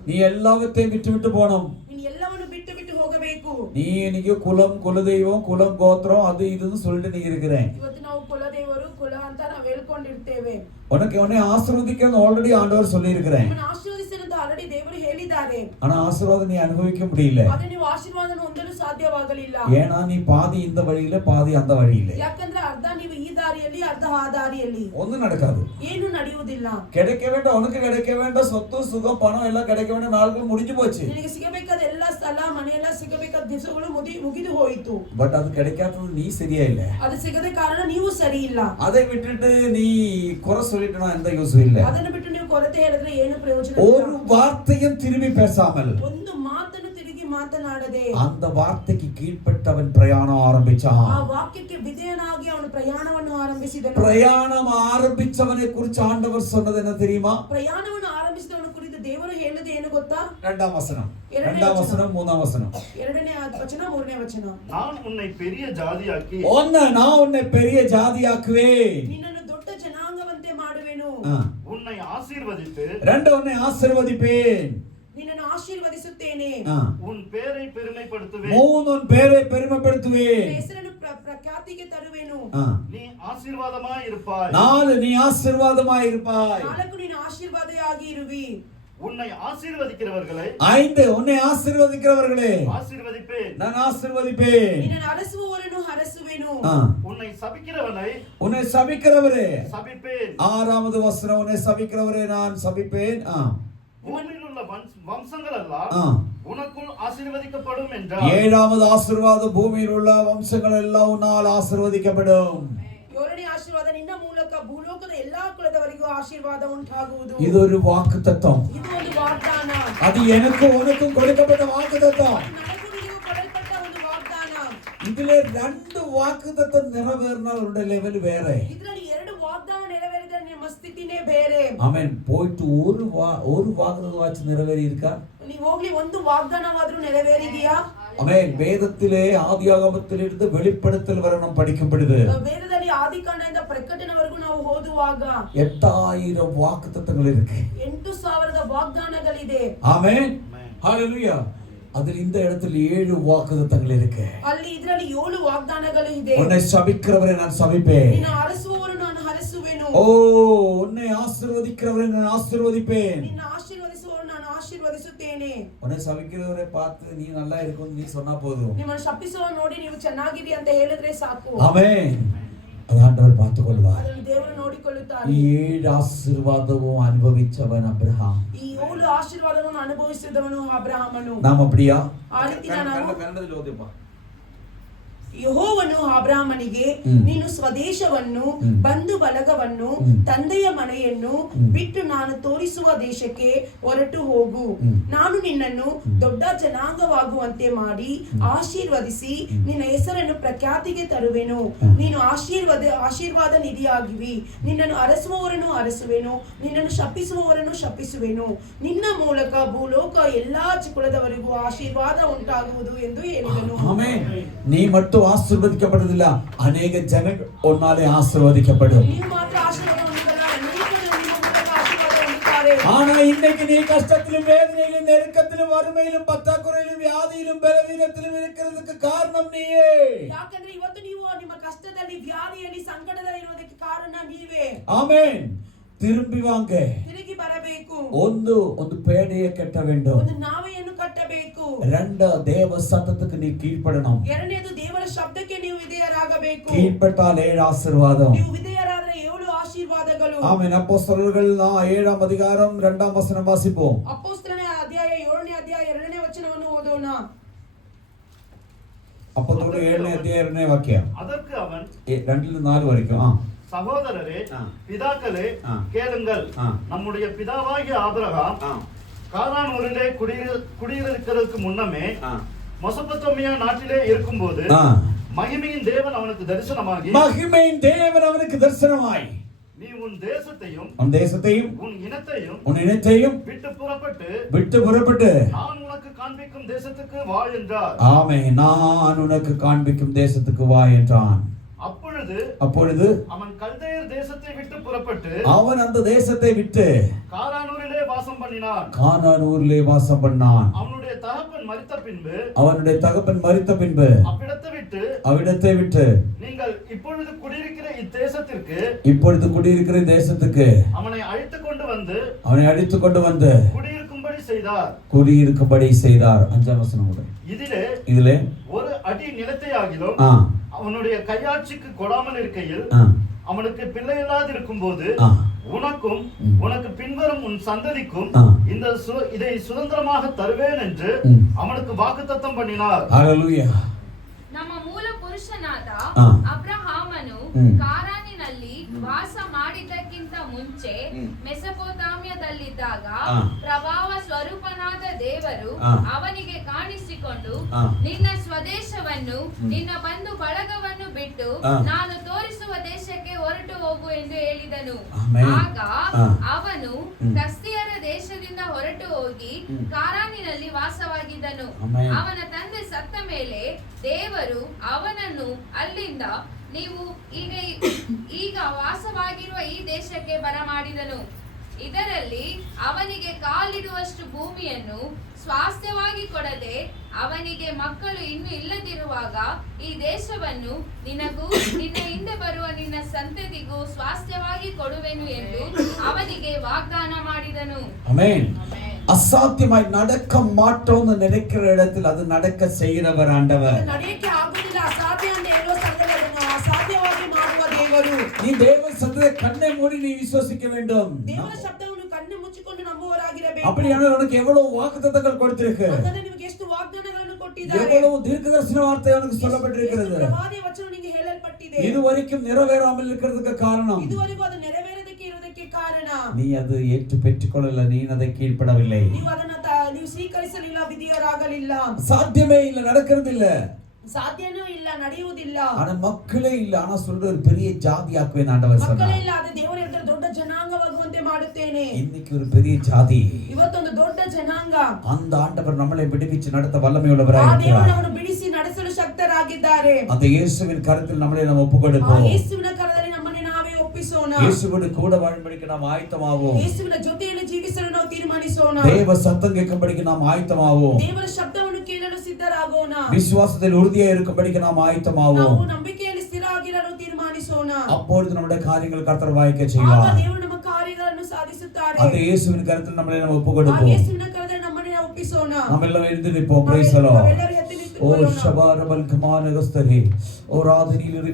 நீ எல்லாவற்றையும் விட்டு போணும். ನೀನು ಎಲ್ಲವನ್ನು ಬಿಟ್ಟು ಹೋಗಬೇಕು. நீ இன்னைக்கு குலம் குலதெய்வம் குலம் கோத்திரம் அது இதுன்னு சொல்லிட்டு நீ இருக்கிறேன். ಇವತ್ತು ನಾವು ಕುಲದೇವರು ಕುಲ ಅಂತ ನಾವು ಹೇಳ್ಕೊಂಡಿರ್ತೇವೆ. உனக்கு உன்னை ஆசீர்வதிக்க ஆல்ரெடி ஆண்டவர் சொல்லி இருக்கிறேன். ನಿಮ್ಮನ್ನು ಆಶೀರ್ವದಿಸಲು ಅಂತ ಆಲ್ರೆಡಿ ದೇವರು ಹೇಳಿದ್ದಾರೆ. ஆனா ஆசீர்வாதம் நீ அனுபவிக்க முடியல. ಆದ್ರೆ ನೀವು ಆಶೀರ್ವಾದವನ್ನು ಹೊಂದಲು ಸಾಧ್ಯವಾಗಲಿಲ್ಲ. ஏனா நீ பாதி இந்த வழியில பாதி அந்த வழியில. ಯಾಕಂದ್ರೆ ಅರ್ಧ ನೀವು ಈ ದಾರಿಯಲ್ಲಿ ಅರ್ಧ ಆ ದಾರಿಯಲ್ಲಿ. ஒண்ணும் நடக்காது. ಏನು ನಡೆಯುವುದಿಲ್ಲ. கிடைக்க வேண்டிய உனக்கு கிடைக்க வேண்டிய சொத்து சுகம் பணம் எல்லாம் கிடைக்க வேண்டிய நாட்கள் முடிஞ்சு போச்சு. ನಿನಗೆ ಸಿಗಬೇಕಾದ ಎಲ್ಲ ಸ್ಥಳ ಮನೆ ಎಲ್ಲ ಸಿಗಬೇಕಾದ ದಿವಸಗಳು ಮುಗಿದು ಹೋಯಿತು. பட் அது கிடைக்காதது நீ சரியா இல்ல. ಅದು ಸಿಗದ ಕಾರಣ ನೀವು ಸರಿ ಇಲ್ಲ. அதை விட்டுட்டு நீ குறை சொல்லிட்டனா எந்த யூஸ் இல்ல. ಅದನ್ನು ಬಿಟ್ಟು ನೀವು ಕೊರತೆ ಹೇಳಿದ್ರೆ ಏನು ಪ್ರಯೋಜನ ಇಲ್ಲ. ஒரு வார்த்தையும் திரும்பி பேசாமல், ಒಂದು ಮಾತನ್ನು ತಿರುಗಿ ಮಾತನಾಡದೆ அந்த வார்த்தைக்கு கீழ்ப்பட்டவன் பிரயாணம் ஆரம்பிச்சான். ಆ ವಾಕ್ಯಕ್ಕೆ ವಿಧೇಯನಾಗಿ ಅವನು ಪ್ರಯಾಣವನ್ನು ಆರಂಭಿಸಿದನು. பிரயாணம் ஆரம்பிச்சவனை குறித்து ஆண்டவர் சொன்னது என்ன தெரியுமா? ಪ್ರಯಾಣವನ್ನು ಆರಂಭಿಸಿದವನ ಕುರಿತು ದೇವರು ಹೇಳಿದ್ದು ಏನು ಗೊತ್ತಾ? 2ஆம் வசனம் 3ஆம் வசனம். 2ನೇ ವಚನ 3ನೇ ವಚನ. நான் உன்னை பெரிய ஜாதியாக்கி நான் உன்னை பெரிய ஜாதியாக்குவேன். ನಿನ್ನನ್ನು ದೊಡ್ಡ ಜನಾಂಗವಂತೆ ಮಾಡುವೆನು. உன்னை ஆசீர்வதித்து உன்னை ஆசீர்வதிப்பேன். ನಿನ್ನನ್ನು ಆಶೀರ್ವದಿಸುತ್ತೇನೆ. உன் பேரை பெருமைப்படுத்துவேன். உன் பேரை பெருமைப்படுத்துவேன். ಹೆಸರನ್ನು ಪ್ರಖ್ಯಾತಿಗೆ ತರುವೆನು. நீ ஆசீர்வாதமாய் இருப்பாய். 4 நீ ஆசீர்வாதமாய் இருப்பாய். 4 ನೀನು ಆಶೀರ್ವಾದವಾಗಿ ಇರುವಿ. உன்னை ஆசீர்வதிக்கிறவர்களை 5 உன்னை ஆசீர்வதிக்கிறவர்களே ஆசீர்வதிப்பேன். நான் ஆசீர்வதிப்பேன். ನಿನ್ನನ್ನು ಹರಸುವವರನ್ನು ಹರಸುವೆನು. உன்னை சபிக்கிறவனை உன்னை சபிக்கிறவரே சபிப்பேன். 6வது வசனம், உன்னை சபிக்கிறவரே நான் சபிப்பேன். பூமியில் உள்ள வம்சங்கள் எல்லாம் உனக்குள் ஆசீர்வதிக்கப்படும் என்றார். 7வது ஆசீர்வாதம், பூமியில் உள்ள வம்சங்கள் எல்லாம் உன்னால் ஆசீர்வதிக்கப்படும். 7ನೇ ಆಶೀರ್ವಾದ, ನಿನ್ನ ಮೂಲಕ ಭೂಲೋಕದ ಎಲ್ಲಾ ಕುಲದವರಿಗೂ ಆಶೀರ್ವಾದ ಉಂಟಾಗುವುದು. இது ஒரு வாக்குத்தத்தம். ಇದು ಒಂದು ವಾಗ್ದಾನ. அது எனக்கும் உனக்கும் கொடுக்கப்பட்ட வாக்குத்தத்தம். ನನಗೂ ನಿನಗೂ ಕೊಡಲ್ಪಟ್ಟ ಒಂದು ವಾಗ್ದಾನ. இதுல 2 வாக்குத்தத்தம் நிறைவேறினால் உடைய லெவல் வேற. ಇದರಲ್ಲಿ 2 ವಾಗ್ದಾನ ನೆರವೇರಿದರೆ ನಿಮ್ಮ ಸ್ಥಿತಿನೇ ಬೇರೆ. ஆமென். போயிட்டு ஒரு வாக்குத்தத்தம் வாச்சு நிறைவேறி இருக்கா? ನೀವು ಹೋಗ್ಲಿ ಒಂದು ವಾಗ್ದಾನವಾದ್ರೂ ನೆರವೇರಿದೆಯಾ? ஆமென். வேதத்திலே ஆதியாகமத்திலிருந்து வெளிப்படுத்தல் வரை நாம் படிக்கப்படுது. ವೇದದಲ್ಲಿ ಆದಿಕಾಂಡದಿಂದ ಪ್ರಕಟಣೆವರೆಗೂ ನಾವು ಓದುವಾಗ 8000 வாக்குத்தத்தங்கள் இருக்கு. 8000 ವಾಗ್ದಾನಗಳಿದೆ. ஆமென். ஹalleluya. அதில் இந்த இடத்துல 7 வாக்குத்தத்தங்கள் இருக்கு. ಅಲ್ಲಿ ಇದರಲ್ಲಿ 7 ವಾಗ್ದಾನಗಳು ಇದೆ. உன்னை சபிக்கிறவரை நான் சபிப்பேன். ನಿನ್ನ ಹರಸುವವರು ನಾನು ಹರಸುವೆನು. உன்னை ஆசீர்வதிக்கிறவரை நான் ஆசீர்வதிப்பேன். ನಿನ್ನ ಆಶೀರ್ವದಿಸುವವರು ನಾನು ಆಶೀರ್ವದಿಸುತ್ತೇನೆ. உன்னை சபிக்கிறவரை பார்த்து நீ நல்லா இருக்கும் நீ சொன்னா போதும். ನಿಮ್ಮನ್ನು ಶಪಿಸುವ ನೋಡಿ ನೀವು ಚೆನ್ನಾಗಿರಿ ಅಂತ ಹೇಳಿದ್ರೆ ಸಾಕು. ஆமென். அது ஆண்டவர் பார்த்துக்கொள்வார். ಅದನ್ನು ದೇವರು ನೋಡಿಕೊಳ್ಳುತ್ತಾರೆ. ಈ 7 ಆಶೀರ್ವಾದവും ಅನುಭವಿಸವನ ಅಬ್ರಹಾಂ. ಈ 7 ಆಶೀರ್ವಾದವನ್ನು ಅನುಭವಿಸಿದವನು ಅಬ್ರಹಾಮನು. நாம் அப்படியா? ಆ ರೀತಿ ನಾವು ಕನ್ನಡದಲ್ಲಿ ಓದಿಪ್ಪ. ಯೆಹೋವನು ಅಬ್ರಾಮನಿಗೆ ನೀನು ಸ್ವದೇಶವನ್ನು ಬಂಧು ಬಳಗವನ್ನು ತಂದೆಯ ಮನೆಯನ್ನು ಬಿಟ್ಟು ನಾನು ತೋರಿಸುವ ದೇಶಕ್ಕೆ ಹೊರಟು ಹೋಗು. ನಾನು ನಿನ್ನನ್ನು ದೊಡ್ಡ ಜನಾಂಗವಾಗುವಂತೆ ಮಾಡಿ ಆಶೀರ್ವದಿಸಿ ನಿನ್ನ ಹೆಸರನ್ನು ಪ್ರಖ್ಯಾತಿಗೆ ತರುವೆನು. ನೀನು ಆಶೀರ್ವಾದ ನಿಧಿಯಾಗಿವಿ. ನಿನ್ನನ್ನು ಅರಸುವವರನ್ನು ಅರಸುವೆನು, ನಿನ್ನನ್ನು ಶಪಿಸುವವರನ್ನು ಶಪಿಸುವೆನು. ನಿನ್ನ ಮೂಲಕ ಭೂಲೋಕ ಎಲ್ಲಾ ಕುಲದವರಿಗೂ ಆಶೀರ್ವಾದ ಉಂಟಾಗುವುದು ಎಂದು ಹೇಳಿದನು. ஆமென். நீ மட்டும் ஆசீர்வதிக்கப்பட்டதில்ல, அநேக ஜனங்கள் உன்னாலே ஆசீர்வதிக்கப்படும். ನೀವು ಮಾತ್ರ ಆಶೀರ್ವಾದ ಹೊಂದಲ್ಲ, ಅನೇಕರು ನಿಮ್ಮ ಮೂಲಕ ಆಶೀರ್ವಾದ ಹೊಂದುತ್ತಾರೆ. ஆனா இன்னைக்கு நீ கஷ்டத்திலும் வேதனையிலும் நெருக்கத்திலும் வறுமையிலும் பற்றாக்குறையிலும் வியாதியிலும் பலவீனத்திலும் இருக்கிறதுக்கு காரணம் நீயே. ಯಾಕಂದ್ರೆ ಇವತ್ತು ನೀವು ನಿಮ್ಮ ಕಷ್ಟದಲ್ಲಿ, ವ್ಯಾಧಿಯಲ್ಲಿ, ಸಂಕಟದಲ್ಲಿ ಇರುವುದಕ್ಕೆ ಕಾರಣ ನೀವೇ. ஆமென். திரும்பಿ வாங்க. ತಿರುಗಿ ಬರಬೇಕು. ಒಂದು ಪೇಡೆಯ ಕಟ್ಟ வேண்டும். ಒಂದು ನಾವೆಯನ್ನು ಕಟ್ಟಬೇಕು. ரெண்டு தேவ சத்தத்துக்கு நீ கீழ்ப்படணும். ಎರಡನೇದು ದೇವರ ಶಬ್ದಕ್ಕೆ ನೀವು ವಿಧೇಯರಾಗಬೇಕು. கீழ்ப்பட்டால் 7 ஆசீர்வாதம். ನೀವು ವಿಧೇಯರಾದರೆ 7 ಆಶೀರ್ವಾದಗಳು. ஆமென். அப்போஸ்தலர்கள் 7ஆம் அதிகாரம் 2ஆம் வசனம் வாசிப்போம். ಅಪೊಸ್ತಲರ ಅಧ್ಯಾಯ 7ನೇ ಅಧ್ಯಾಯ 2ನೇ ವಚನವನ್ನು ಓದೋಣ. அப்போஸ்தலர் 7ನೇ அத்தியாயம் 2ನೇ ವಾಕ್ಯ. அதற்கு அவன் 2-4 வரைக்கும். சகோதரரே, பிதாக்களே, கேளுங்கள். நம்முடைய பிதாவாகிய ஆபிரகாம் கானான் ஊரிலே குடியிருக்கிறதுக்கு முன்னமே மெசொப்பொத்தாமியா நாட்டிலே இருக்கும்போது மகிமையின் தேவன் அவனுக்கு தரிசனமாகி நீ உன் தேசத்தையும் உன் இனத்தையும் விட்டு புறப்பட்டு நான் உனக்கு காண்பிக்கும் தேசத்துக்கு வா என்றார். ஆமென். நான் உனக்கு காண்பிக்கும் தேசத்துக்கு வா என்றான். அப்பொழுது அவன் கல்தேயர் தேசத்தை விட்டு புறப்பட்டு அவன் அந்த தேசத்தை விட்டு கானானூரிலே வாசம் பண்ணான். அவனுடைய தகப்பன் மரித்த பின்பு அவ்விடத்தை விட்டு நீங்கள் இப்பொழுது குடியிருக்கிற தேசத்துக்கு அவனை அழைத்துக் கொண்டு வந்து குடியிருக்கும்படி செய்தார். 5ஆம் வசனம். இதிலே ஒரு அடி நிலத்தை ஆகிலும் அவனுடைய கையாட்சிக்கு கொடாமல் இருக்கையில் அவனுக்கு பிள்ளை இல்லாது இருக்கும்போது உனக்கும் உனக்கு பின்வரும் உன் சந்ததிக்கும் இதை சுதந்திரமாக தருவேன் என்று அவனுக்கு வாக்குத்தத்தம் பண்ணினார். ஹல்லேலூயா. ನಮ್ಮ ಮೂಲ ಪುರುಷನಾದ ಅಬ್ರಹಾಮನು ಕಾರಾನಿನಲ್ಲಿ ವಾಸ ಮಾಡಿದ್ದಕ್ಕಿಂತ ಮುಂಚೆ ಮೆಸೊಪೊತಾಮಿಯಾದಲ್ಲಿದ್ದಾಗ ಪ್ರಭಾವ ಸ್ವರೂಪನಾದ ದೇವರು ಅವನಿಗೆ ಕಾಣಿಸಿಕೊಂಡು ನಿನ್ನ ಸ್ವದೇಶವನ್ನು ನಿನ್ನ ಬಂಧು ಬಳಗವನ್ನು ಬಿಟ್ಟು ನಾನು ತೋರಿಸುವ ದೇಶಕ್ಕೆ ಹೊರಟು ಹೋಗು ಎಂದು ಹೇಳಿದನು. ಆಗ ಅವನು ಕಸ್ದೀಯರ ದೇಶದಿಂದ ಹೊರಟು ಹೋಗಿ ಕಾರಾನಿನಲ್ಲಿ ವಾಸವಾಗಿದ್ದನು. ಅವನ ತಂದೆ ಸತ್ತ ಮೇಲೆ ದೇವರು ಅವನನ್ನು ಅಲ್ಲಿಂದ ನೀವು ಈಗ ವಾಸವಾಗಿರುವ ಈ ದೇಶಕ್ಕೆ ಬರಮಾಡಿದನು. ಇದರಲ್ಲಿ ಅವನಿಗೆ ಕಾಲಿಡುವಷ್ಟು ಭೂಮಿಯನ್ನು ಸ್ವಾಸ್ಥ್ಯವಾಗಿ ಕೊಡದೆ ಅವನಿಗೆ ಮಕ್ಕಳು ಇನ್ನೂ ಇಲ್ಲದಿರುವಾಗ ಈ ದೇಶವನ್ನು ನಿನಗೂ ನಿನ್ನ ಹಿಂದೆ ಬರುವ ನಿನ್ನ ಸಂತತಿಗೂ ಸ್ವಾಸ್ಥ್ಯವಾಗಿ ಕೊಡುವೆನು ಎಂದು ಅವನಿಗೆ ವಾಗ್ದಾನ ಮಾಡಿದನು. ಆಮೆನ್. அசாத்தியமாய் நடக்க மாட்டோம்னு நினைக்கிற இடத்தில் அது நடக்க செய்கிறவர் ஆண்டவர். ನಡೆಯಕ್ಕೆ ಆಗುವುದಿಲ್ಲ, ಅಸಾಧ್ಯ ಅಂತ ಹೇಳೋ ಸ್ಥಳದಲ್ಲಿ ಅದನ್ನು ಅಸಾಧ್ಯವಾಗಿ ಮಾಡುವ ದೇವರು. நீ தேவ சத்தத்தை கண்ணை மூடி நீ விசுவாசிக்க வேண்டும். ದೇವರ ಶಬ್ದವನ್ನು ಕಣ್ಣು ಮುಚ್ಚಿಕೊಂಡು ನಂಬುವವರಾಗಿರಬೇಕು. அப்படியானால் உனக்கு எவ்வளவு வாக்குத்தத்தங்கள் கொடுத்திருக்கு. ಅದನ್ನು ನಿಮಗೆ ಎಷ್ಟು ವಾಗ್ದಾನಗಳನ್ನು ಕೊಟ್ಟಿದ್ದಾರೆ. எவ்வளவு தீர்க்கதரிசன வார்த்தை உனக்கு சொல்லப்பட்டிருக்கிறது. ಪ್ರವಾದಿ ವಚನ ನಿಮಗೆ ಹೇಳಲ್ಪಟ್ಟಿದೆ. இதுவரைக்கும் நிறைவேறாமல் இருக்கிறதுக்கு காரணம் ಇದುವರೆಗೂ ಅದು ನೆರವೇರದಕ್ಕೆ ಇರುವುದಕ್ಕೆ ಕಾರಣ நீ அது ஏற்று பெற்றுக்கொள்ளல, நீ அதை கீழ்ப்படவில்லை. ನೀವು ಅದನ್ನ ನೀವು ಸ್ವೀಕರಿಸಲಿಲ್ಲ, ವಿಧಿಯರಾಗಲಿಲ್ಲ. சாத்தியமே இல்ல, நடக்கிறது இல்ல, ಸಾಧ್ಯನೂ ಇಲ್ಲ, ನಡೆಯುವುದಿಲ್ಲ. ஆனா மக்களே இல்ல, ஆனா சொல்ற ஒரு பெரிய ஜாதியாக்குவேன் ஆண்டவர் சொன்னார். மக்களೇ ಇಲ್ಲ, ಅದು ದೇವರು ಹೇಳಿದ ದೊಡ್ಡ ಜನಾಂಗವಾಗುವಂತೆ ಮಾಡುತ್ತೇನೆ. இன்னைக்கு ஒரு பெரிய ஜாதி, ಇವತ್ತೊಂದು ದೊಡ್ಡ ಜನಾಂಗ. அந்த ஆண்டவர் நம்மளை விடுவிச்சு நடத்த வல்லமையுள்ளவராய் ಆ இருக்கிறார். ದೇವರು ನಮ್ಮನ್ನು ಬಿಡಿಸಿ ನಡೆಸಲು ಶಕ್ತರಾಗಿದ್ದಾರೆ. அந்த இயேசுவின் கரத்தில் நம்மளை நாம் ஒப்புக்கொடுப்போம். ಆ ಯೇಸುವಿನ ಕರದಲ್ಲಿ ನಮ್ಮನ್ನು ನಾವೇ ಒಪ್ಪಿಸೋಣ. இயேசுவோடு கூட வாழும்படிக்கு நாம் ஆயத்தமாவோம். ಯೇಸುವಿನ ಜೊತೆಯಲ್ಲಿ ಜೀವಿಸಲು ನಾವು ತೀರ್ಮಾನಿಸೋಣ. தேவ சத்தம் கேட்கும்படிக்கு நாம் ஆயத்தமாவோம். ದೇವರ ಶಬ್ದವನ್ನು ಕೇಳಲು ಸಿದ್ಧರಾಗೋಣ. விசுவாசத்தில் உறுதியாக இருக்கும்படிக்கு நாம் ஆயத்தமாவோம். ನಾವು ನಂಬಿಕೆಯಲ್ಲಿ ಸ್ಥಿರವಾಗಿರಲು ತೀರ್ಮಾನಿಸೋಣ. அப்பொழுது நம்முடைய காரியங்கள் கர்த்தர் வாய்க்க செய்வார். ಆಗ ದೇವರು ನಮ್ಮ ಕಾರ್ಯಗಳನ್ನು ಸಾಧಿಸುತ್ತಾರೆ. அந்த இயேசுவின் கரத்தில் நம்மளை நாம் ஒப்புக்கொடுப்போம். ಆ ಯೇಸುವಿನ ಕರದಲ್ಲಿ ನಮ್ಮನ್ನು ನಾವು ಒಪ್ಪಿಸೋಣ. ನಾವೆಲ್ಲರೂ ಎದ್ದು ನಿಂಪೋம். Praise the Lord. ಓ ಶಬಾರಬಲ್ ಕಮಾನಗಸ್ತರಿ ಓ ರಾಧನಿಯಲ್ಲಿ